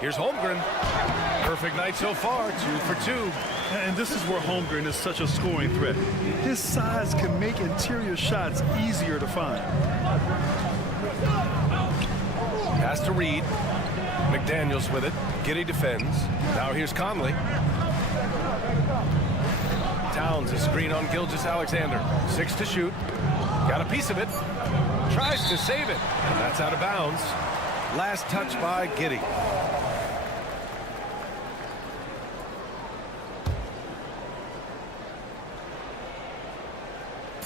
Here's Holmgren. Perfect night so far, 2 for 2. And this is where Holmgren is such a scoring threat. His size can make interior shots easier to find. Pass to Reid. McDaniels with it. Giddey defends. Now here's Conley. Towns a screen on Gilgeous-Alexander. 6 to shoot. Got a piece of it. Tries to save it. And that's out of bounds. Last touch by Giddey.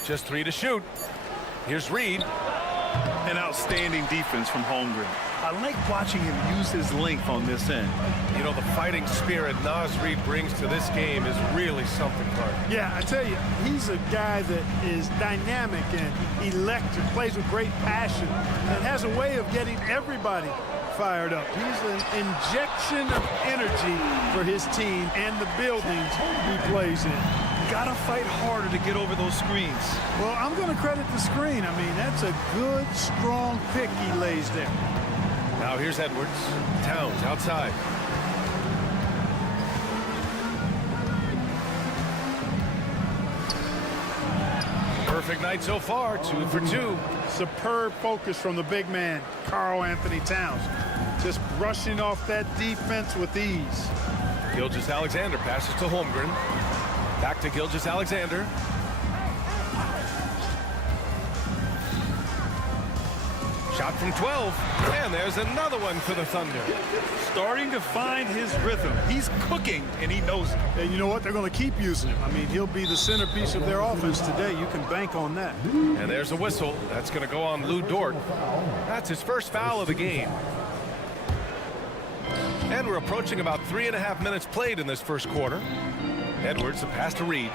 Just 3 to shoot. Here's Reid. An outstanding defense from Holmgren. I like watching him use his length on this end. You know, the fighting spirit Naz Reid brings to this game is really something, Clark. Yeah, I tell you, he's a guy that is dynamic and electric, plays with great passion, and has a way of getting everybody fired up. He's an injection of energy for his team and the buildings he plays in. Gotta fight harder to get over those screens. Well, I'm going to credit the screen. I mean, that's a good, strong pick he lays there. Now here's Edwards. Towns outside. Perfect night so far, 2 for 2. Superb focus from the big man, Karl Anthony Towns. Just brushing off that defense with ease. Gilgeous-Alexander passes to Holmgren. Back to Gilgeous-Alexander. Shot from 12. And there's another one for the Thunder. Starting to find his rhythm. He's cooking, and he knows it. And you know what? They're going to keep using him. I mean, he'll be the centerpiece of their offense today. You can bank on that. And there's a whistle. That's going to go on Lou Dort. That's his first foul of the game. And we're approaching about 3.5 minutes played in this first quarter. Edwards, the pass to Reid.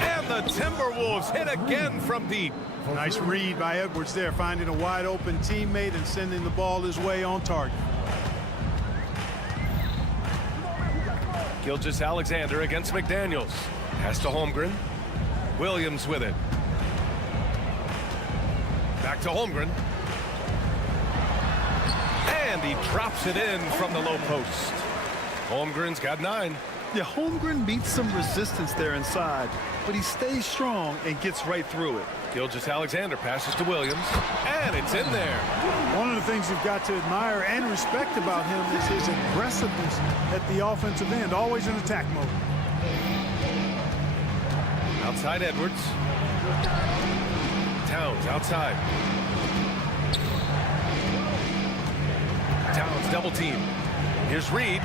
And the Timberwolves hit again from deep. Nice read by Edwards there, finding a wide open teammate and sending the ball his way on target. Gilgeous-Alexander against McDaniels. Pass to Holmgren. Williams with it. Back to Holmgren. And he drops it in from the low post. Holmgren's got 9. Yeah, Holmgren meets some resistance there inside, but he stays strong and gets right through it. Gilgeous-Alexander passes to Williams, and it's in there. One of the things you've got to admire and respect about him is his aggressiveness at the offensive end, always in attack mode. Outside Edwards. Towns outside. Towns double team. Here's Reed.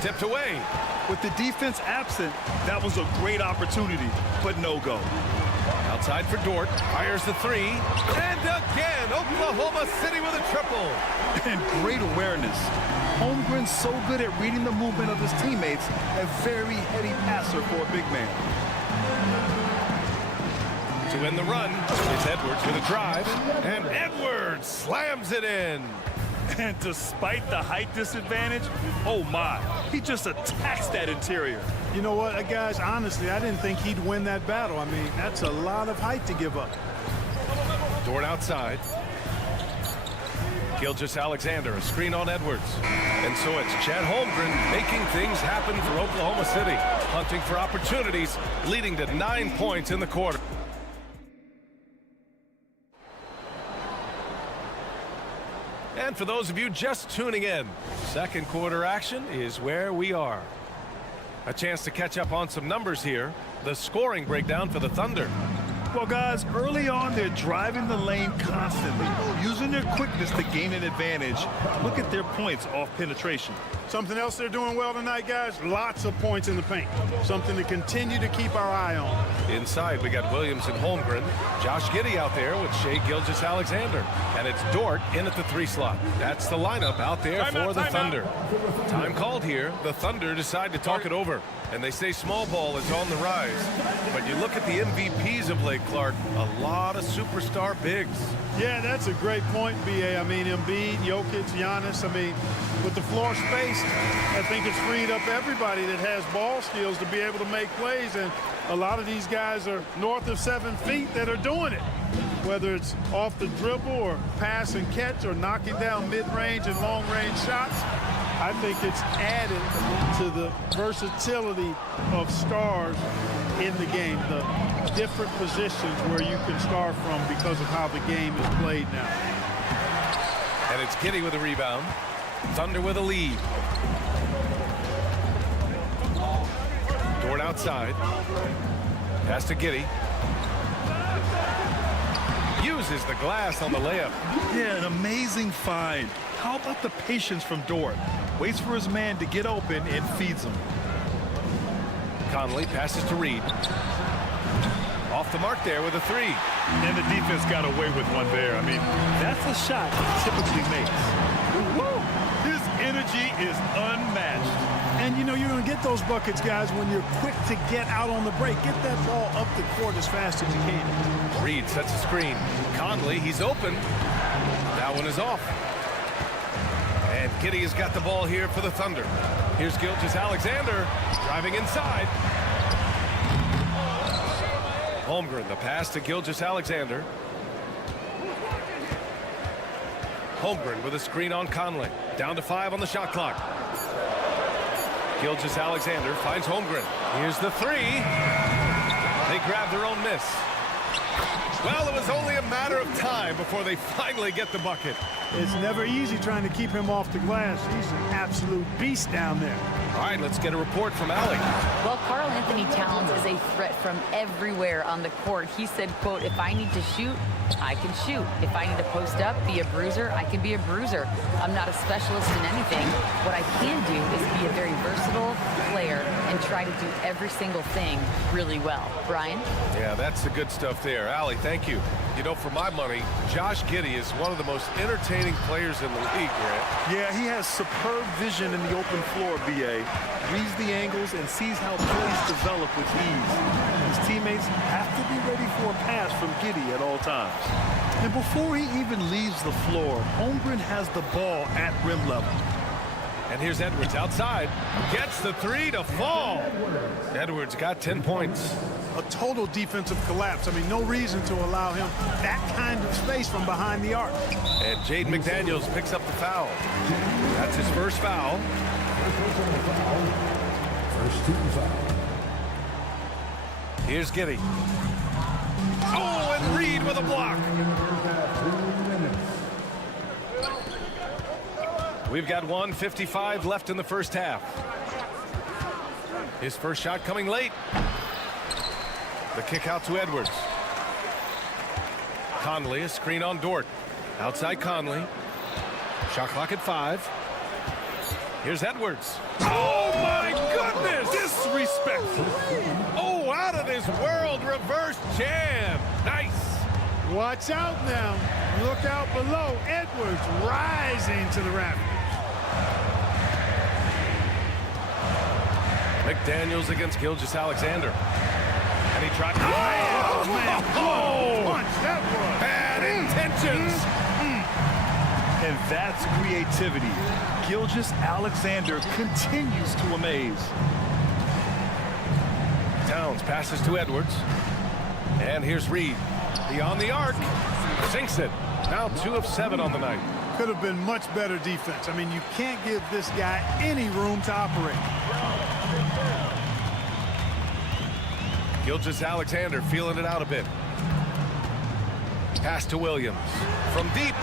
Tipped away. With the defense absent, that was a great opportunity, but no go. Outside for Dort. Fires the 3. And again, Oklahoma City with a triple. And great awareness. Holmgren's so good at reading the movement of his teammates. A very heady passer for a big man. To win the run is Edwards with a drive. And Edwards slams it in. And despite the height disadvantage, oh my, he just attacks that interior. You know what, guys, honestly, I didn't think he'd win that battle. I mean, that's a lot of height to give up. Dort outside. Gilgeous-Alexander, a screen on Edwards. And so it's Chet Holmgren making things happen for Oklahoma City, hunting for opportunities, leading to 9 points in the quarter. And for those of you just tuning in, second quarter action is where we are. A chance to catch up on some numbers here. The scoring breakdown for the Thunder. Well, guys, early on, they're driving the lane constantly, using their quickness to gain an advantage. Look at their points off penetration. Something else they're doing well tonight, guys, lots of points in the paint. Something to continue to keep our eye on. Inside, we got Williams and Holmgren. Josh Giddey out there with Shai Gilgeous-Alexander. And it's Dort in at the 3 slot. That's the lineup out there for the Thunder. Time called here. The Thunder decide to talk it over. And they say small ball is on the rise. But you look at the MVPs of late, Clark, a lot of superstar bigs. Yeah, that's a great point, B.A. I mean, Embiid, Jokic, Giannis. I mean, with the floor space, I think it's freed up everybody that has ball skills to be able to make plays. And a lot of these guys are north of 7 feet that are doing it. Whether it's off the dribble or pass and catch or knocking down mid-range and long-range shots, I think it's added to the versatility of stars in the game, the different positions where you can start from because of how the game is played now. And it's Giddey with a rebound. Thunder with a lead. Dort outside. Pass to Giddey. Uses the glass on the layup. Yeah, an amazing find. How about the patience from Dort? Waits for his man to get open and feeds him. Conley passes to Reed. Off the mark there with a 3. And the defense got away with one there. I mean, that's a shot he typically makes. Woo! His energy is unmatched. And, you know, you're going to get those buckets, guys, when you're quick to get out on the break. Get that ball up the court as fast as you can. Reed sets a screen. Conley, he's open. That one is off. And Giddey has got the ball here for the Thunder. Here's Gilgeous-Alexander driving inside. Holmgren, the pass to Gilgeous-Alexander. Holmgren with a screen on Conley. Down to 5 on the shot clock. Gilgeous-Alexander finds Holmgren. Here's the 3. They grab their own miss. Well, it was only a matter of time before they finally get the bucket. It's never easy trying to keep him off the glass. He's an absolute beast down there. All right, let's get a report from Allie. Well, Karl Anthony Towns is a threat from everywhere on the court. He said, quote, if I need to shoot, I can shoot. If I need to post up, be a bruiser, I can be a bruiser. I'm not a specialist in anything. What I can do is be a very versatile player and try to do every single thing really well. Brian? Yeah, that's the good stuff there. Allie, thank you. You know, for my money, Josh Giddey is one of the most entertaining players in the league, Grant. Yeah, he has superb vision in the open floor, B.A. Reads the angles and sees how plays develop with ease. His teammates have to be ready for a pass from Giddey at all times. And before he even leaves the floor, Holmgren has the ball at rim level. And here's Edwards outside. Gets the 3 to fall. Edwards got 10 points. a total defensive collapse. I mean, no reason to allow him that kind of space from behind the arc. And Jaden McDaniels picks up the foul. That's his first foul. First team foul. Here's Giddey. Oh, and Reed with a block. We've got 1:55 left in the first half. His first shot coming late. The kick out to Edwards. Conley, a screen on Dort. Outside Conley. Shot clock at 5. Here's Edwards. Oh my goodness! Disrespectful. Oh, out of this world, reverse jam. Nice. Watch out now. Look out below. Edwards rising to the rafters. McDaniels against Gilgeous-Alexander. And he tried. Oh, man. Oh, punch. That was bad intentions. And that's creativity. Gilgeous-Alexander continues to amaze. Towns passes to Edwards. And here's Reed. Beyond the arc. Sinks it. Now 2 of 7 on the night. Could have been much better defense. I mean, you can't give this guy any room to operate. Gilgeous-Alexander feeling it out a bit. Pass to Williams. From deep.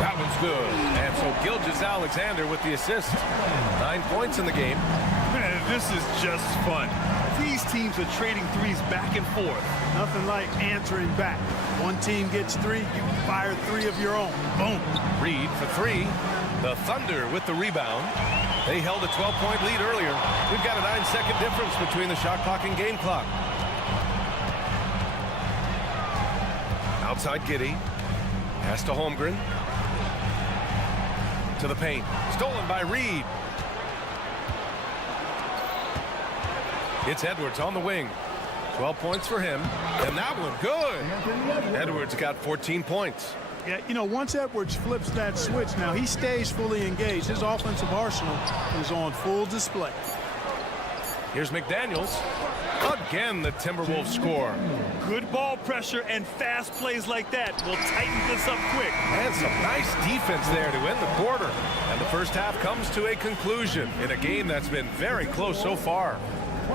That one's good. And so Gilgeous-Alexander with the assist. 9 points in the game. Man, this is just fun. These teams are trading threes back and forth. Nothing like answering back. One team gets 3, you fire 3 of your own. Boom. Reed for 3. The Thunder with the rebound. They held a 12-point lead earlier. We've got a 9-second difference between the shot clock and game clock. Outside Giddey. Pass to Holmgren. To the paint. Stolen by Reed. It's Edwards on the wing. 12 points for him. And that one good. Edwards got 14 points. Yeah, you know, once Edwards flips that switch, now he stays fully engaged. His offensive arsenal is on full display. Here's McDaniels. Again, the Timberwolves score. Good ball pressure and fast plays like that will tighten this up quick. And some nice defense there to end the quarter. And the first half comes to a conclusion in a game that's been very close so far.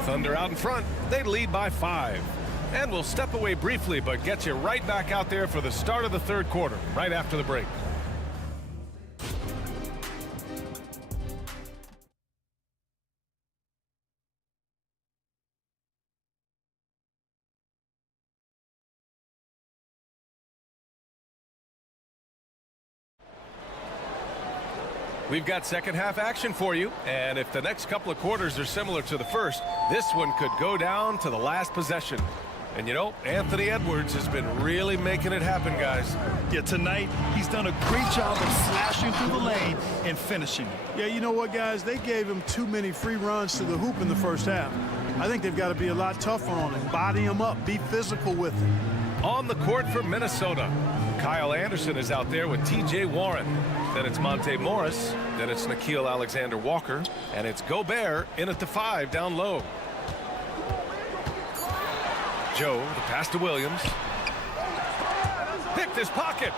Thunder out in front. They lead by 5. And we'll step away briefly, but get you right back out there for the start of the third quarter, right after the break. We've got second half action for you, and if the next couple of quarters are similar to the first, this one could go down to the last possession. And you know, Anthony Edwards has been really making it happen, guys. Yeah, tonight he's done a great job of slashing through the lane and finishing. Yeah, you know what, guys? They gave him too many free runs to the hoop in the first half. I think they've got to be a lot tougher on him. Body him up. Be physical with him. On the court for Minnesota, Kyle Anderson is out there with T.J. Warren. Then it's Monte Morris. Then it's Nickeil Alexander-Walker. And it's Gobert in at the 5 down low. Joe, the pass to Williams. Picked his pocket.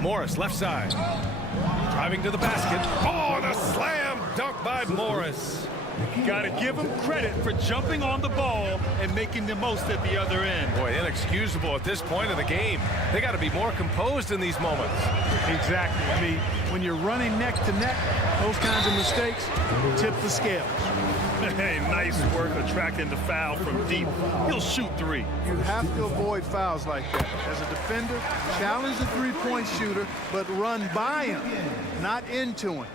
Morris, left side. Driving to the basket. Oh, and a slam dunk by Morris. Got to give him credit for jumping on the ball and making the most at the other end. Boy, inexcusable at this point of the game. They got to be more composed in these moments. Exactly. I mean, when you're running neck to neck, those kinds of mistakes tip the scales. Hey, nice work attracting the foul from deep. He'll shoot 3. You have to avoid fouls like that. As a defender, challenge the three-point shooter, but run by him, not into him.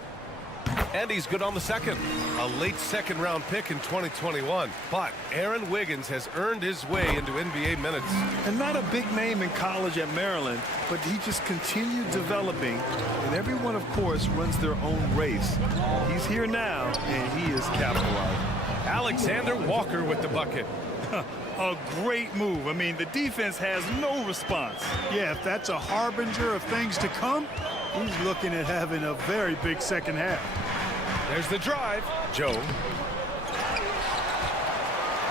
And he's good on the second. A late second-round pick in 2021. But Aaron Wiggins has earned his way into NBA minutes. And not a big name in college at Maryland, but he just continued developing. And everyone, of course, runs their own race. He's here now, and he is capitalizing. Alexander Walker with the bucket. A great move. I mean, the defense has no response. Yeah, if that's a harbinger of things to come, he's looking at having a very big second half. There's the drive. Joe.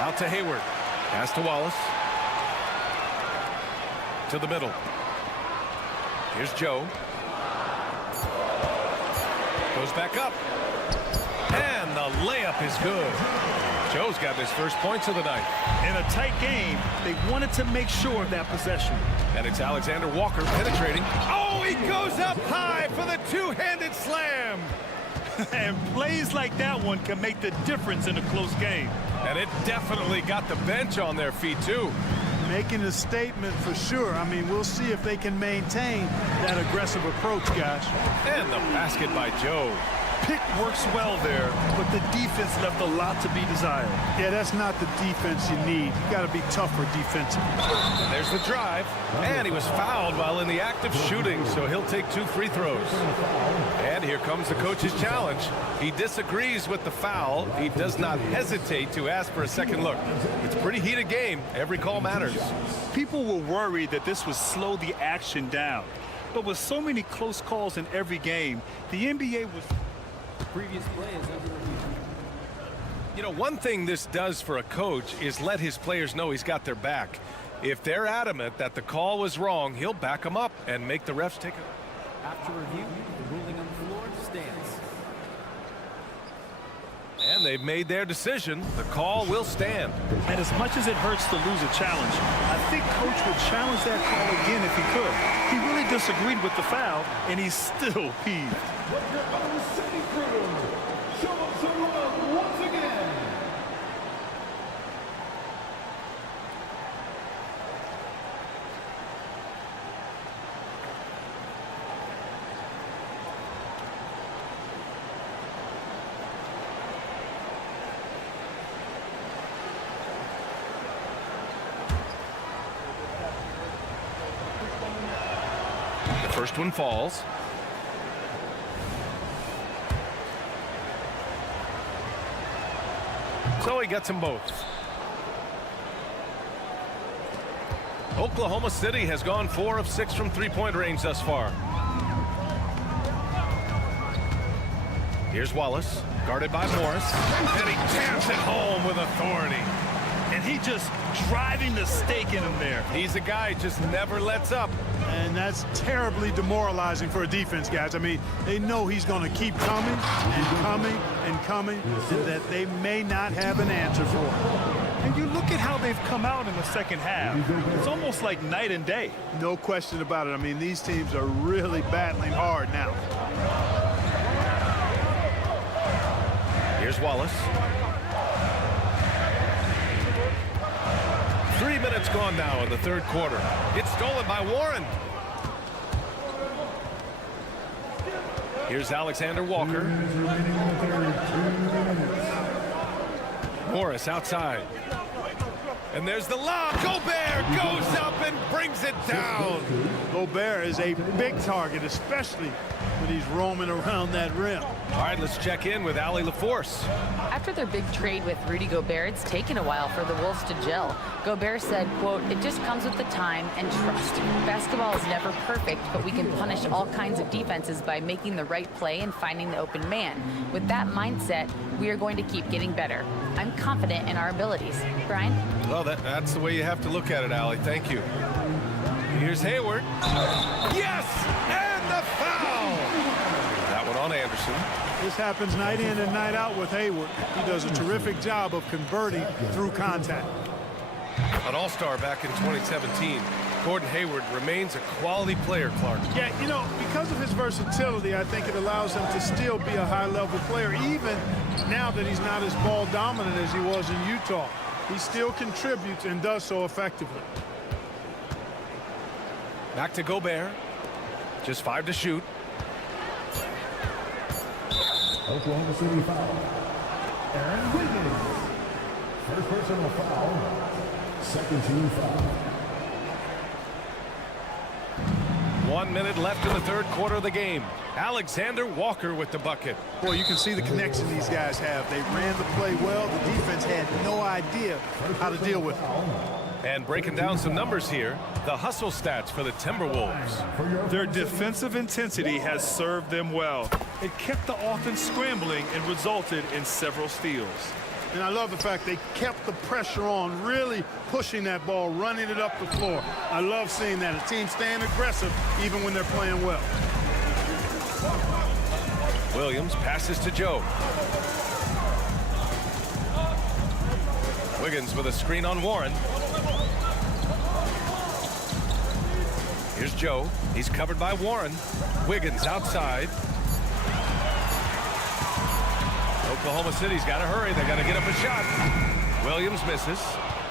Out to Hayward. Pass to Wallace. To the middle. Here's Joe. Goes back up. And the layup is good. Joe's got his first points of the night. In a tight game, they wanted to make sure of that possession. And it's Alexander Walker penetrating. Oh, he goes up high for the two-handed slam. And plays like that one can make the difference in a close game. And it definitely got the bench on their feet, too. Making a statement for sure. I mean, we'll see if they can maintain that aggressive approach, guys. And the basket by Joe. Pick works well there, but the defense left a lot to be desired. Yeah, that's not the defense you need. You got to be tougher defensively. And there's the drive. And he was fouled while in the act of shooting, so he'll take 2 free throws. And here comes the coach's challenge. He disagrees with the foul. He does not hesitate to ask for a second look. It's a pretty heated game. Every call matters. People were worried that this would slow the action down. But with so many close calls in every game, the NBA was... Previous play is under review. You know, one thing this does for a coach is let his players know he's got their back. If they're adamant that the call was wrong, he'll back them up and make the refs take it. After review, the ruling on the floor stands. And they've made their decision. The call will stand. And as much as it hurts to lose a challenge, I think Coach would challenge that call again if he could. He really disagreed with the foul, and he's still peeved. First one falls. So he gets them both. Oklahoma City has gone 4 of 6 from three-point range thus far. Here's Wallace, guarded by Morris, and he jams it home with authority. And he just driving the stake in him there. He's a guy who just never lets up. And that's terribly demoralizing for a defense, guys. I mean, they know he's going to keep coming and coming and coming, and that they may not have an answer for him. And you look at how they've come out in the second half. It's almost like night and day. No question about it. I mean, these teams are really battling hard now. Here's Wallace. 3 minutes gone now in the third quarter. It's stolen by Warren. Here's Alexander Walker. Morris outside. And there's the lob. Gobert goes up and brings it down. Gobert is a big target, especially when he's roaming around that rim. All right, let's check in with Allie LaForce. After their big trade with Rudy Gobert, it's taken a while for the Wolves to gel. Gobert said, quote, "It just comes with the time and trust. Basketball is never perfect, but we can punish all kinds of defenses by making the right play and finding the open man. With that mindset, we are going to keep getting better. I'm confident in our abilities." Brian? Well, that's the way you have to look at it, Allie. Thank you. Here's Hayward. Yes! And the foul! That one on Anderson. This happens night in and night out with Hayward. He does a terrific job of converting through contact. An all-star back in 2017. Gordon Hayward remains a quality player, Clark. Yeah, you know, because of his versatility, I think it allows him to still be a high-level player, even now that he's not as ball dominant as he was in Utah. He still contributes and does so effectively. Back to Gobert. Just 5 to shoot. Oklahoma City foul. Aaron Wiggins. First personal foul. Second team foul. 1 minute left in the third quarter of the game. Alexander Walker with the bucket. Boy, you can see the connection these guys have. They ran the play well. The defense had no idea how to deal with it. And breaking down some numbers here, the hustle stats for the Timberwolves. Their defensive intensity has served them well. It kept the offense scrambling and resulted in several steals. And I love the fact they kept the pressure on, really pushing that ball, running it up the floor. I love seeing that. A team staying aggressive even when they're playing well. Williams passes to Joe. Wiggins with a screen on Warren. Here's Joe. He's covered by Warren. Wiggins outside. Oklahoma City's got to hurry. They got to get up a shot. Williams misses.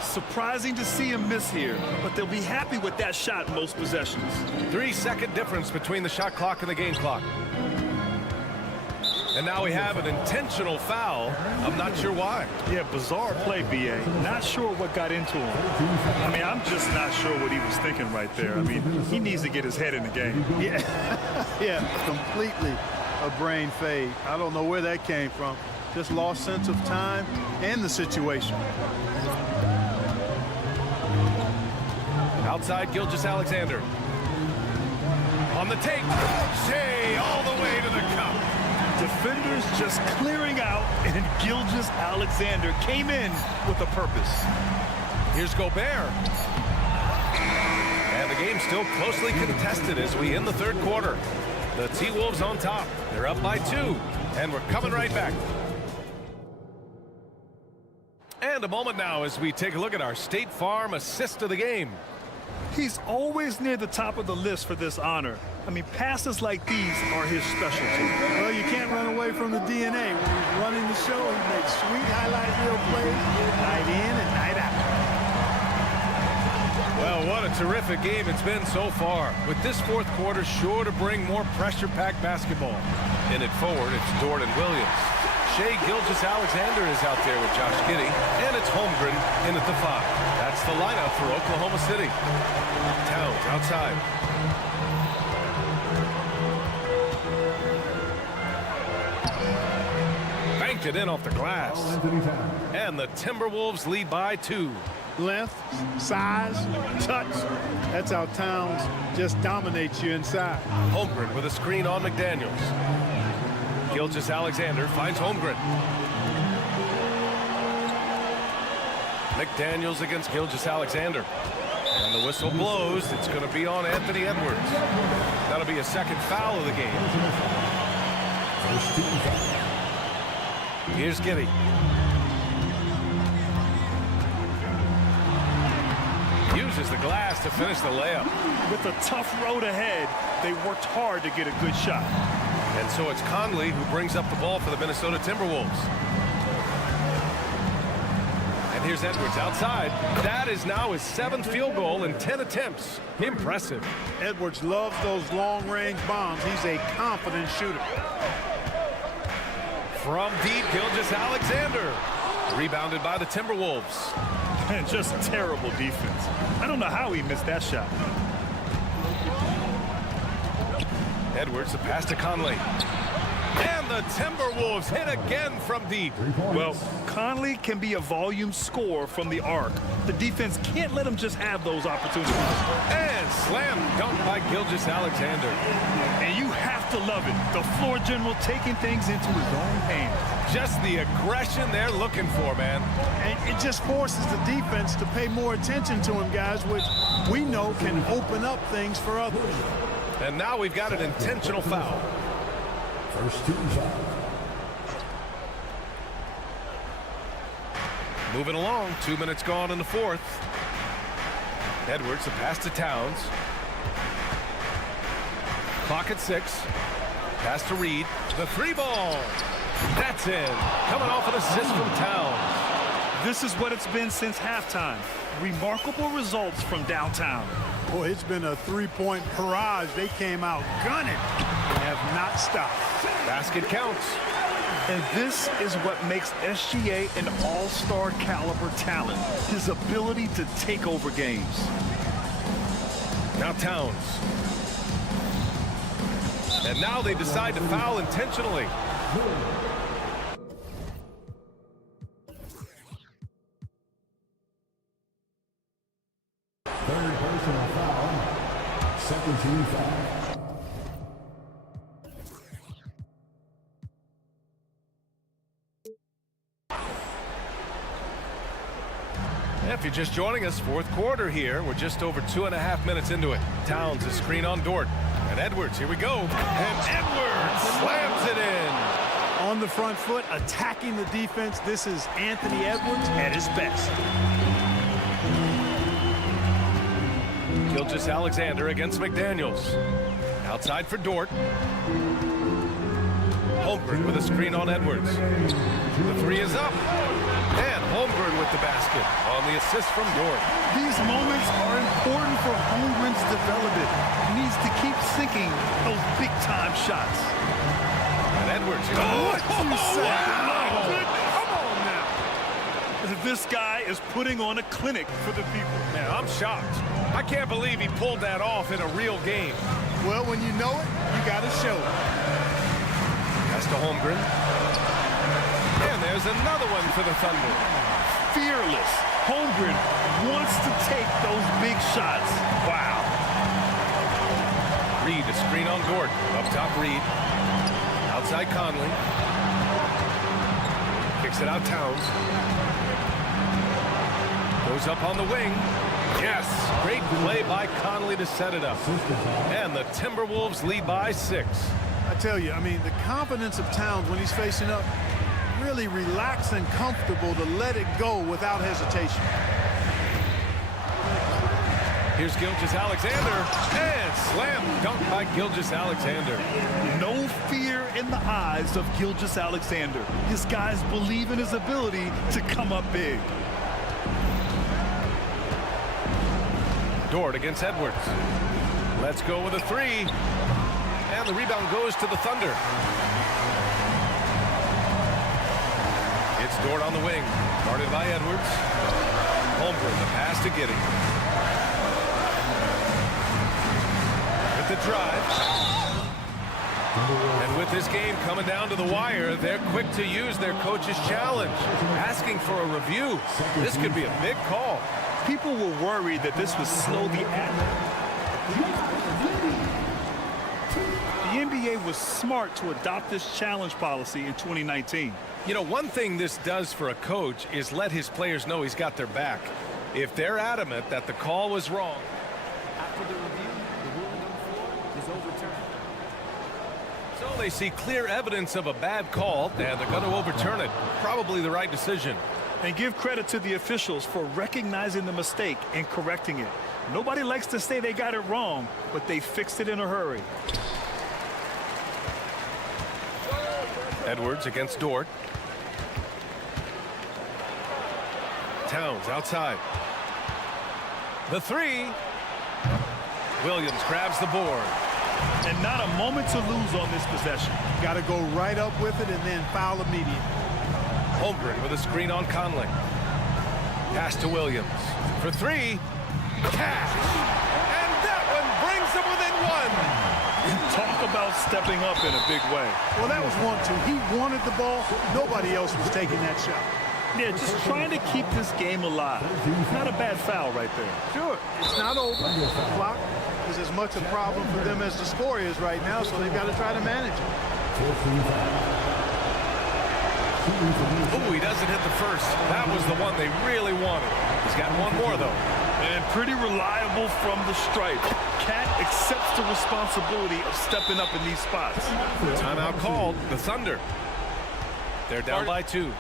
Surprising to see him miss here, but they'll be happy with that shot most possessions. 3-second difference between the shot clock and the game clock. And now we have an intentional foul. I'm not sure why. Yeah, bizarre play, B.A. Not sure what got into him. I mean, I'm just not sure what he was thinking right there. I mean, he needs to get his head in the game. Yeah, yeah, completely a brain fade. I don't know where that came from. Just lost sense of time and the situation. Outside, Gilgeous-Alexander. On the take, Shea all the way to the cup. Defenders just clearing out, and Gilgeous-Alexander came in with a purpose. Here's Gobert. And the game's still closely contested as we end the third quarter. The T-Wolves on top. They're up by 2, and we're coming right back. And a moment now as we take a look at our State Farm assist of the game. He's always near the top of the list for this honor. I mean, passes like these are his specialty. Well, you can't run away from the DNA. When he's running the show, he makes sweet highlight reel plays night in and night out. Well, what a terrific game it's been so far. With this fourth quarter sure to bring more pressure-packed basketball. In it forward, it's Jordan Williams. Shea Gilgeous-Alexander is out there with Josh Giddey, and it's Holmgren in at the 5. That's the lineup for Oklahoma City. Towns outside. Banked it in off the glass. And the Timberwolves lead by 2. Length, size, touch. That's how Towns just dominates you inside. Holmgren with a screen on McDaniels. Gilgeous-Alexander finds Holmgren. McDaniels against Gilgeous-Alexander. And the whistle blows. It's going to be on Anthony Edwards. That'll be a second foul of the game. Here's Giddey. Uses the glass to finish the layup. With a tough road ahead, they worked hard to get a good shot. And so it's Conley who brings up the ball for the Minnesota Timberwolves. And here's Edwards outside. That is now his 7th field goal in 10 attempts. Impressive. Edwards loves those long-range bombs. He's a confident shooter. From deep, Gilgeous-Alexander. Rebounded by the Timberwolves. And just terrible defense. I don't know how he missed that shot. Edwards, the pass to Conley. And the Timberwolves hit again from deep. Well, Conley can be a volume scorer from the arc. The defense can't let him just have those opportunities. And slam dunk by Gilgeous-Alexander. And you have to love it. The floor general taking things into his own hands. Just the aggression they're looking for, man. And it just forces the defense to pay more attention to him, guys, which we know can open up things for others. And now we've got an intentional foul. First team foul. Moving along, 2 minutes gone in the fourth. Edwards, the pass to Towns. Clock at 6. Pass to Reed. The 3 ball. That's in. Coming off an assist from Towns. This is what it's been since halftime. Remarkable results from downtown. Boy, it's been a 3-point barrage. They came out gunning and have not stopped. Basket counts. And this is what makes SGA an all-star caliber talent. His ability to take over games. Now Towns. And now they decide to foul intentionally. Third personal foul. Second team foul. If you're just joining us, fourth quarter here. We're just over 2.5 minutes into it. Towns a screen on Dort. And Edwards, here we go. And Edwards slams it in. On the front foot, attacking the defense. This is Anthony Edwards at his best. Gilgeous-Alexander against McDaniels. Outside for Dort. Holmgren with a screen on Edwards. The three is up. And Holmgren with the basket on the assist from Dort. These moments are important for Holmgren's development. He needs to keep sinking those big-time shots. And Edwards. What you say? Wow. Come on now. This guy is putting on a clinic for the people. Man, I'm shocked. I can't believe he pulled that off in a real game. Well, when you know it, you got to show it. Pass to Holmgren. And there's another one for the Thunder. Fearless. Holmgren wants to take those big shots. Wow. Reed, a screen on Dort. Up top, Reed. Outside Conley. Kicks it out, Towns. Goes up on the wing. Yes, great play by Conley to set it up. And the Timberwolves lead by 6. I tell you, I mean, the confidence of Towns when he's facing up, really relaxed and comfortable to let it go without hesitation. Here's Gilgeous-Alexander, and slam dunk by Gilgeous-Alexander. No fear in the eyes of Gilgeous-Alexander. His guys believe in his ability to come up big. Dort against Edwards. Let's go with a three. And the rebound goes to the Thunder. It's Dort on the wing. Guarded by Edwards. Holmgren, the pass to Giddey. With the drive. And with this game coming down to the wire, they're quick to use their coach's challenge. Asking for a review. This could be a big call. People were worried that this would slow the action. The NBA was smart to adopt this challenge policy in 2019. You know, one thing this does for a coach is let his players know he's got their back. If they're adamant that the call was wrong. After the review, the ruling on the floor is overturned. So they see clear evidence of a bad call, and they're going to overturn it. Probably the right decision. And give credit to the officials for recognizing the mistake and correcting it. Nobody likes to say they got it wrong, but they fixed it in a hurry. Edwards against Dort. Towns outside. The three. Williams grabs the board. And not a moment to lose on this possession. Got to go right up with it and then foul immediately. Holmgren with a screen on Conley. Pass to Williams. For three. Cash. And that one brings them within one. Talk about stepping up in a big way. Well, that was 1-2. He wanted the ball. Nobody else was taking that shot. Yeah, just trying to keep this game alive. Not a bad foul right there. Sure, it's not over. The clock is as much a problem for them as the score is right now, so they've got to try to manage it. Oh, he doesn't hit the first. That was the one they really wanted. He's got one more, though. And pretty reliable from the stripe. Cat accepts the responsibility of stepping up in these spots. Timeout called. The Thunder. They're down by 2.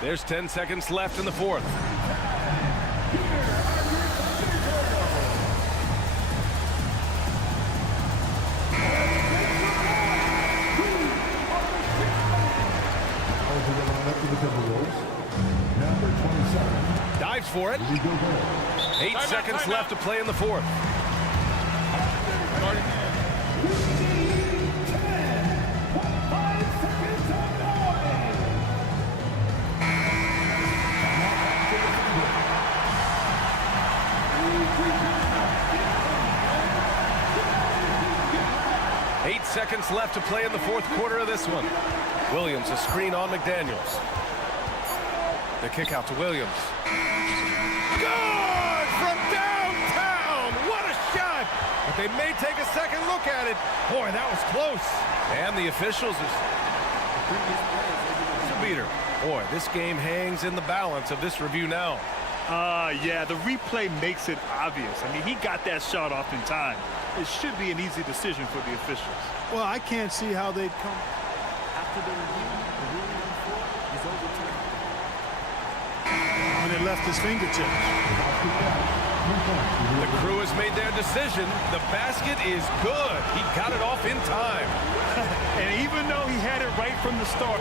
There's 10 seconds left in the fourth. Dives for it. 8 seconds left to play in the fourth. Seconds left to play in the fourth quarter of this one. Williams, a screen on McDaniels. The kick out to Williams. Good from downtown. What a shot. But they may take a second look at it. Boy, that was close. And the officials are... It's a beater. Boy, this game hangs in the balance of this review now. Yeah, the replay makes it obvious. I mean, he got that shot off in time. It should be an easy decision for the officials. Well, I can't see how they'd come. After the review, the ruling on the floor is overturned. When it left his fingertips. The crew has made their decision. The basket is good. He got it off in time. And even though he had it right from the start.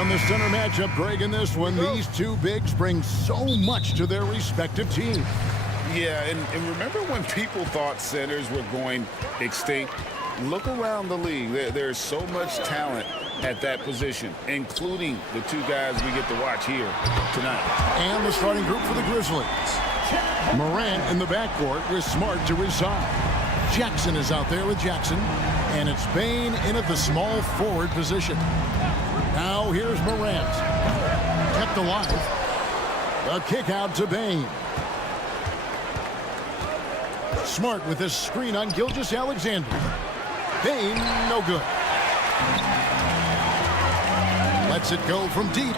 On the center matchup, Greg, in this one, these two bigs bring so much to their respective teams. Yeah, and remember when people thought centers were going extinct? Look around the league. There's so much talent at that position, including the two guys we get to watch here tonight. And the starting group for the Grizzlies. Morant in the backcourt with Smart to his side. Jackson is out there with Jackson, and it's Bane in at the small forward position. Now here's Morant. Kept alive. The kick out to Bane. Smart with this screen on Gilgeous-Alexander. Bane, no good. Lets it go from deep.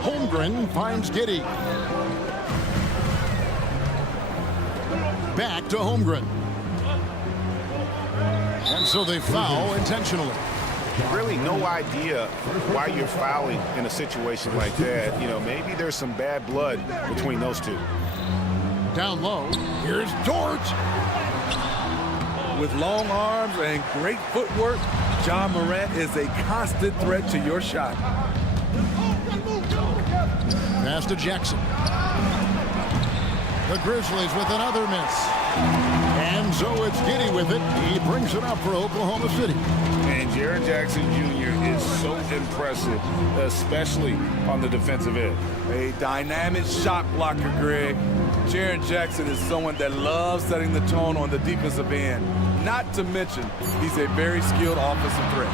Holmgren finds Giddey. Back to Holmgren. And so they foul intentionally. really no idea why you're fouling in a situation like that. You know, maybe there's some bad blood between those two. Down low, here's George. With long arms and great footwork, Ja Morant is a constant threat to your shot. Pass to Jackson. The Grizzlies with another miss. And so it's Giddey with it. He brings it up for Oklahoma City. And Jaren Jackson Jr. is so impressive, especially on the defensive end. A dynamic shot blocker, Greg. Jaren Jackson is someone that loves setting the tone on the defensive end. Not to mention, he's a very skilled offensive threat.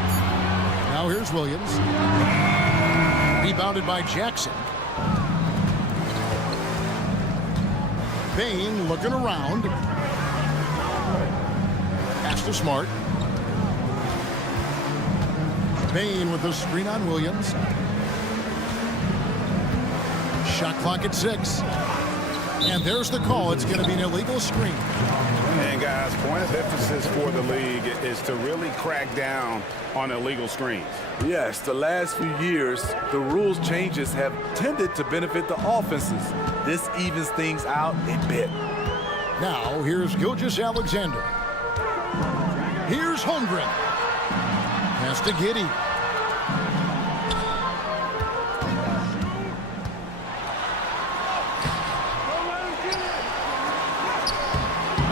Now here's Williams. Rebounded by Jackson. Bain looking around. Pass to Smart. Bain with the screen on Williams. Shot clock at 6. And there's the call. It's going to be an illegal screen. And guys, point of emphasis for the league is to really crack down on illegal screens. Yes, the last few years, the rules changes have tended to benefit the offenses. This evens things out a bit. Now, here's Gilgeous-Alexander. Here's Holmgren. Pass to Giddey.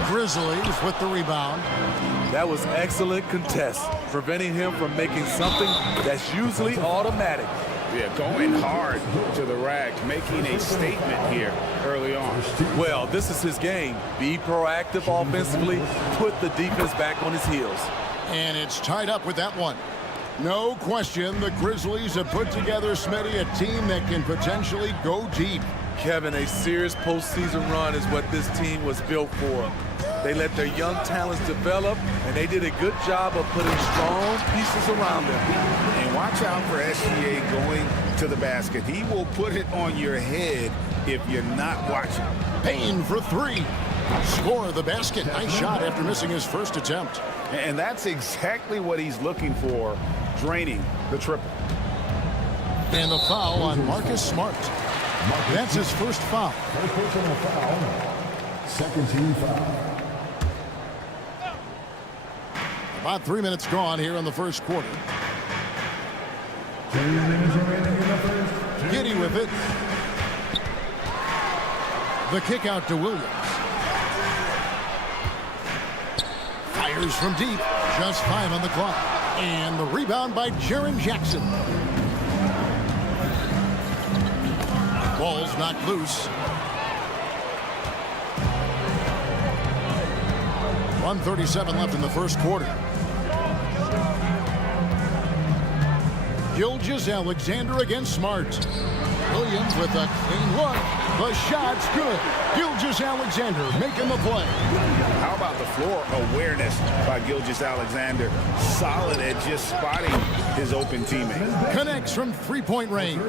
Grizzlies with the rebound. That was excellent contest, preventing him from making something that's usually automatic. Yeah, going hard to the rack, making a statement here early on. Well, this is his game. Be proactive offensively, put the defense back on his heels. And it's tied up with that one. No question, the Grizzlies have put together, Smitty, a team that can potentially go deep. Kevin, a serious postseason run is what this team was built for. They let their young talents develop, and they did a good job of putting strong pieces around them. And watch out for SGA going to the basket. He will put it on your head if you're not watching. Payne for 3. Score the basket. Nice shot after missing his first attempt. And that's exactly what he's looking for, draining the triple. And the foul on Marcus Smart. That's his first foul. First personal foul. Second team foul. About 3 minutes gone here in the first quarter. Giddey with it. The kick out to Williams. Fires from deep. Just 5 on the clock. And the rebound by Jaren Jackson. Ball's knocked loose. 1:37 left in the first quarter. Gilgeous-Alexander against Smart. Williams with a clean look. The shot's good. Gilgeous-Alexander making the play. How about the floor awareness by Gilgeous-Alexander? Solid at just spotting his open teammate. Connects from three-point range.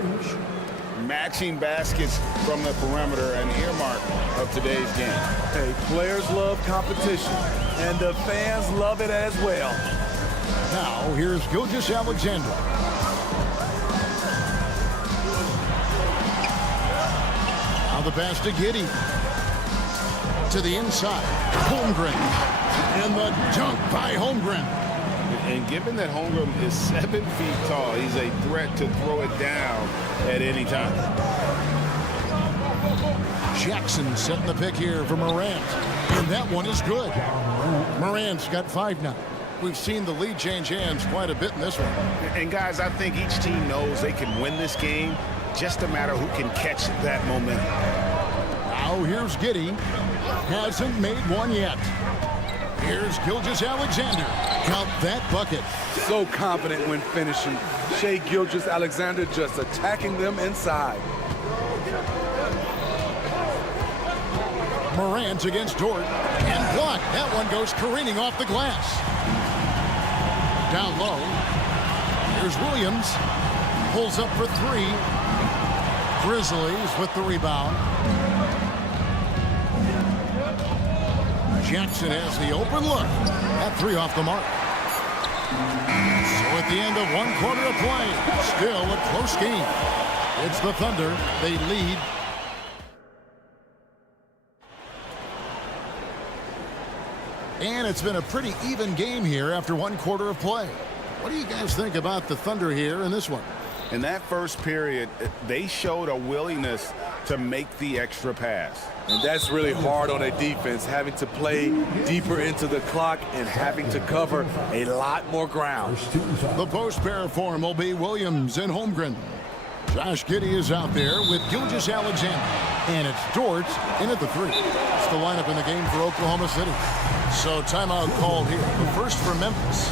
Matching baskets from the perimeter, an earmark of today's game. Hey, players love competition, and the fans love it as well. Now, here's Gilgeous-Alexander. Now the pass to Giddey. To the inside. Holmgren. And the dunk by Holmgren. And given that Holmgren is 7 feet tall, he's a threat to throw it down at any time. Jackson setting the pick here for Morant. And that one is good. Morant's got 5 now. We've seen the lead change hands quite a bit in this one. And guys, I think each team knows they can win this game. Just a matter who can catch that momentum. Now here's Giddey. Hasn't made one yet. Here's Gilgeous-Alexander. Count that bucket. So confident when finishing. Shai Gilgeous-Alexander just attacking them inside. Morant against Dort. And blocked. That one goes careening off the glass. Down low. Here's Williams. Pulls up for 3. Grizzlies with the rebound. Jackson has the open look. That 3 off the mark. So At the end of 1 quarter of play, still a close game. It's the Thunder. They lead. And it's been a pretty even game here after 1 quarter of play. What do you guys think about the Thunder here in this one? In that first period, they showed a willingness to make the extra pass. And that's really hard on a defense, having to play deeper into the clock and having to cover a lot more ground. The post pair form will be Williams and Holmgren. Josh Giddey is out there with Gilgeous-Alexander. And it's Dort in at the 3. It's the lineup in the game for Oklahoma City. So timeout called here. The first for Memphis.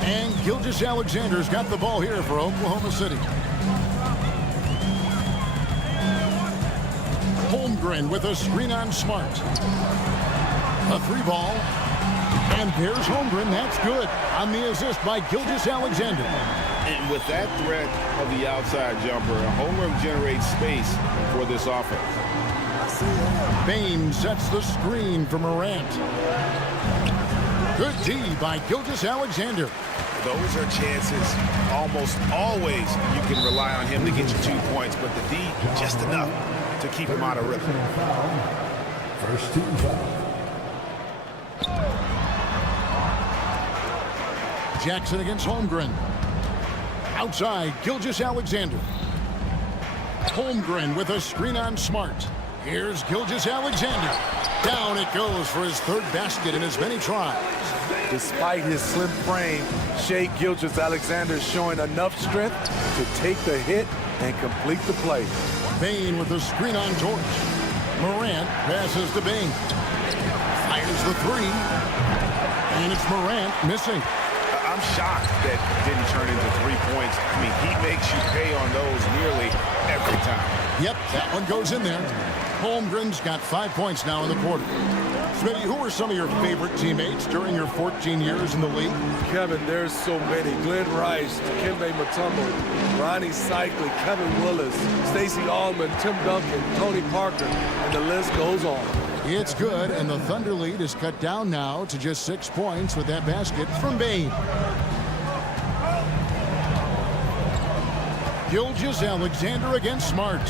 And Gilgeous-Alexander's got the ball here for Oklahoma City. Holmgren with a screen on Smart. A 3 ball. And there's Holmgren. That's good on the assist by Gilgeous-Alexander. And with that threat of the outside jumper, Holmgren generates space for this offense. Bain sets the screen for Morant. Good D by Gilgeous-Alexander. Those are chances almost always you can rely on him to get you 2 points, but the D just enough to keep him out of rhythm. First team foul. Jackson against Holmgren. Outside, Gilgeous-Alexander. Holmgren with a screen on Smart. Here's Gilgeous-Alexander. Down it goes for his 3rd basket in as many tries. Despite his slim frame, Shai Gilgeous-Alexander is showing enough strength to take the hit and complete the play. Bain with a screen on Torch. Morant passes to Bain. Fires the 3. And it's Morant missing. I'm shocked that didn't turn into 3 points. I mean, he makes you pay on those nearly every time. Yep, that one goes in there. Holmgren's got 5 points now in the quarter. Smitty, who are some of your favorite teammates during your 14 years in the league? Kevin, there's so many. Glenn Rice, Dikembe Mutombo, Ronnie Cycli, Kevin Willis, Stacey Allman, Tim Duncan, Tony Parker, and the list goes on. It's good, and the Thunder lead is cut down now to just 6 points with that basket from Bain. Gilgeous-Alexander against Smart.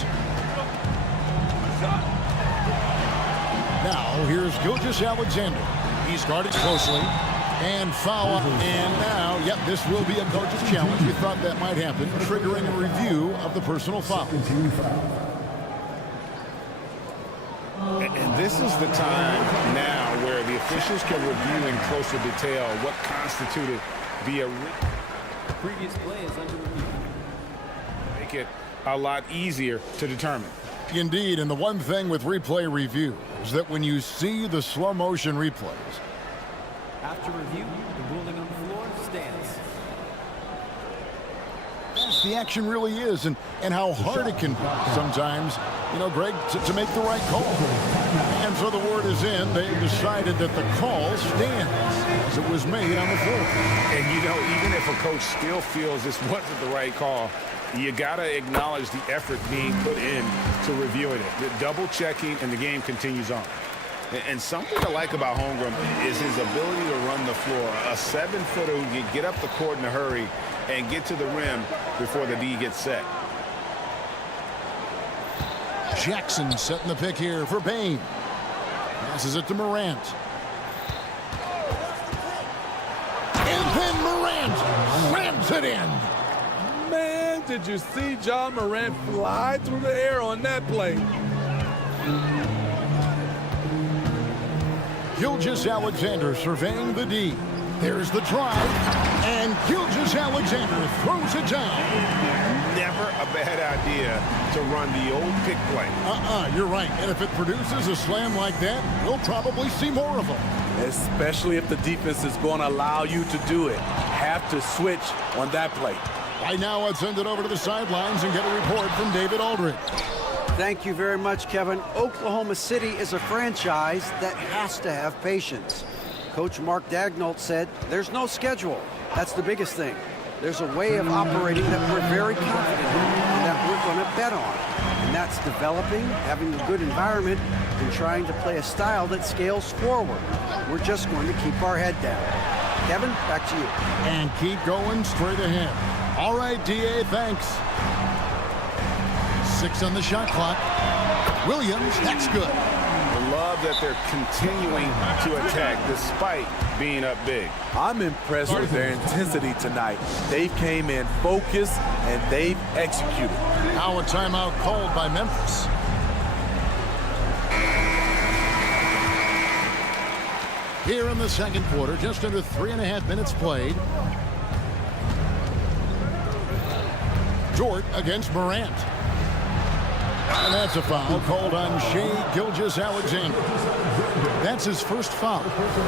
Now, here's Gilgeous-Alexander. He's guarded closely. And foul. And now, yep, this will be a coach's challenge. We thought that might happen, triggering a review of the personal foul. And this is the time now where the officials can review in closer detail what constituted the previous play is under review. Make it a lot easier to determine. Indeed, and the one thing with replay review is that when you see the slow motion replays, after review, the ruling on the floor stands. Fast the action really is, and how hard it can be sometimes, you know, Greg, to make the right call. And so the word is in. They've decided that the call stands as it was made on the floor. And, you know, even if a coach still feels this wasn't the right call, you got to acknowledge the effort being put in to reviewing it. The double checking, and the game continues on. And something I like about Holmgren is his ability to run the floor. A 7-footer who can get up the court in a hurry and get to the rim before the D gets set. Jackson setting the pick here for Bain. Passes it to Morant. And then Morant slams it in. Man, did you see John Morant fly through the air on that play? Gilgeous-Alexander surveying the D. There's the drive, and Gilgeous-Alexander throws it down. Never a bad idea to run the old pick play. You're right. And if it produces a slam like that, we'll probably see more of them. Especially if the defense is going to allow you to do it. Have to switch on that play. Right now, let's send it over to the sidelines and get a report from David Aldridge. Thank you very much, Kevin. Oklahoma City is a franchise that has to have patience. Coach Mark Daigneault said there's no schedule. That's the biggest thing. There's a way of operating that we're very confident in and that we're going to bet on. And that's developing, having a good environment, and trying to play a style that scales forward. We're just going to keep our head down. Kevin, back to you. And keep going straight ahead. All right, D.A., thanks. 6 on the shot clock. Williams, that's good. I love that they're continuing to attack despite being up big. I'm impressed with their intensity tonight. They came in focused and they've executed. Now a timeout called by Memphis. Here in the second quarter, just under 3.5 minutes played. Dort against Morant. And that's a foul called on Shai Gilgeous-Alexander. That's his first foul.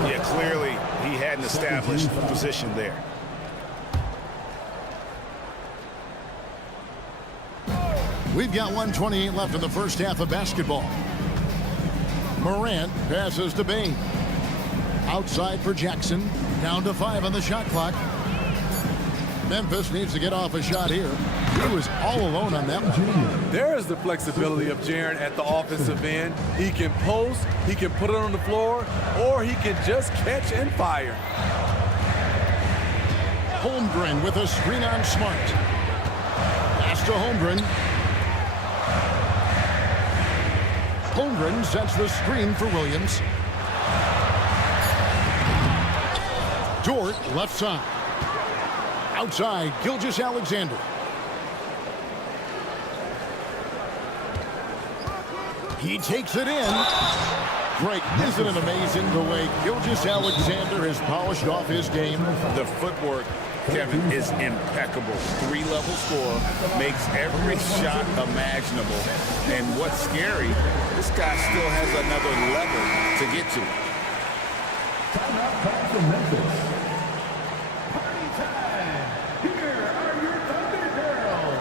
Yeah, clearly he hadn't established position there. We've got 1:28 left in the first half of basketball. Morant passes to Bain. Outside for Jackson. Down to 5 on the shot clock. Memphis needs to get off a shot here. He was all alone on that one. There's the flexibility of Jaren at the offensive end. He can post, he can put it on the floor, or he can just catch and fire. Holmgren with a screen on Smart. Pass to Holmgren. Holmgren sets the screen for Williams. Dort left side. Outside, Gilgeous-Alexander. He takes it in. Great. Isn't it amazing the way Gilgeous-Alexander has polished off his game? The footwork, Kevin, is impeccable. 3-level score, makes every shot imaginable. And what's scary, this guy still has another level to get to. Timeout call for Memphis. Party time. Here are your Thunder Girls.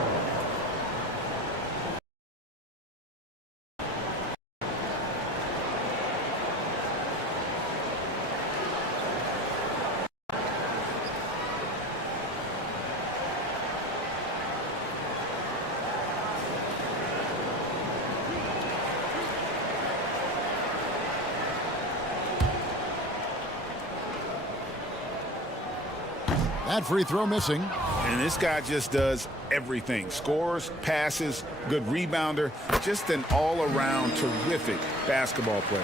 That free throw missing. And this guy just does everything. Scores, passes, good rebounder. Just an all-around terrific basketball player.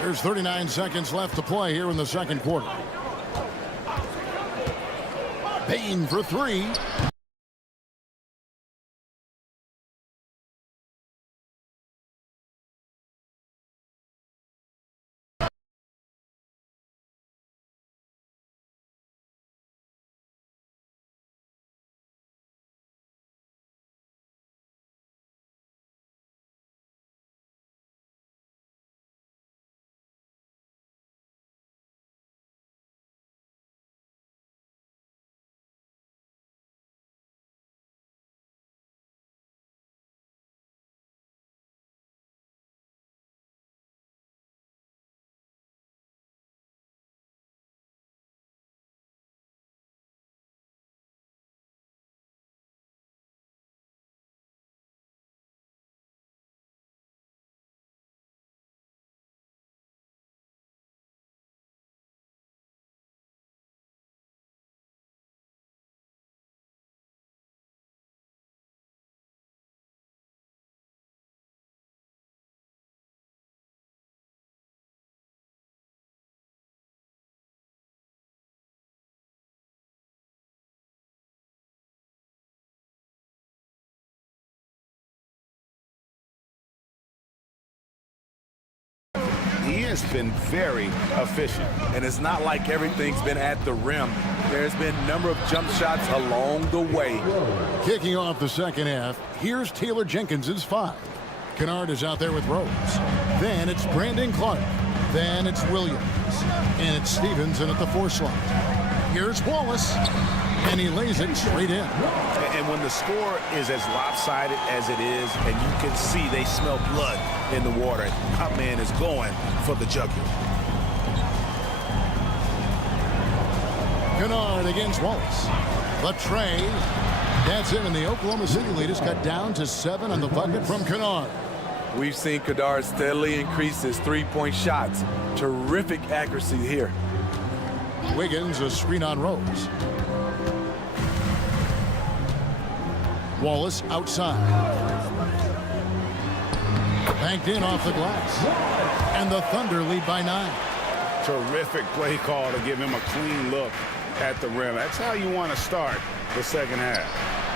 There's 39 seconds left to play here in the second quarter. Bain for 3. He has been very efficient. And it's not like everything's been at the rim. There's been a number of jump shots along the way. Kicking off the second half, here's Taylor Jenkins's 5. Kennard is out there with Rose. Then it's Brandon Clark. Then it's Williams. And it's Stevenson at the 4 slot. Here's Wallace. And he lays it straight in. And when the score is as lopsided as it is, and you can see they smell blood in the water, our man is going for the jugular. Kennard against Wallace. The tray. That's him, and the Oklahoma City lead is cut down to 7 on the bucket from Kennard. We've seen Kennard steadily increase his three-point shots. Terrific accuracy here. Wiggins, a screen on Rose. Wallace outside. Banked in off the glass. And the Thunder lead by 9. Terrific play call to give him a clean look at the rim. That's how you want to start the second half.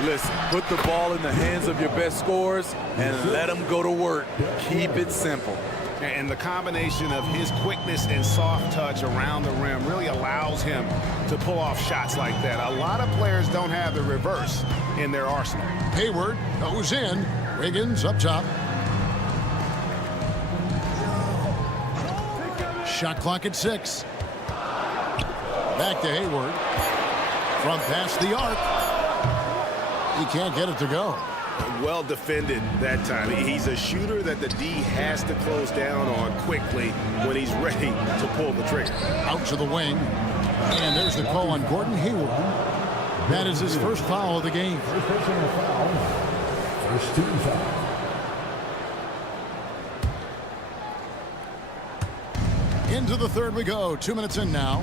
Listen, put the ball in the hands of your best scorers and let them go to work. Keep it simple. And the combination of his quickness and soft touch around the rim really allows him to pull off shots like that. A lot of players don't have the reverse in their arsenal. Hayward goes in. Wiggins up top. Shot clock at 6. Back to Hayward. From past the arc. He can't get it to go. Well defended that time. He's a shooter that the D has to close down on quickly when he's ready to pull the trigger. Out to the wing. And there's the call on Gordon Hayward. That is his first foul of the game. First team foul. Into the third we go. 2 minutes in now.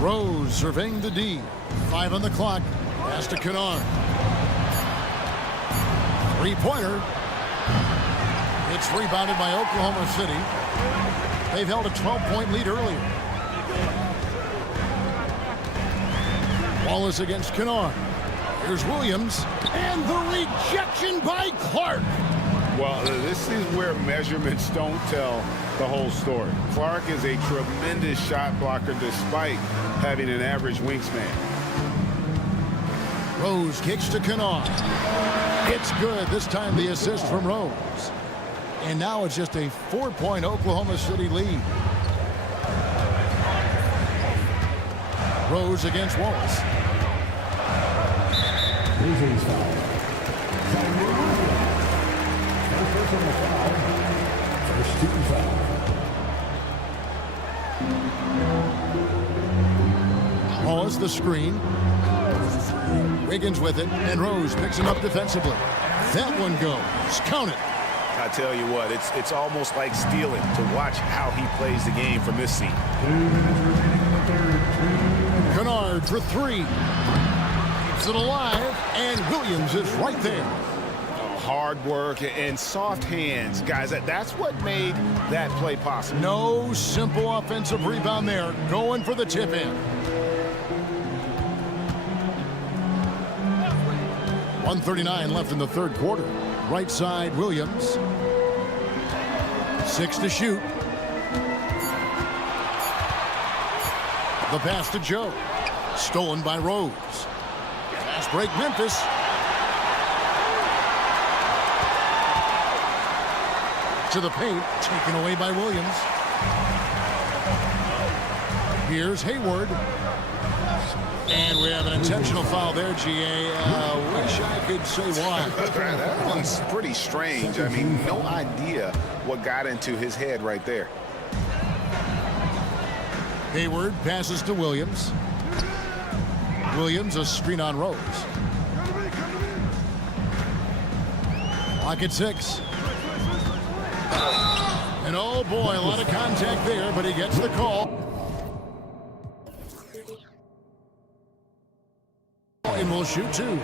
Rose surveying the D. 5 on the clock. Pass to Kennard. Three-pointer. It's rebounded by Oklahoma City. They've held a 12-point lead earlier. Wallace against Kennard. Here's Williams. And the rejection by Clark. Well, this is where measurements don't tell the whole story. Clark is a tremendous shot blocker despite having an average wingspan. Rose kicks to Kennard. It's good. This time the assist from Rose. And now it's just a 4-point Oklahoma City lead. Rose against Wallace. Grizzlies foul. First team foul. Wallace the screen. Wiggins with it, and Rose picks him up defensively. That one goes. Count it. I tell you what, it's almost like stealing to watch how he plays the game from this seat. Kennard for 3. Keeps it alive, and Williams is right there. Hard work and soft hands, guys. That's what made that play possible. No simple offensive rebound there. Going for the tip in. 1:39 left in the third quarter. Right side, Williams. 6 to shoot. The pass to Joe. Stolen by Rose. Fast break, Memphis. To the paint, taken away by Williams. Here's Hayward. And we have an intentional foul there, GA. Wish I could say why. That one's pretty strange. I mean, no idea what got into his head right there. Hayward passes to Williams. Williams, a screen on Rose. Clock at 6. And oh boy, a lot of contact there, but he gets the call. And will shoot 2.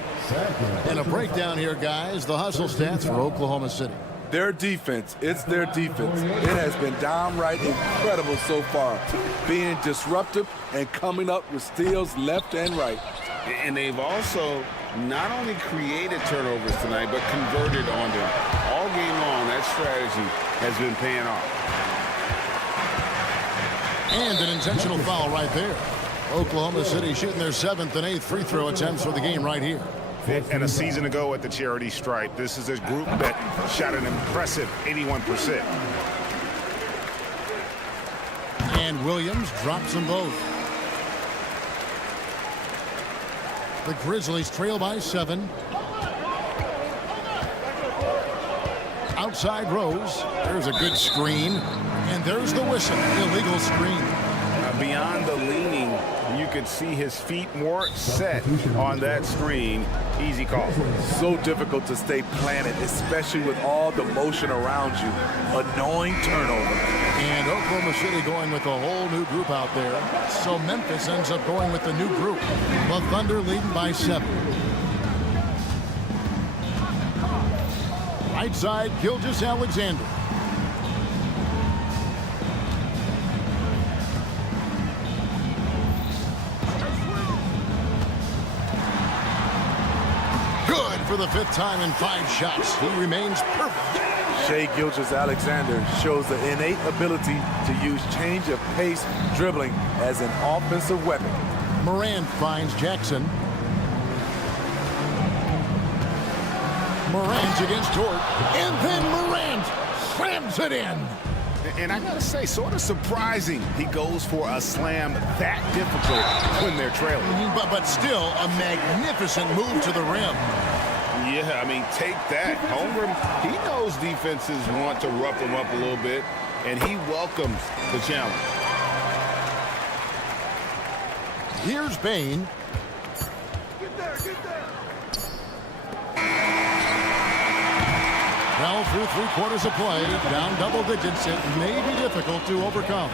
And a breakdown here, guys. The hustle stats for Oklahoma City. Their defense, it's their defense. It has been downright incredible so far, being disruptive and coming up with steals left and right. And they've also not only created turnovers tonight, but converted on them. All game long, that strategy has been paying off. And an intentional foul right there. Oklahoma City shooting their 7th and 8th free throw attempts for the game right here. And a season ago at the charity stripe, this is a group that shot an impressive 81%. And Williams drops them both. The Grizzlies trail by 7. Outside Rose. There's a good screen. And there's the whistle. Illegal screen. could see his feet more set on that screen. Easy call. So difficult to stay planted, especially with all the motion around you. Annoying turnover. And Oklahoma City going with a whole new group out there. So Memphis ends up going with the new group. The Thunder leading by 7. Right side, Gilgeous-Alexander. Good for the 5th time in 5 shots. He remains perfect. Shai Gilgeous-Alexander shows the innate ability to use change of pace dribbling as an offensive weapon. Morant finds Jackson. Morant against Dort. And then Morant slams it in. And I gotta say, sort of surprising he goes for a slam that difficult when they're trailing. But still a magnificent move to the rim. Yeah, I mean, take that. Holmgren, he knows defenses want to rough him up a little bit, and he welcomes the challenge. Here's Bane. Well, through 3/4 of play, down double digits, it may be difficult to overcome.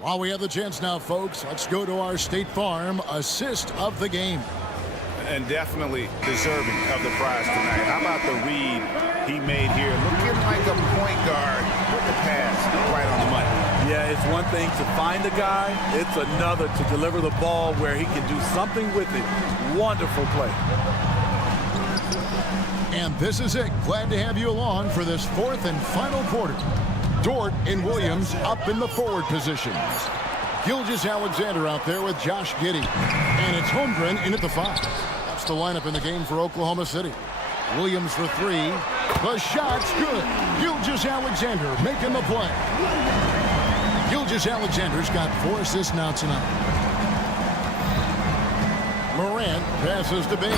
While we have the chance now, folks, let's go to our State Farm assist of the game. And definitely deserving of the prize tonight. How about the read he made here? Looking like a point guard with the pass right on the money. Yeah, it's one thing to find a guy. It's another to deliver the ball where he can do something with it. Wonderful play. And this is it. Glad to have you along for this 4th and final quarter. Dort and Williams up in the forward positions. Gilgeous-Alexander out there with Josh Giddey. And it's Holmgren in at the 5. That's the lineup in the game for Oklahoma City. Williams for 3. The shot's good. Gilgeous-Alexander making the play. Gilgeous-Alexander's got 4 assists now tonight. Morant passes to Bane,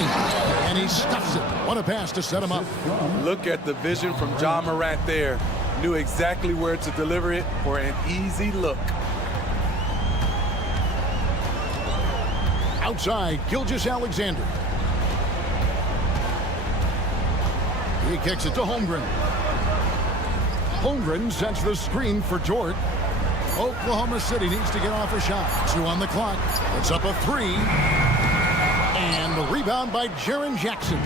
and he stuffs it. What a pass to set him up. Look at the vision from John Morant there. Knew exactly where to deliver it for an easy look. Outside, Gilgeous-Alexander. He kicks it to Holmgren. Holmgren sets the screen for Dort. Oklahoma City needs to get off a shot. 2 on the clock. It's up a 3. And the rebound by Jaren Jackson.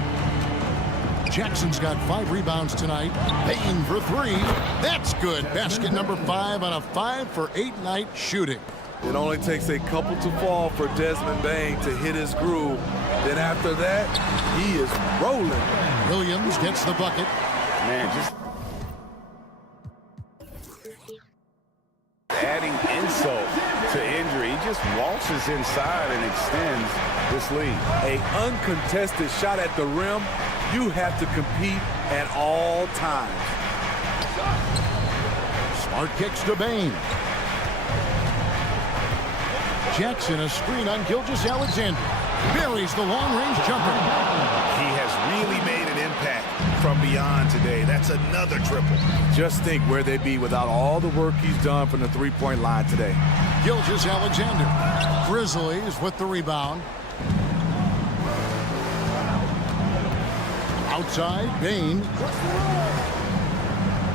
Jackson's got 5 rebounds tonight. Bane for 3. That's good. Basket number 5 on a 5 for 8 night shooting. It only takes a couple to fall for Desmond Bane to hit his groove. Then after that, he is rolling. Williams gets the bucket. Man, just adding insult to injury. He just waltzes inside and extends this lead. A uncontested shot at the rim. You have to compete at all times. Smart kicks to Bane. Jackson, a screen on Gilgeous-Alexander. Buries the long-range jumper. He has really made an impact from beyond today. That's another triple. Just think where they'd be without all the work he's done from the three-point line today. Gilgeous-Alexander. Grizzlies with the rebound. Outside, Bane.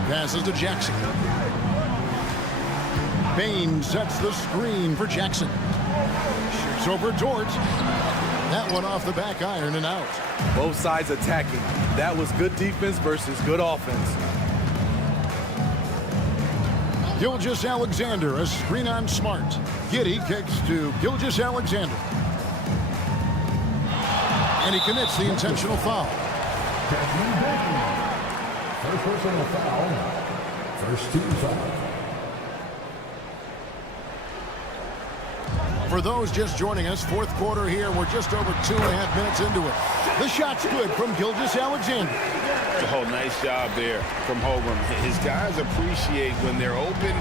Passes to Jackson. Bane sets the screen for Jackson. Shoots over Dort. That one off the back iron and out. Both sides attacking. That was good defense versus good offense. Gilgeous-Alexander, a screen on Smart. Giddey kicks to Gilgeous-Alexander. And he commits the intentional foul. First personal foul. First team foul. For those just joining us, 4th quarter here. We're just over 2.5 minutes into it. The shot's good from Gilgeous-Alexander. Oh, nice job there from Holmgren. His guys appreciate when they're open,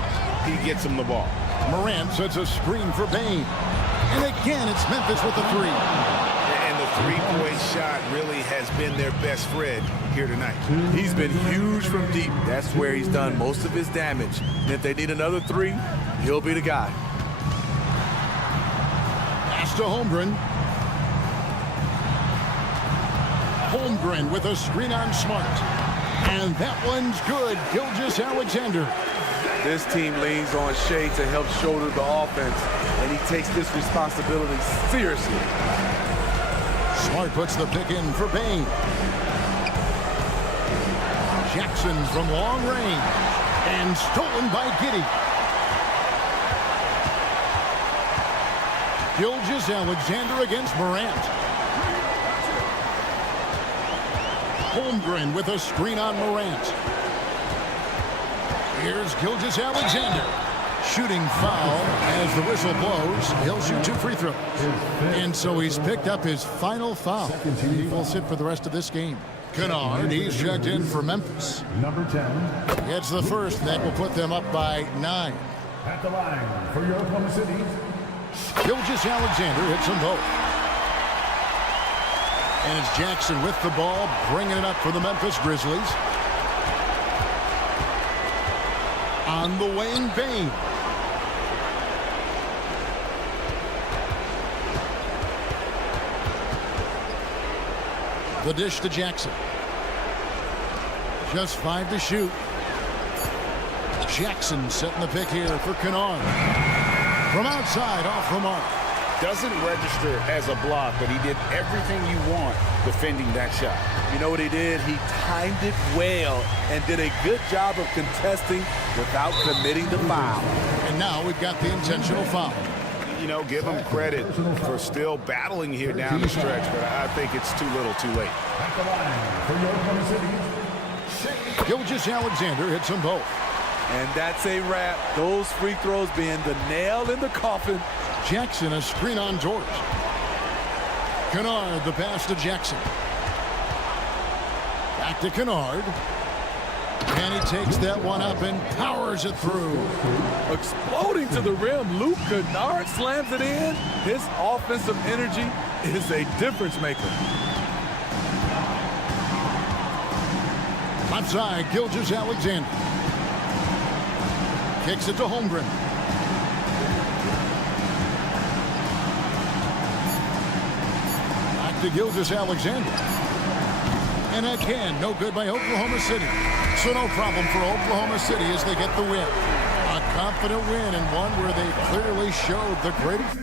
he gets them the ball. Morant sets a screen for Bane. And again, it's Memphis with the 3. And the three-point shot really has been their best friend here tonight. He's been huge from deep. That's where he's done most of his damage. And if they need another 3, He'll be the guy. Pass to Holmgren. Holmgren with a screen on Smart. And that one's good. Gilgeous-Alexander. This team leans on Shea to help shoulder the offense, and he takes this responsibility seriously. Smart puts the pick in for Bain. Jackson from long range. And stolen by Giddey. Gilgeous-Alexander against Morant. Holmgren with a screen on Morant. Here's Gilgeous-Alexander. Shooting foul as the whistle blows. He'll shoot 2 free throws. And so he's picked up his final foul. He will sit for the rest of this game. Kennard, he's checked in for Memphis. Number 10. Gets the first, and that will put them up by 9. At the line for your Oklahoma City. Gilgeous-Alexander hits them both. And it's Jackson with the ball, bringing it up for the Memphis Grizzlies. On the wing, Bain. The dish to Jackson. Just 5 to shoot. Jackson setting the pick here for Kennard. From outside, off the mark. Doesn't register as a block, but he did everything you want defending that shot. You know what he did? He timed it well and did a good job of contesting without committing the foul. And now we've got the intentional foul. You know, give him credit for still battling here down the stretch, but I think it's too little too late. At the line for your Oklahoma City. Gilgeous-Alexander hits them both. And that's a wrap. Those free throws being the nail in the coffin. Jackson, a screen on George. Kennard, the pass to Jackson. Back to Kennard. And he takes that one up and powers it through. Exploding to the rim, Luke Kennard slams it in. His offensive energy is a difference maker. Left side, Gilgeous-Alexander. Kicks it to Holmgren. Back to Gilgeous-Alexander. And again, no good by Oklahoma City. So no problem for Oklahoma City as they get the win. A confident win and one where they clearly showed the greatest.